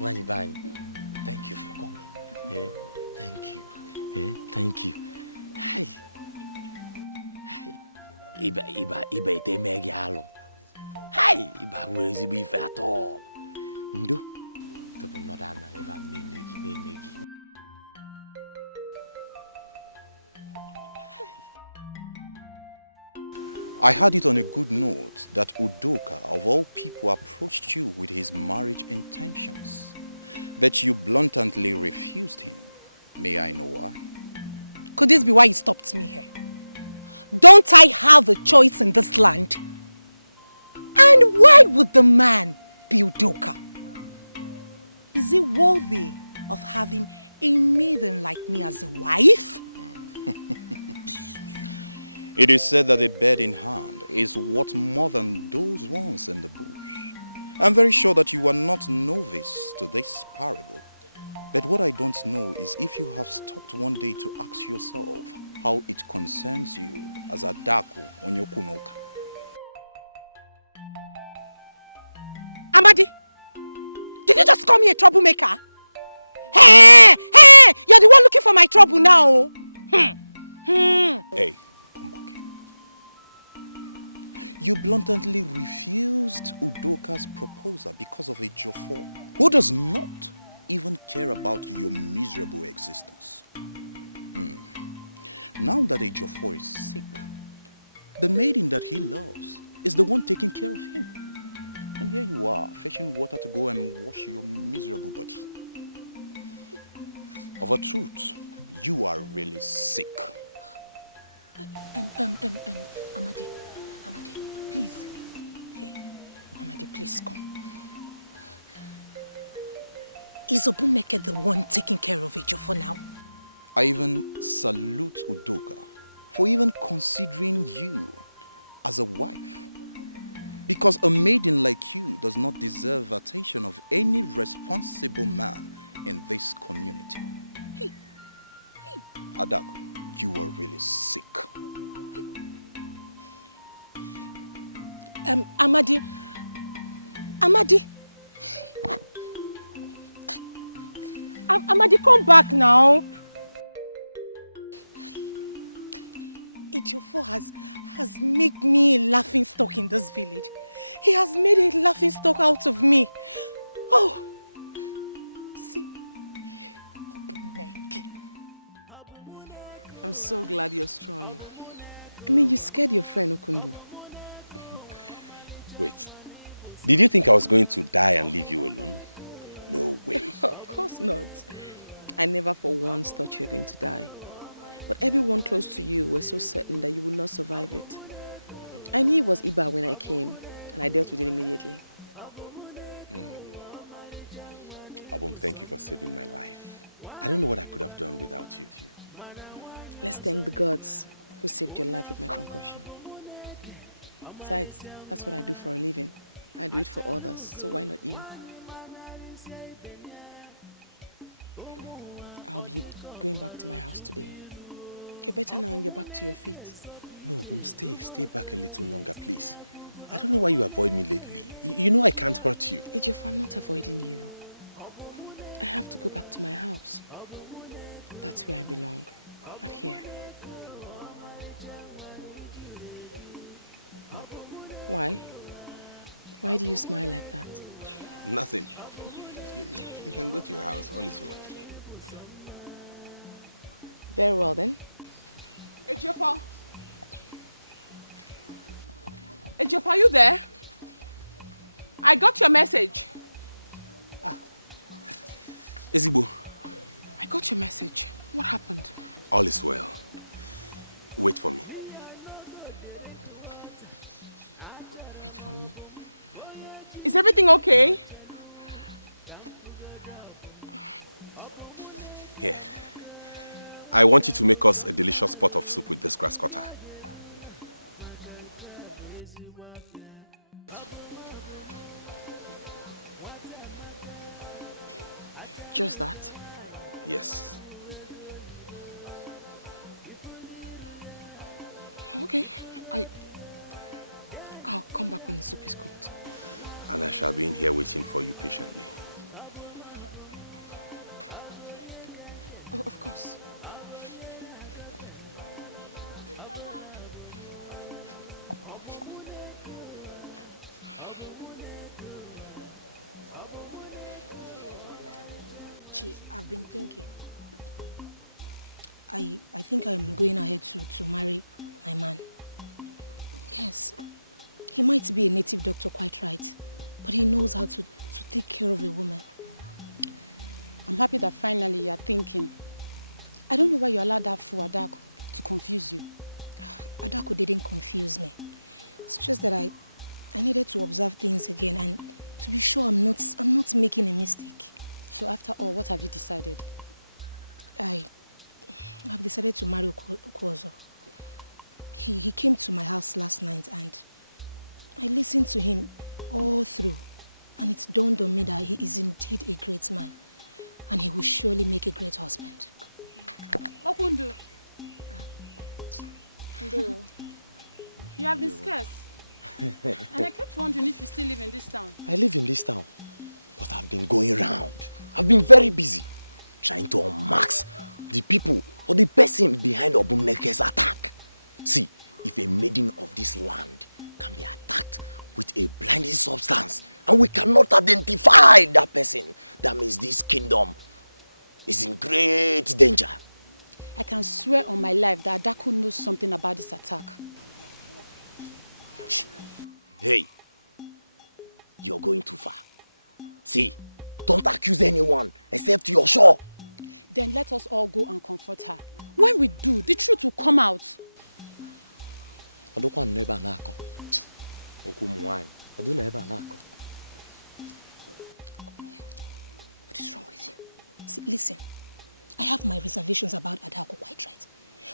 Manibani, thank you for coming. Thank you. Thank you. Hi. Iba the Megalo. Hi, Iba, where is he at all? Ndo, the Bunadana, Iba, Negi. I had it on a good note that Udoka, of all people, approached you with his marriage intentions, but you bluntly refused him. May I know why? Could this be why you stopped me here? Don't I have a choice in this land? And why would the man be Udoka? Is he worthy of having a maiden like me as a wife? It is said that a bird in hand is worth more than those ones in the bush. I'm very sure that you are not novice to this parable. But what I don't know is if you have stopped one day to ask yourself how it concerns you as Adaku Onyokunoka. Amadi, did you just call me a troublemaker? Hey, you're the one looking for my trouble now. Hey, come back here. You bluntly refused Udoka's proposal because of a Jofo who does not even care about your miserable existence. Now that a Jofo is sick, the maiden that he loves is the one taking care of him. And here you are, fetching water to go and wash your miserable body. Of a truth, you are really sick. Amadi, please. Hey, Amadi, please come. Is Obumneke the one taking care of Ejo for now? I even salute Udoka for even considering you as a wife. Because a maiden like you does not deserve attention of any responsible man in this community. Hey. Adaku, you are really sick. Amadi, come back now. Ejiofor has made me a laughing stock in this village. He has made a laughing stock out of me. Oh, see. I'm so glad you're strong. I mean, you scared your friend Okundu. Wait, did you think I was going to die and leave you alone? No way. Of course not. I never for once thought you were going to die. But everyone close to you were so certain that you would not survive it. I knew it was Iba when I came, and I dealt with it immediately. Abum, thank you for saving my life. I don't know what I could have done without you. Let's thank the gods who saved your life with my concussion. Besides, that's what I do for a living. I do it for others, so why not you? I'll be going back to my house today. You're better now and you're back to your feet. No, stay back a little longer, please. I don't know why you avoid me lately. You know I can't hurt you. Ejiofor, I'm not avoiding you. I have to go back to my house. That's where I belong, not here. Why? Why do you smile like that? Nothing. You can go to your house, all is well. Very well then. Ejiofor! Ejiofor, are you there? I got your message. Ezigbo. I got your message. What happened? All is well. Wait for me. Wait for me. Is everything okay? Here. I want you to make us a delicious pot of soup with this grass cutter. Just that? Yes. Okay. I'll come back when the soup is cooked. And I shall be in here waiting for you patiently. Oh, of course. Chi, I've been thinking. I think I'm going ahead to marry my man. Yes, he might be a native doctor, quite right, but he knows how to take care of a woman. I'm happy that finally you're thinking. I don't know why you allowed that fool Adaku to confuse you. Adaku didn't confuse me. It's just that I needed to observe things again and to be sure I'm not making a mistake. So after all, what have you decided? I've decided to marry Okwozo. He came to my house last night and I listened to him all through, and it dawned on me that he is indeed a great man and he will surely make a great husband. Okundu. You have been scarce. And I kept wondering if you still live in this town. I live in this town, but I've been going around. I've been very busy trying to unmask the people or the person behind Obumneke's attack. See, if a maiden of this land can be attacked with a blinding substance and we cannot identify that person, that means this kingdom is in great danger. I can swear on my life that Adaku knows something about this attack. Hey, you're going too far. See, don't accuse anyone except you're sure. Then let us all go and comfort her. When we do, the truth will come out. What is wrong with you? See, listen, I have my reservations about Adaku, quite right.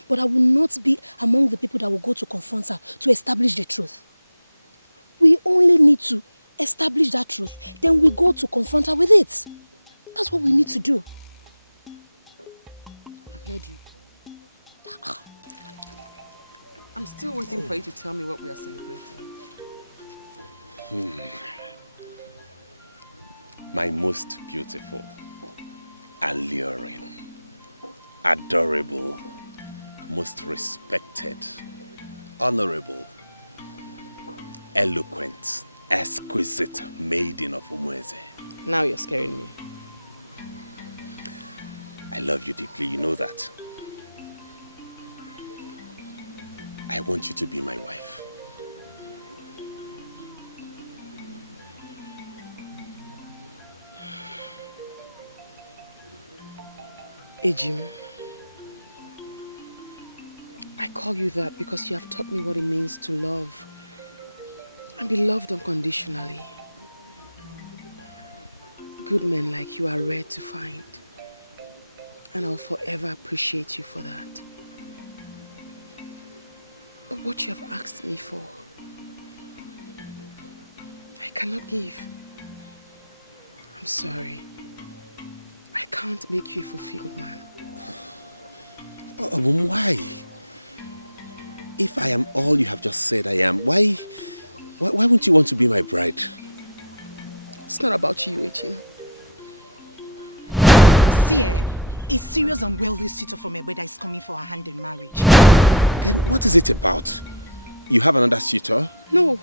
But I will not be among the people that will go to confront her to establish the truth. We only need to establish that truth, then we go to confront her with it. That's what we need to do. I've heard you. I'm still waiting for you to tell me what we are celebrating. My most beautiful, alluring, adorable, most respected, honorable, eloquent, exquisite maiden of Umueze. Now you're scaring me. I love you deeply, you know that. I want you to be my wife. Ejim, I call you that because you have taught me what it means to love and be loved unconditionally. Good men like you are rare to find. And I'll forever appreciate you for that. But what you have asked me for, I cannot give. I'm sorry. I can't make you a fulfilled man. Obum, why? If I am all you have just said I am, why wouldn't you want to be my bride? It's not about you, Echim. See, a serious and wealthy suitor from Egbeda is coming for her hand in marriage. Then what is it about? You have another suitor? No.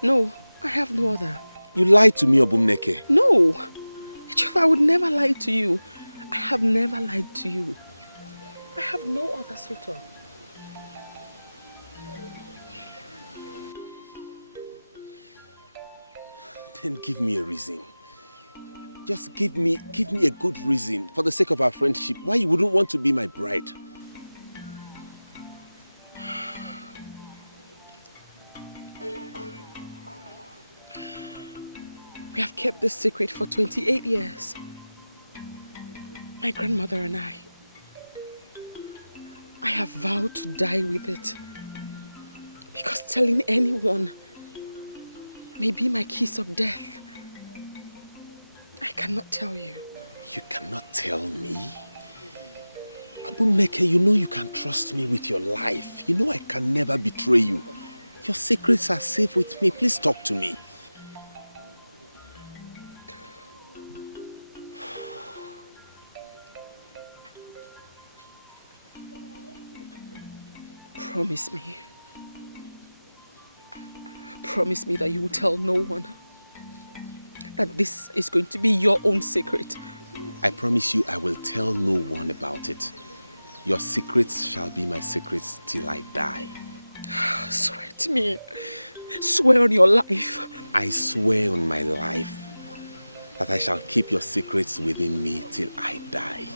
No, I have no other. You lied to me, Obumneke. No. Echim, I would never lie to you. I have never lied to you. I have no other suitor. Then give me a reason. Just give me a good reason for the sake of our friendship why you wouldn't want to be my bride. We have kept this secret for 28 years. My grandmother and I. I have vowed to die with it. Because telling anyone may be my kiss of death. I cannot tell you. You cannot tell me? Obumneke, you know you can trust me with your life. You know I can never betray you. Your secrets are safe with me. Please talk to me. Promise me. Promise me that you will tell no one. That this is going to be your own secret. I promise you I will tell no one about it. Your secrets shall be my secrets till I die. Swear to me. Swear on your life. I swear on my life that I shall keep your secrets within me till I die.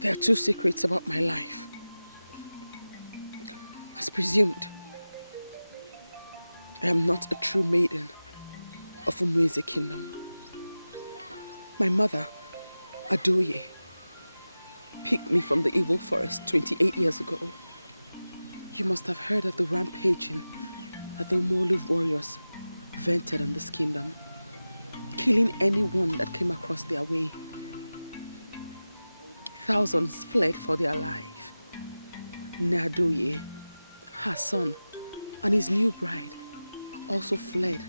There are two secrets about my life. As presumed, I am not a true maiden of Umueze kingdom. My mother, Adoye, picked me from the evil forest 28 years ago. You must have heard of the rampaging that the Molu warriors vented on this kingdom, killing anyone that came across their way. Thousands fled for their life. Nadoye, her son, and his new bride also fled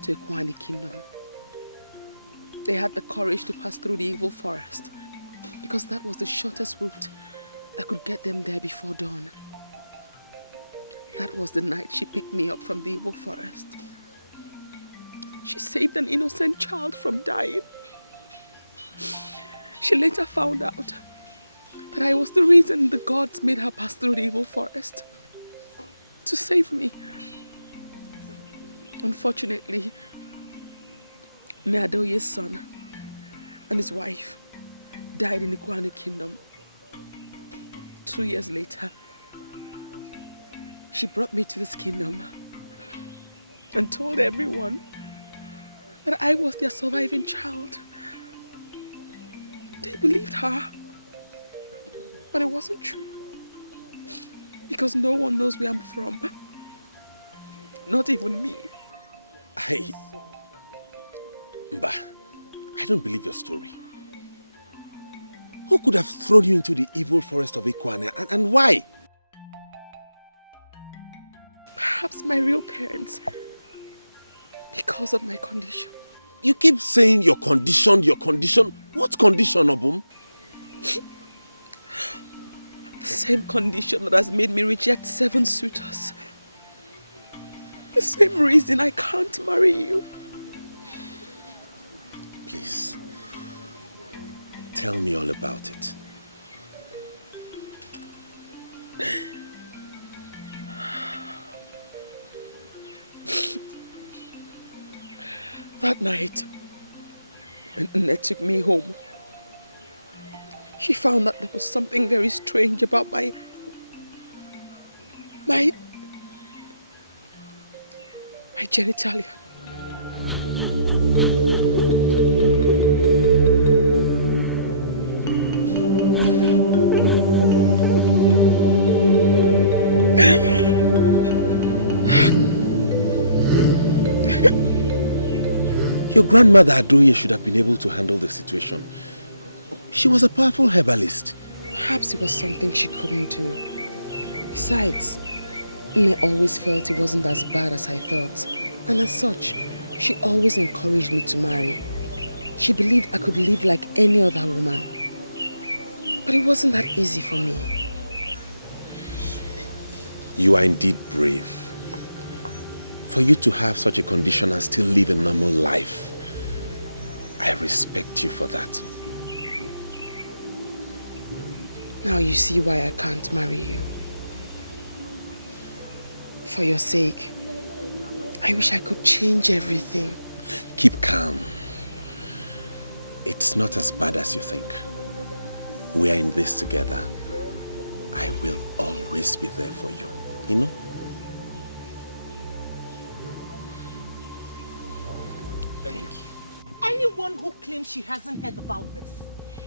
to Ekwani kingdom. They had the courage to pass through the evil forest because that was the shortest route that could get them there before dawn. That was the night she picked me up from the evil forest. She saved an innocent child from dying. She later found out that I was the reason the gods made her pass through the evil forest to save me. Unfortunately, Nadoye's son and his wife died in the Kwanu kingdom. 2 years later, she brought me to this kingdom and told everyone that I was their surviving child. They believed her. But it wasn't true. Because no one knows where I'm from. Not even me. Mba, I don't believe your story. Who could have thrown you into the evil forest of Ekwane and why? Perhaps my real parents. Because of my condition. You keep saying your condition, your condition. What condition, Obum? The same condition that has made me reject 7 suitors. The same reason I can't marry you. Please, tell me all about it. That night, when Nne took me home she found that there was something very strange about my genitalia. Your grandmother Adoye should have been able to handle the situation. She was a powerful herbalist. Perhaps it was something she couldn't do. Besides, I always felt it wasn't as bad as I thought. And as such, she always encouraged me to marry. She believed I could live like any other woman. But it wasn't that easy for me. You are indeed brave. For you to have such a condition and still live a normal life, I respect you for that. Now you see why I can't marry you. For your sake, I wish I could change everything. Keep calm. It's not as bad as you think. We are in this together. I will always be there for you. You know? Thank you. Anyone who claims she hasn't heard about this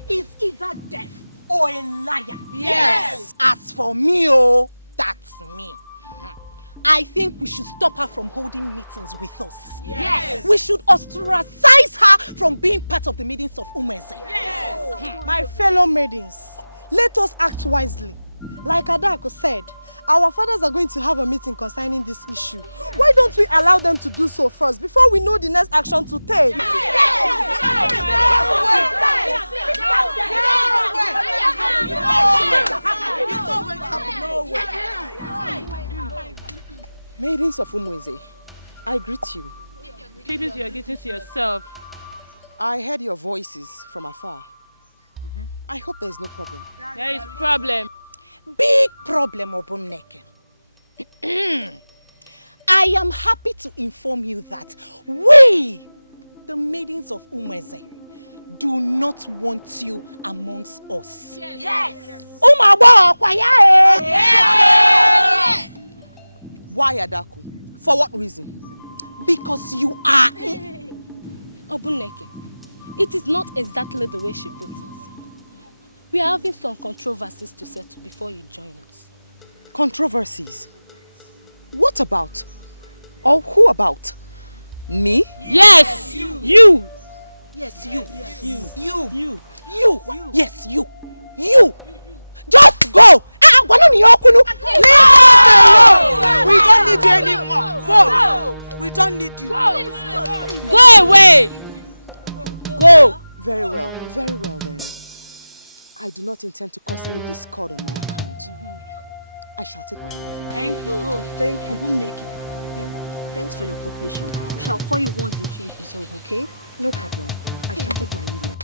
is either deaf or a liar. Yes. As for me, oh, that's me. I think we should stop her from holding meetings with us. Yes. We should ostracize her from being part of the meetings of Umeze. Yes. My fellow maidens, let us act wisely. Like Adako said, our fathers are going to have a meeting concerning this issue. Why don't we allow them to do so first before we know the next action to take? Maidens of Umweze, I greet you. Keep it your greetings to yourself. I heard your voices from afar. I hope there is no problem. There is problem. Big problem, Obumneke. I am happy to inform you that we, the maidens of Umweze, do not want you amongst us. Yes. Yes. Why, Adaku? For what reason? Because you are... Obuneke, it is not exactly the way she put it. We are having some controversies to settle before you join us. Controversies? What about? Or who about? Me? Yes! You! Yes, you. You. Yes, you. You. Just go! We don't need you anymore. Go. We don't need you. Go away. Go. Very well then. I do not intend to cause any discord on my account. I shall take my leave. Thank you. Oh, thank you. Obumneke. Thanks for your cooperation. We shall call you once the issue is resolved, okay? No problem. I shall take my leave now.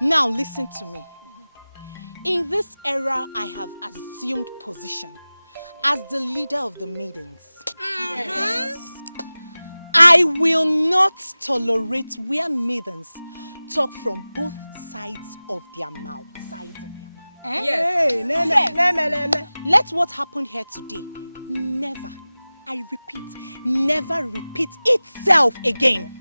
Now listen to me. In this era, I have assumed position as the leader of the maidens. Yes. I will not tolerate where maidens talk from both sides of their mouth. Yes. Let what happened here today never, I repeat, never repeat itself again.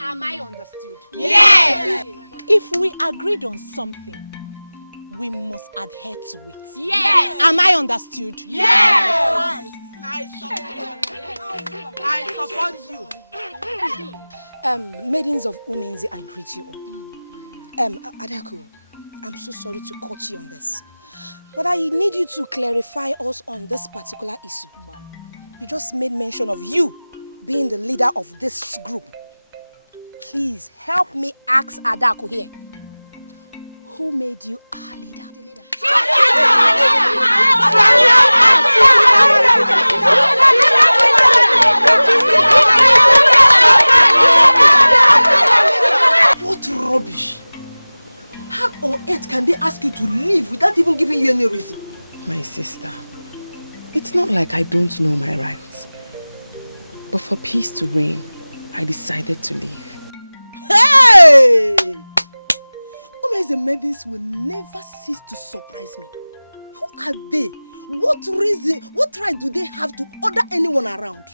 Am I understood? Yes. If we agreed on something, we must adhere to it. Yes. Am I understood? Yes. I support you. Maidens of Umenzi, I greet you all. Adaku, I'm so sorry to cut you on this, but I need you to clarify us on this particular issue. You just made mention of you being the leader of this group. Please help me ask Adaku here. Who made you our leader? What rubbish! How on earth can they ask you to leave without even giving you any reason? My sister, it's not like I don't know my rights. But for peace to reign, I decided to leave. Hey! Umeze maidens will never cease to surprise me. Who are they? What reason, what right do they have to order anyone around?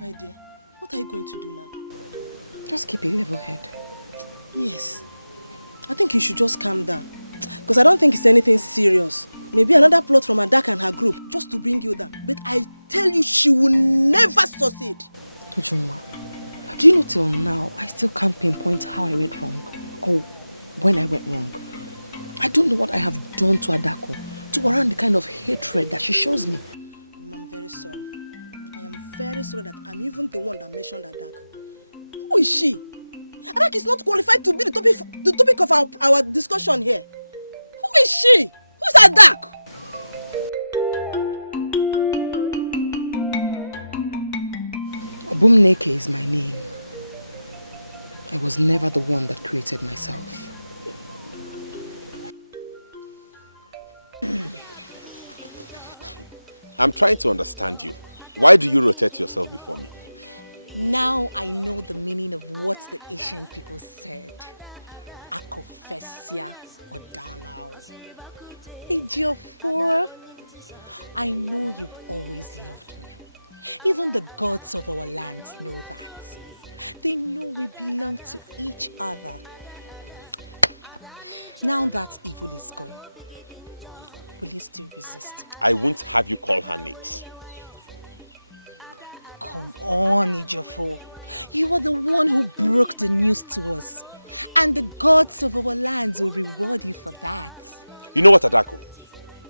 My dear, what are you going to do now? Just keep a level head. Yes. I think you should just calm down. Because I don't think it's anything serious. Maybe another plot from Adak and her group just to bring you down. But I tell you, she will never succeed. Ujunwa, do you know till now, I still can't pinpoint how I went wrong or when I went wrong. I don't know what I have done to Adako to warrant the kind of hatred that she shows me. I'm very sorry. I am very sorry that I'm even the one that mentioned Adak. Who is she? Adak is not qualified to be the topic of our discussion here. Who is she? Who's Adak? Obumneke is my name. I was never the one that created myself. I'm trying to understand you. Why do you rotate yourself before me? Now I know the meaning of what the ancient people said. Akofesia Odalao. Ejiofor, I know you've always loved me. Even the gods of our lands know that. They know we belong to each other. Now that evil is gone, will you still resist? I won't have you call her names. Come on, Ejiofor. You are the one who broke the news to us. And the gods of our lands will reward you for that. You know what, Adako?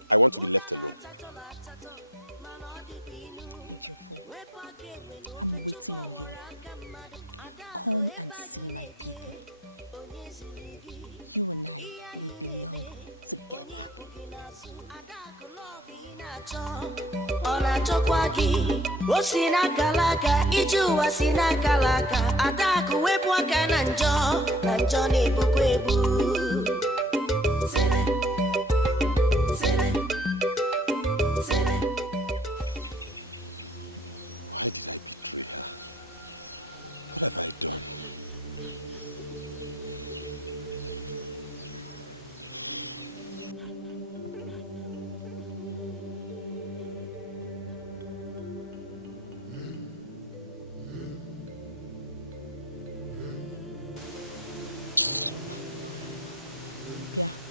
I want to be left alone. Ejiofor, I'm waiting on you. Come and see my people. You and I will belong together. Why did I betray her? What have I done?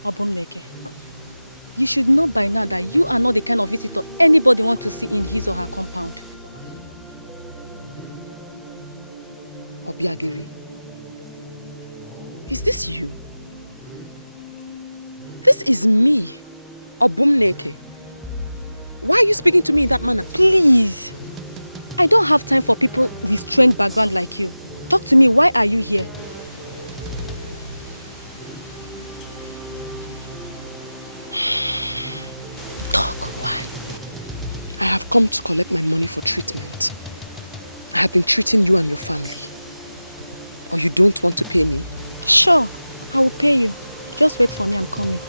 Obumneke, you should know by now that you are not the kind of visitor anybody wants to see in his or her compound. Obiageri, is this you? This is me, Obumneke. Why are you speaking to me in that manner? Please, I don't have time for people with strange background like you. Talk to me, why are you here? I have come to collect my money for treatment. I have been treating you and your family. Or you don't want to pay me? Sure, I will pay you. Just wait for me, I'm coming.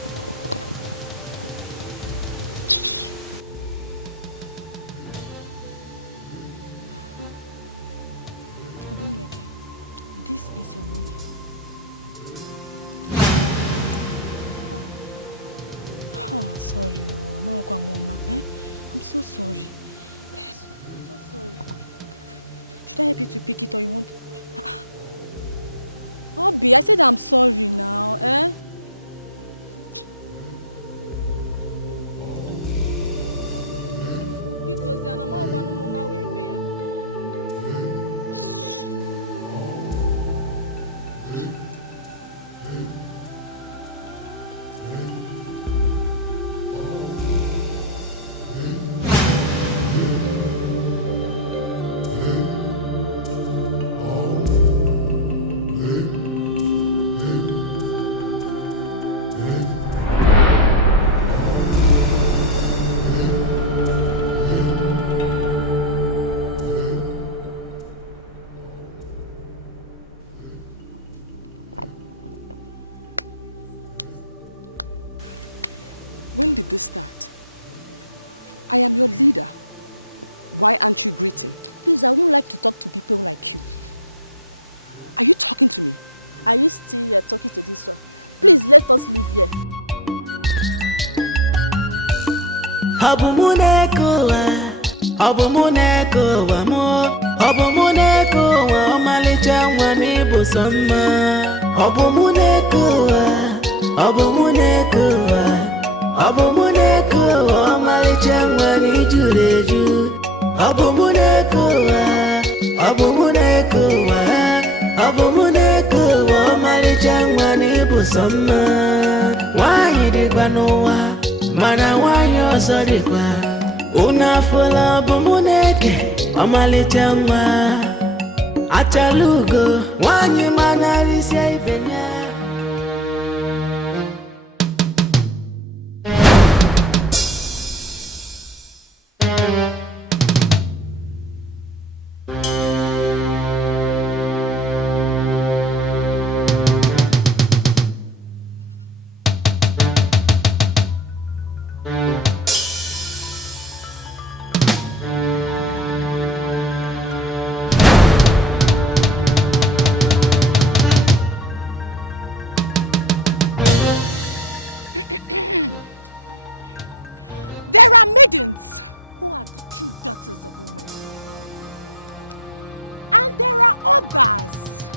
Obumneke, this is your money. Oh, sorry, Mama. I'm so sorry. I'm so sorry. Should I help you to pick it or you want? Obi, I said I'm sorry now, Because I'm not going to Mama with me. When did this start? I am your leader. Why aren't you greeting? Please, I won't like to talk to people like you. Are you talking to me? Are you still here talking to this one? Please, let us leave here. Mana wanyo zorikwa unafula obumuneke omalichangwa achalugo wanyi manarisia ibenya. There are maidens who are the true daughters of women. And there are others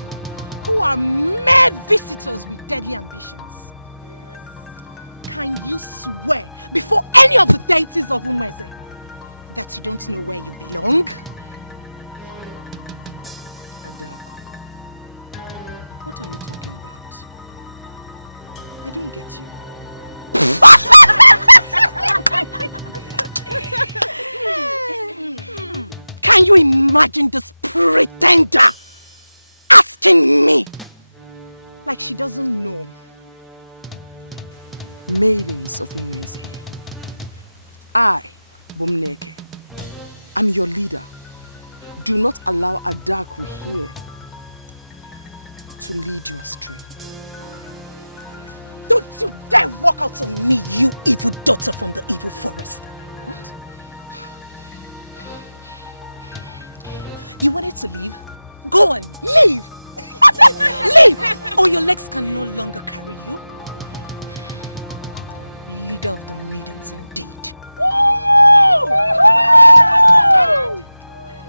who are mere visitors with deadly ambitions. Can you swear before any of the deities of Umeze that you don't know where you belong? Adako, what are you talking about? I don't get you. Can you imagine this pretender asking me like she doesn't know? Maidens of Umeze, I, Bumneke, am your leader. Do not allow Adaku here to lead you astray. Don't you dare walk out on me, you evil daughter from the evil forest. What? You wanted to leave? Go on, leave! Leave! Or your legs can no longer carry you. Leader of the maidens indeed.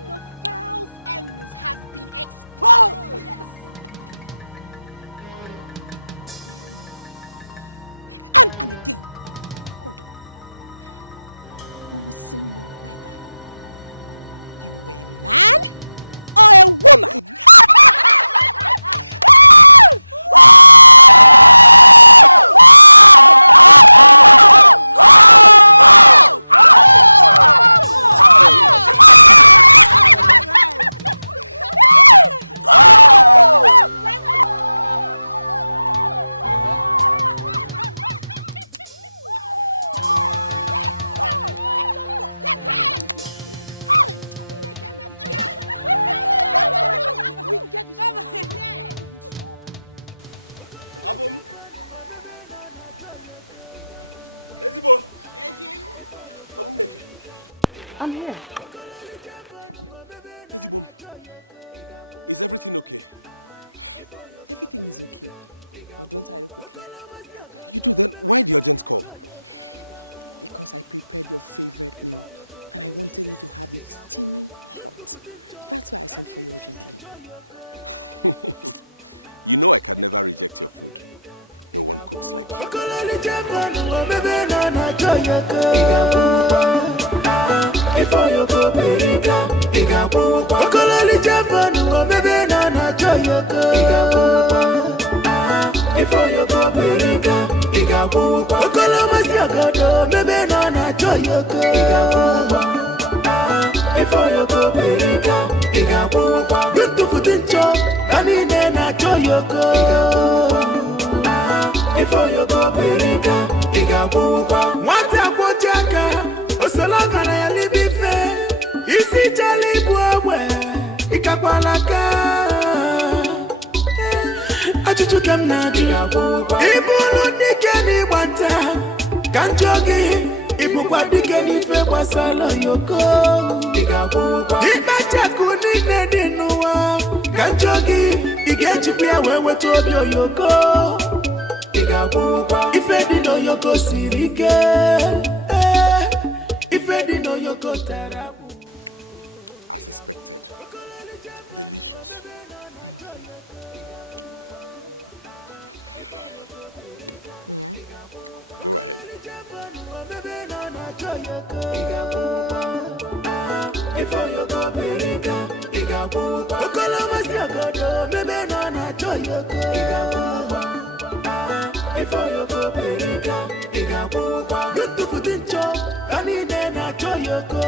The fowl's endless has been exposed! Yes. And again, hold on. We will soon know whether you were a man or a woman. Abum. Ezibo. Ejim. Abum Neke. I'm here. Ezibom, is everything okay? Everything is okay. Or don't I look okay? You do, then why the urgent call? because I prepared your favorite meal and I wanted you to have it steaming hot. That's why I sent for you urgently. You know I can never reject your food. No one cooks like you. Before you go Perika, Iga Pupa. Wata Pochaka, Osalaka na Yalibife, Isi Chalibwe, Ikapalaka. Achuchukam na Iga Pupa. Ibulu Nikeni Wanta, Kanchogi, Ibuwa Dikeni Fewa Salo Yoko, Iga Pupa. Ibachaku Ninedinuwa, Kanchogi, Ikechipia Wewe Tobio Yoko. If I didn't know your Sirike, if I didn't know your Tara. As expected, delicious. Thank you. May I? Go ahead. Before you go Perika, Iga Pupa. Get to foot in chop, and in then I show you go.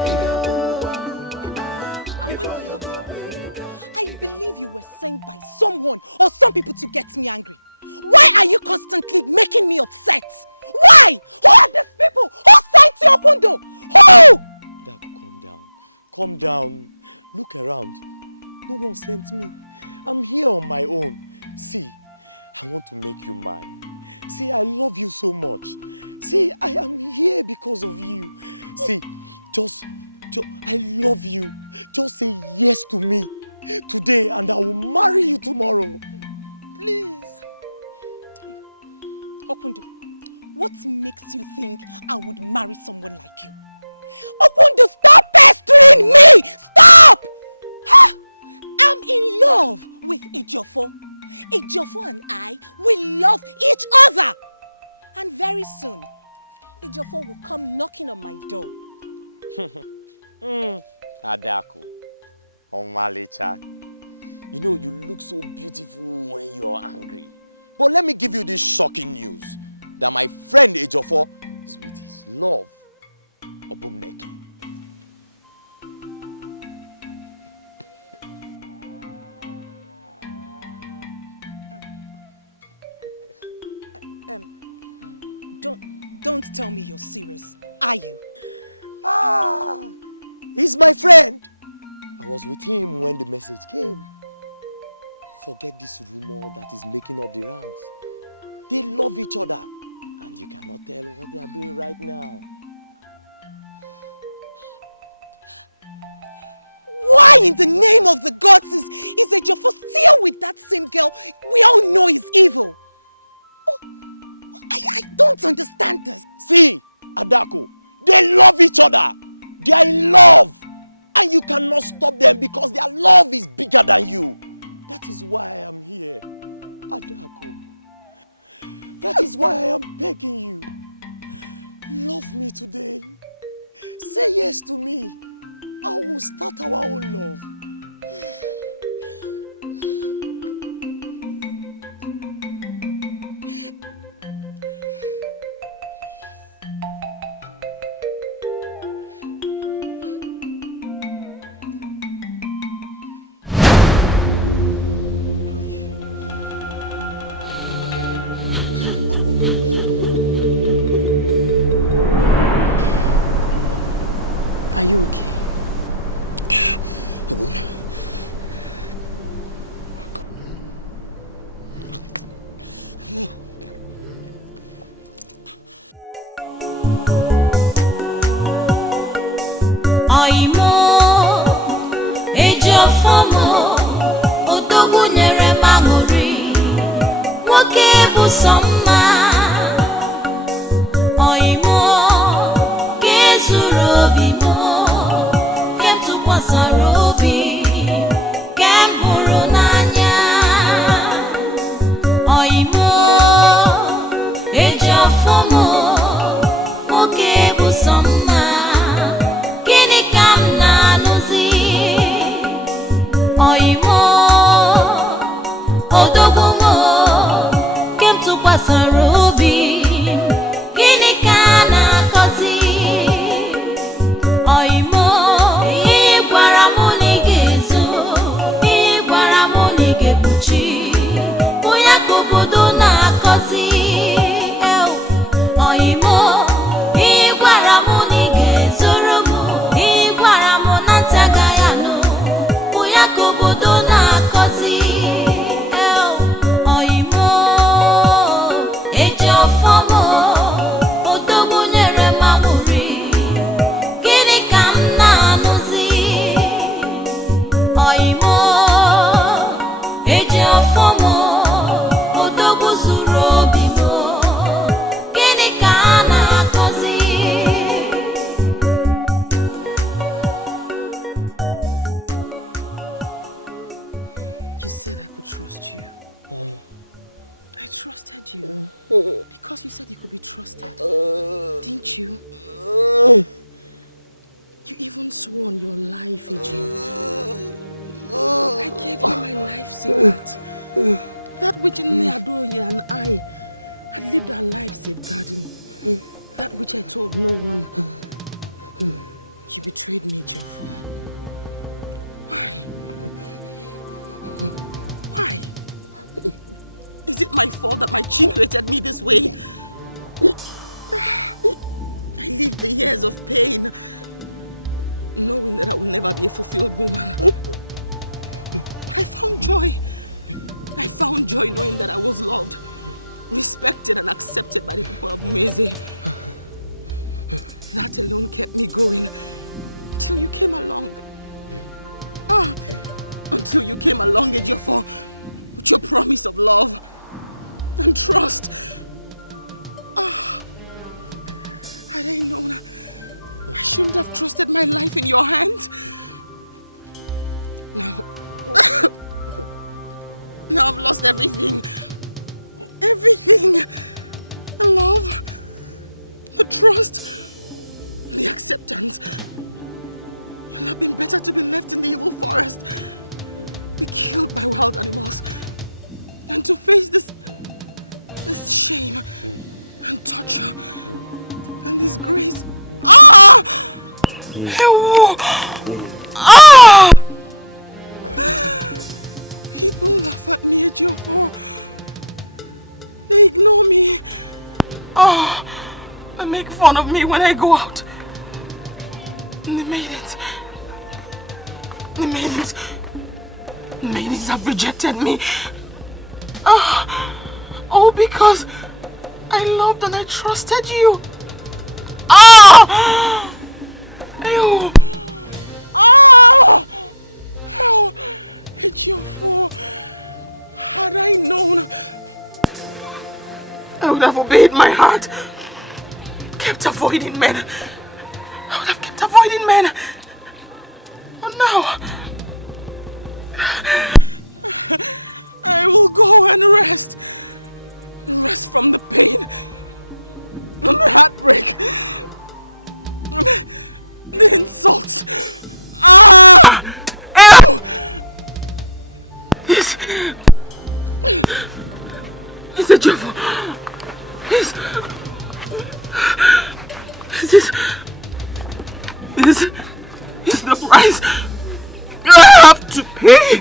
I believe you were sent by someone or some people to get me angry. Why are you constantly making me upset? Why? Who are these people? Who sent you open door? Who? Daku, calm down. Calm down. Look around. No one sent me. I'm here on my own. See, I want to make you mine. See, I love you so much. See, I am here because of you. See, just I love you. Just say yes to me today and I will marry you tomorrow. Please. Okundu, what makes you think I would marry someone like you? Okundu, stop pestering me! Stop! I'm in love with Ejiofor. Ejiofor and I will love each other. And very soon, Ejiofor will come knocking on my door. Adaku, Omalicha, you know you look so beautiful when you're angry. But let me give you this shocking news that my friend Ejiofor is with his love, Obumneke. Don't tell me you're serious, are you? Ah, he's my friend. I was with him when the message came. Forget this rumor that is making up the rounds. They love each other, and you cannot tell what they are doing right now. Why in the name of the gods is Ejiofor still with that same girl we all know is evil? I don't understand this. See, Adako, they love each other. They are in love. And you cannot stop them because their love is bigger than you. That is why I am here, Adako. That is why I am begging you. Love me today. Say yes to me. I will start our own love. Are you okay? Oimo, Ejiofor mo, odogwu nyere m aṅụrị, nwoke bụ sọ mma. Oimo, You because you said you could be trusted, didn't you? You even swore on your life, Ejim. I gave you my life secret. That which Adoye and I had lived our life safeguarding. That which I told no one. You betrayed me, Jofo. Why? Why? Is it my fault that my cheek rated me this way? I lived the years of pain, knowing that I will never be a fulfilled woman. I found joy. I found joy knowing that I was loved, respected and accepted by the people of Meze. That alone kept me going until you came along. Until you came along, Ejiofor, with your promise of love and trust. Had I known, I shouldn't have trusted my life in your hands. Now I've lost everything. Everything. The love, the trust, the acceptance. You'll have been better to be left in the evil forest, be killed by wild animals, than to face this shame and torture and disgrace. People laugh at me, Ejiofor. They ignore me. They make fun of me when I go out. And the maidens have rejected me. All because I loved and I trusted you. Ejiofor, had I known, I would have obeyed my heart, kept avoiding men. I would have kept avoiding men. But now, I will go and rest. Rest from the pain, and the heartbreak, and the insults. Is it Jofo? Is the price I have to pay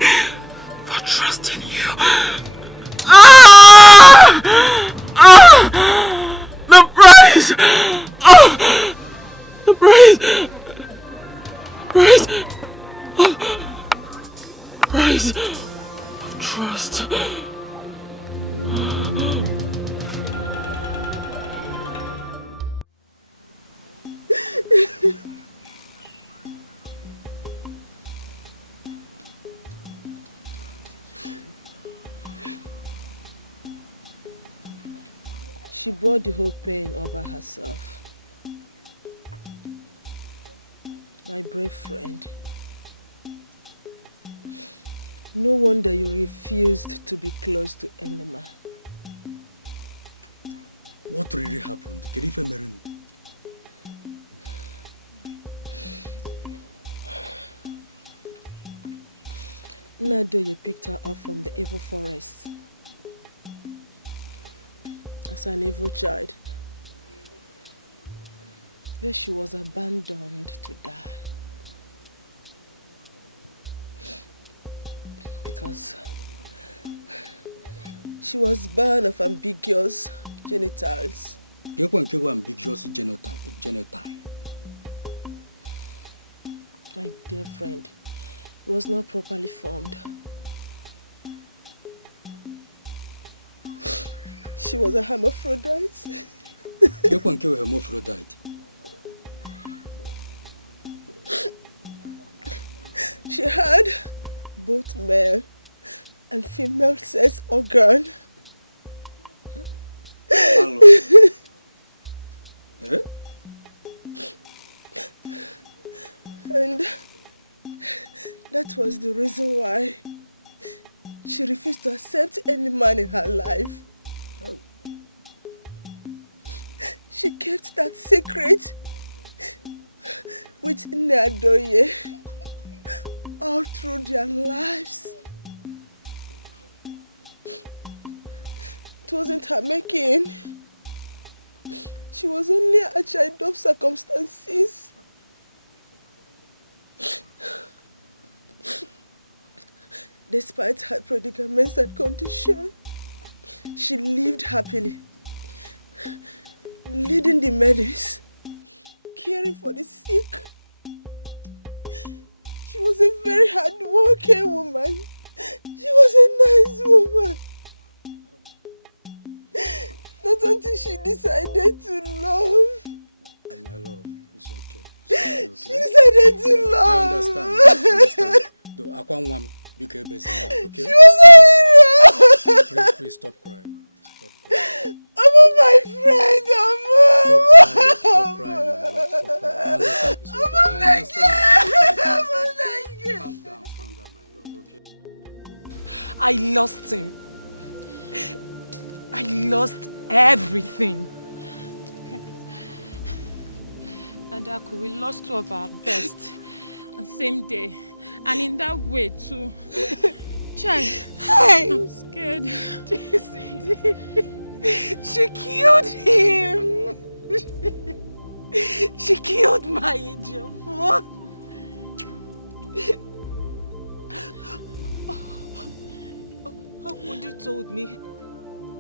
for trusting you? The price! The price of trust. She brought the whole pain over herself. My brave friend. No wonder you refused to be close to Enema. What really happened? Kerife Merunu? Nadoye picked her up from the evil forest as an evil child, where she was abandoned to die. Because she was born of ambiguous genitals. Ambiguous genotype. My dear friend, it was not properly formed. She was a hermaphrodite. You can't kill a hermaphrodite. She had both male and female sex organ. And that was the reason why she refused to accept any man in her life. Oh. She kept that secret with Nnadoye all through their lives. It wasn't her making. She was only a child of circumstances. Despite her predicaments and condition, she lived happily, leading the maidens, caring for the sick. She was a very hard-working woman. She was a nice woman. Not until she decided to love. My love, it's okay. Okay. She decided to love. I understand. Though I can't want you can be okay? She was a hero. Please stop crying. I'm my friend, Stop crying, my love. Stop crying. I understand. Calm down, my love, okay? I lost him. I lost everything. Adaku, we lost two of our best on the same day. And in that way too. Chai, I'm scared. She killed him. She killed my Ejiofor. How could you told me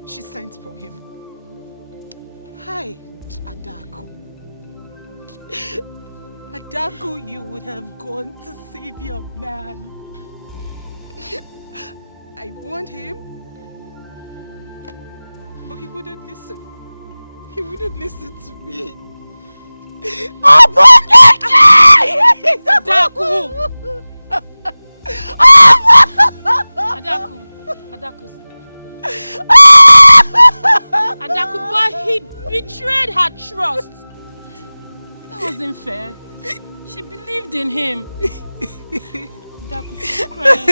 she sent for him? Hi, Adaku. Adaku, you would have gone to save your man. I warned him, but he wouldn't listen. He wouldn't listen to me. Adaku! Adaku. Adaku, but he betrayed her trust. That wasn't fair. She believed in him. Adaku, stop crying.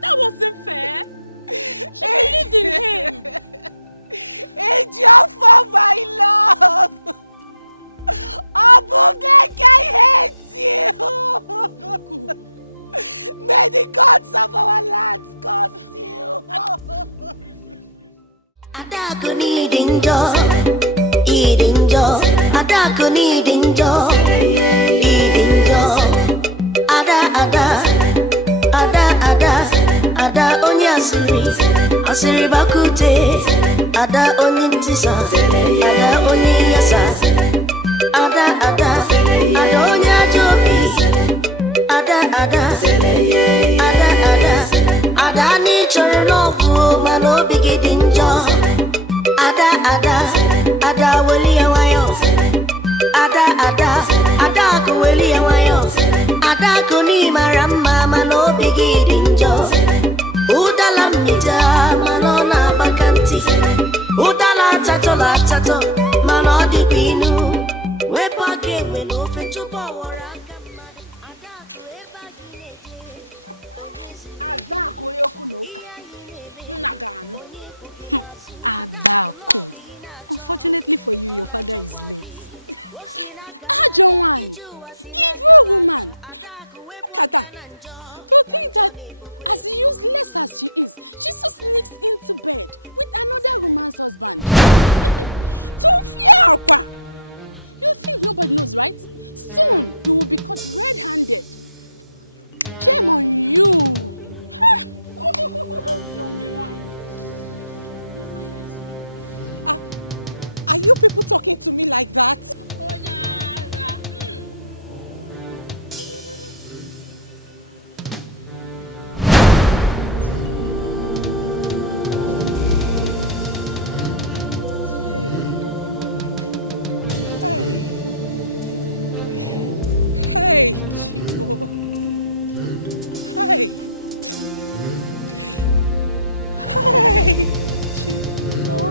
That wasn't fair. She believed in him. Ejiofor, my love. Obumneke, I hate you. May the gods of our land curse you. Adaku needing joy, eating joy. Adaku needing joy, eating joy. Ada onye asiri bakute. Ada onye ntisa, ada onye yasa. Ada onye ajobi. Ada ni chọrọ n'ọgwụ ma n'obi gị dị njọ. Ada weli ya nwayọ. Adaku weli ya nwayọ. Adaku ni mara mma ma n'obi gị dị njọ. Ụdala mmịta ma nọ na-agbaka ntị. Ụdala atatọ ma na ọ dịkwa inu. Wepụ aka egbe n'ofe tupu ọwara aka mmadụ. Adaku yoku n'ụka. Nna ga-anụ. Adaku. Unfortunately for you, your father is late. Ajo nwanyị, evil woman. Look at her. To think that as useless as she is, she just sneaks into bed with another woman's husband. To fear kwa. You think nobody knows, right? Soon you will be caught red-handed. Shame on you. Are you people talking to me like that? Chivo. Hi. Hi. Chivo.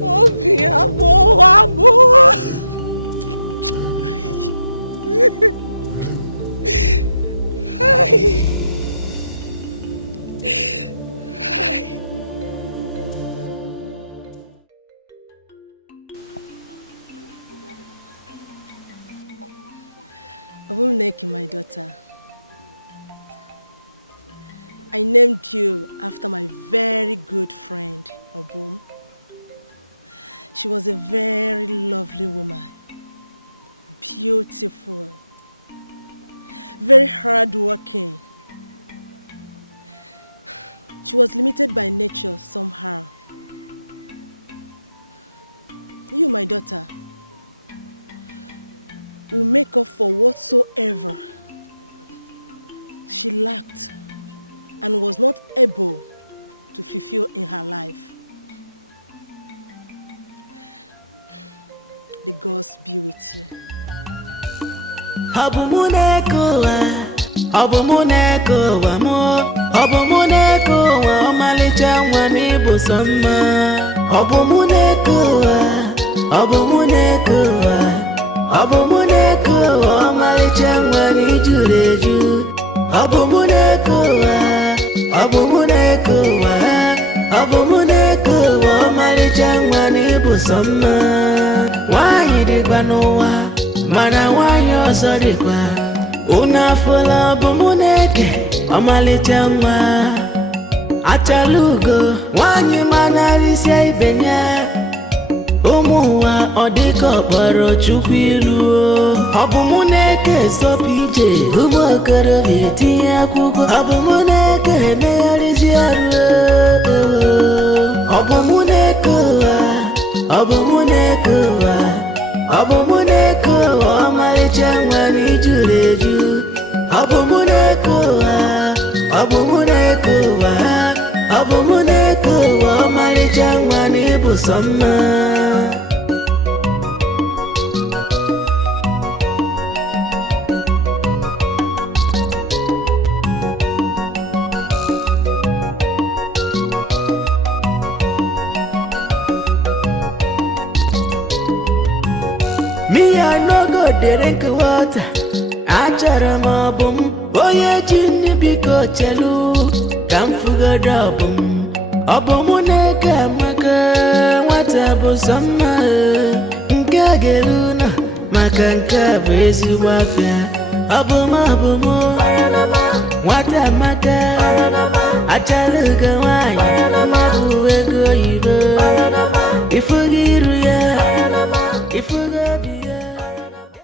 Obiabo amor. Hi. Hi. Obumneke, my daughter, I named you after my very good friend, Obum. She was a very lovely woman, beautiful, very hardworking. She was limited by nature somehow. You, my daughter, will make up for whatsoever she lacked and was not able to fulfill in her life. The gods be with you. Mana wanyo zorikwa unafula bomuneke omalichangwa achalugo wanyi mana risia ibenya umuwa odiko baro chukwiru obumuneke sopije umokoro viti akugo obumuneke nearisia obumuneke Abomuneko amalichangwa ni juleju Abomuneko amalichangwa ni busama Me I no go drink water. Achara mabum, boye jindi biko chelu. Kamfuga dabum, abomuneka maka watabu sama. Nkageluna makanka bezi wafya. Abumu, watamaka. Achaluga wai,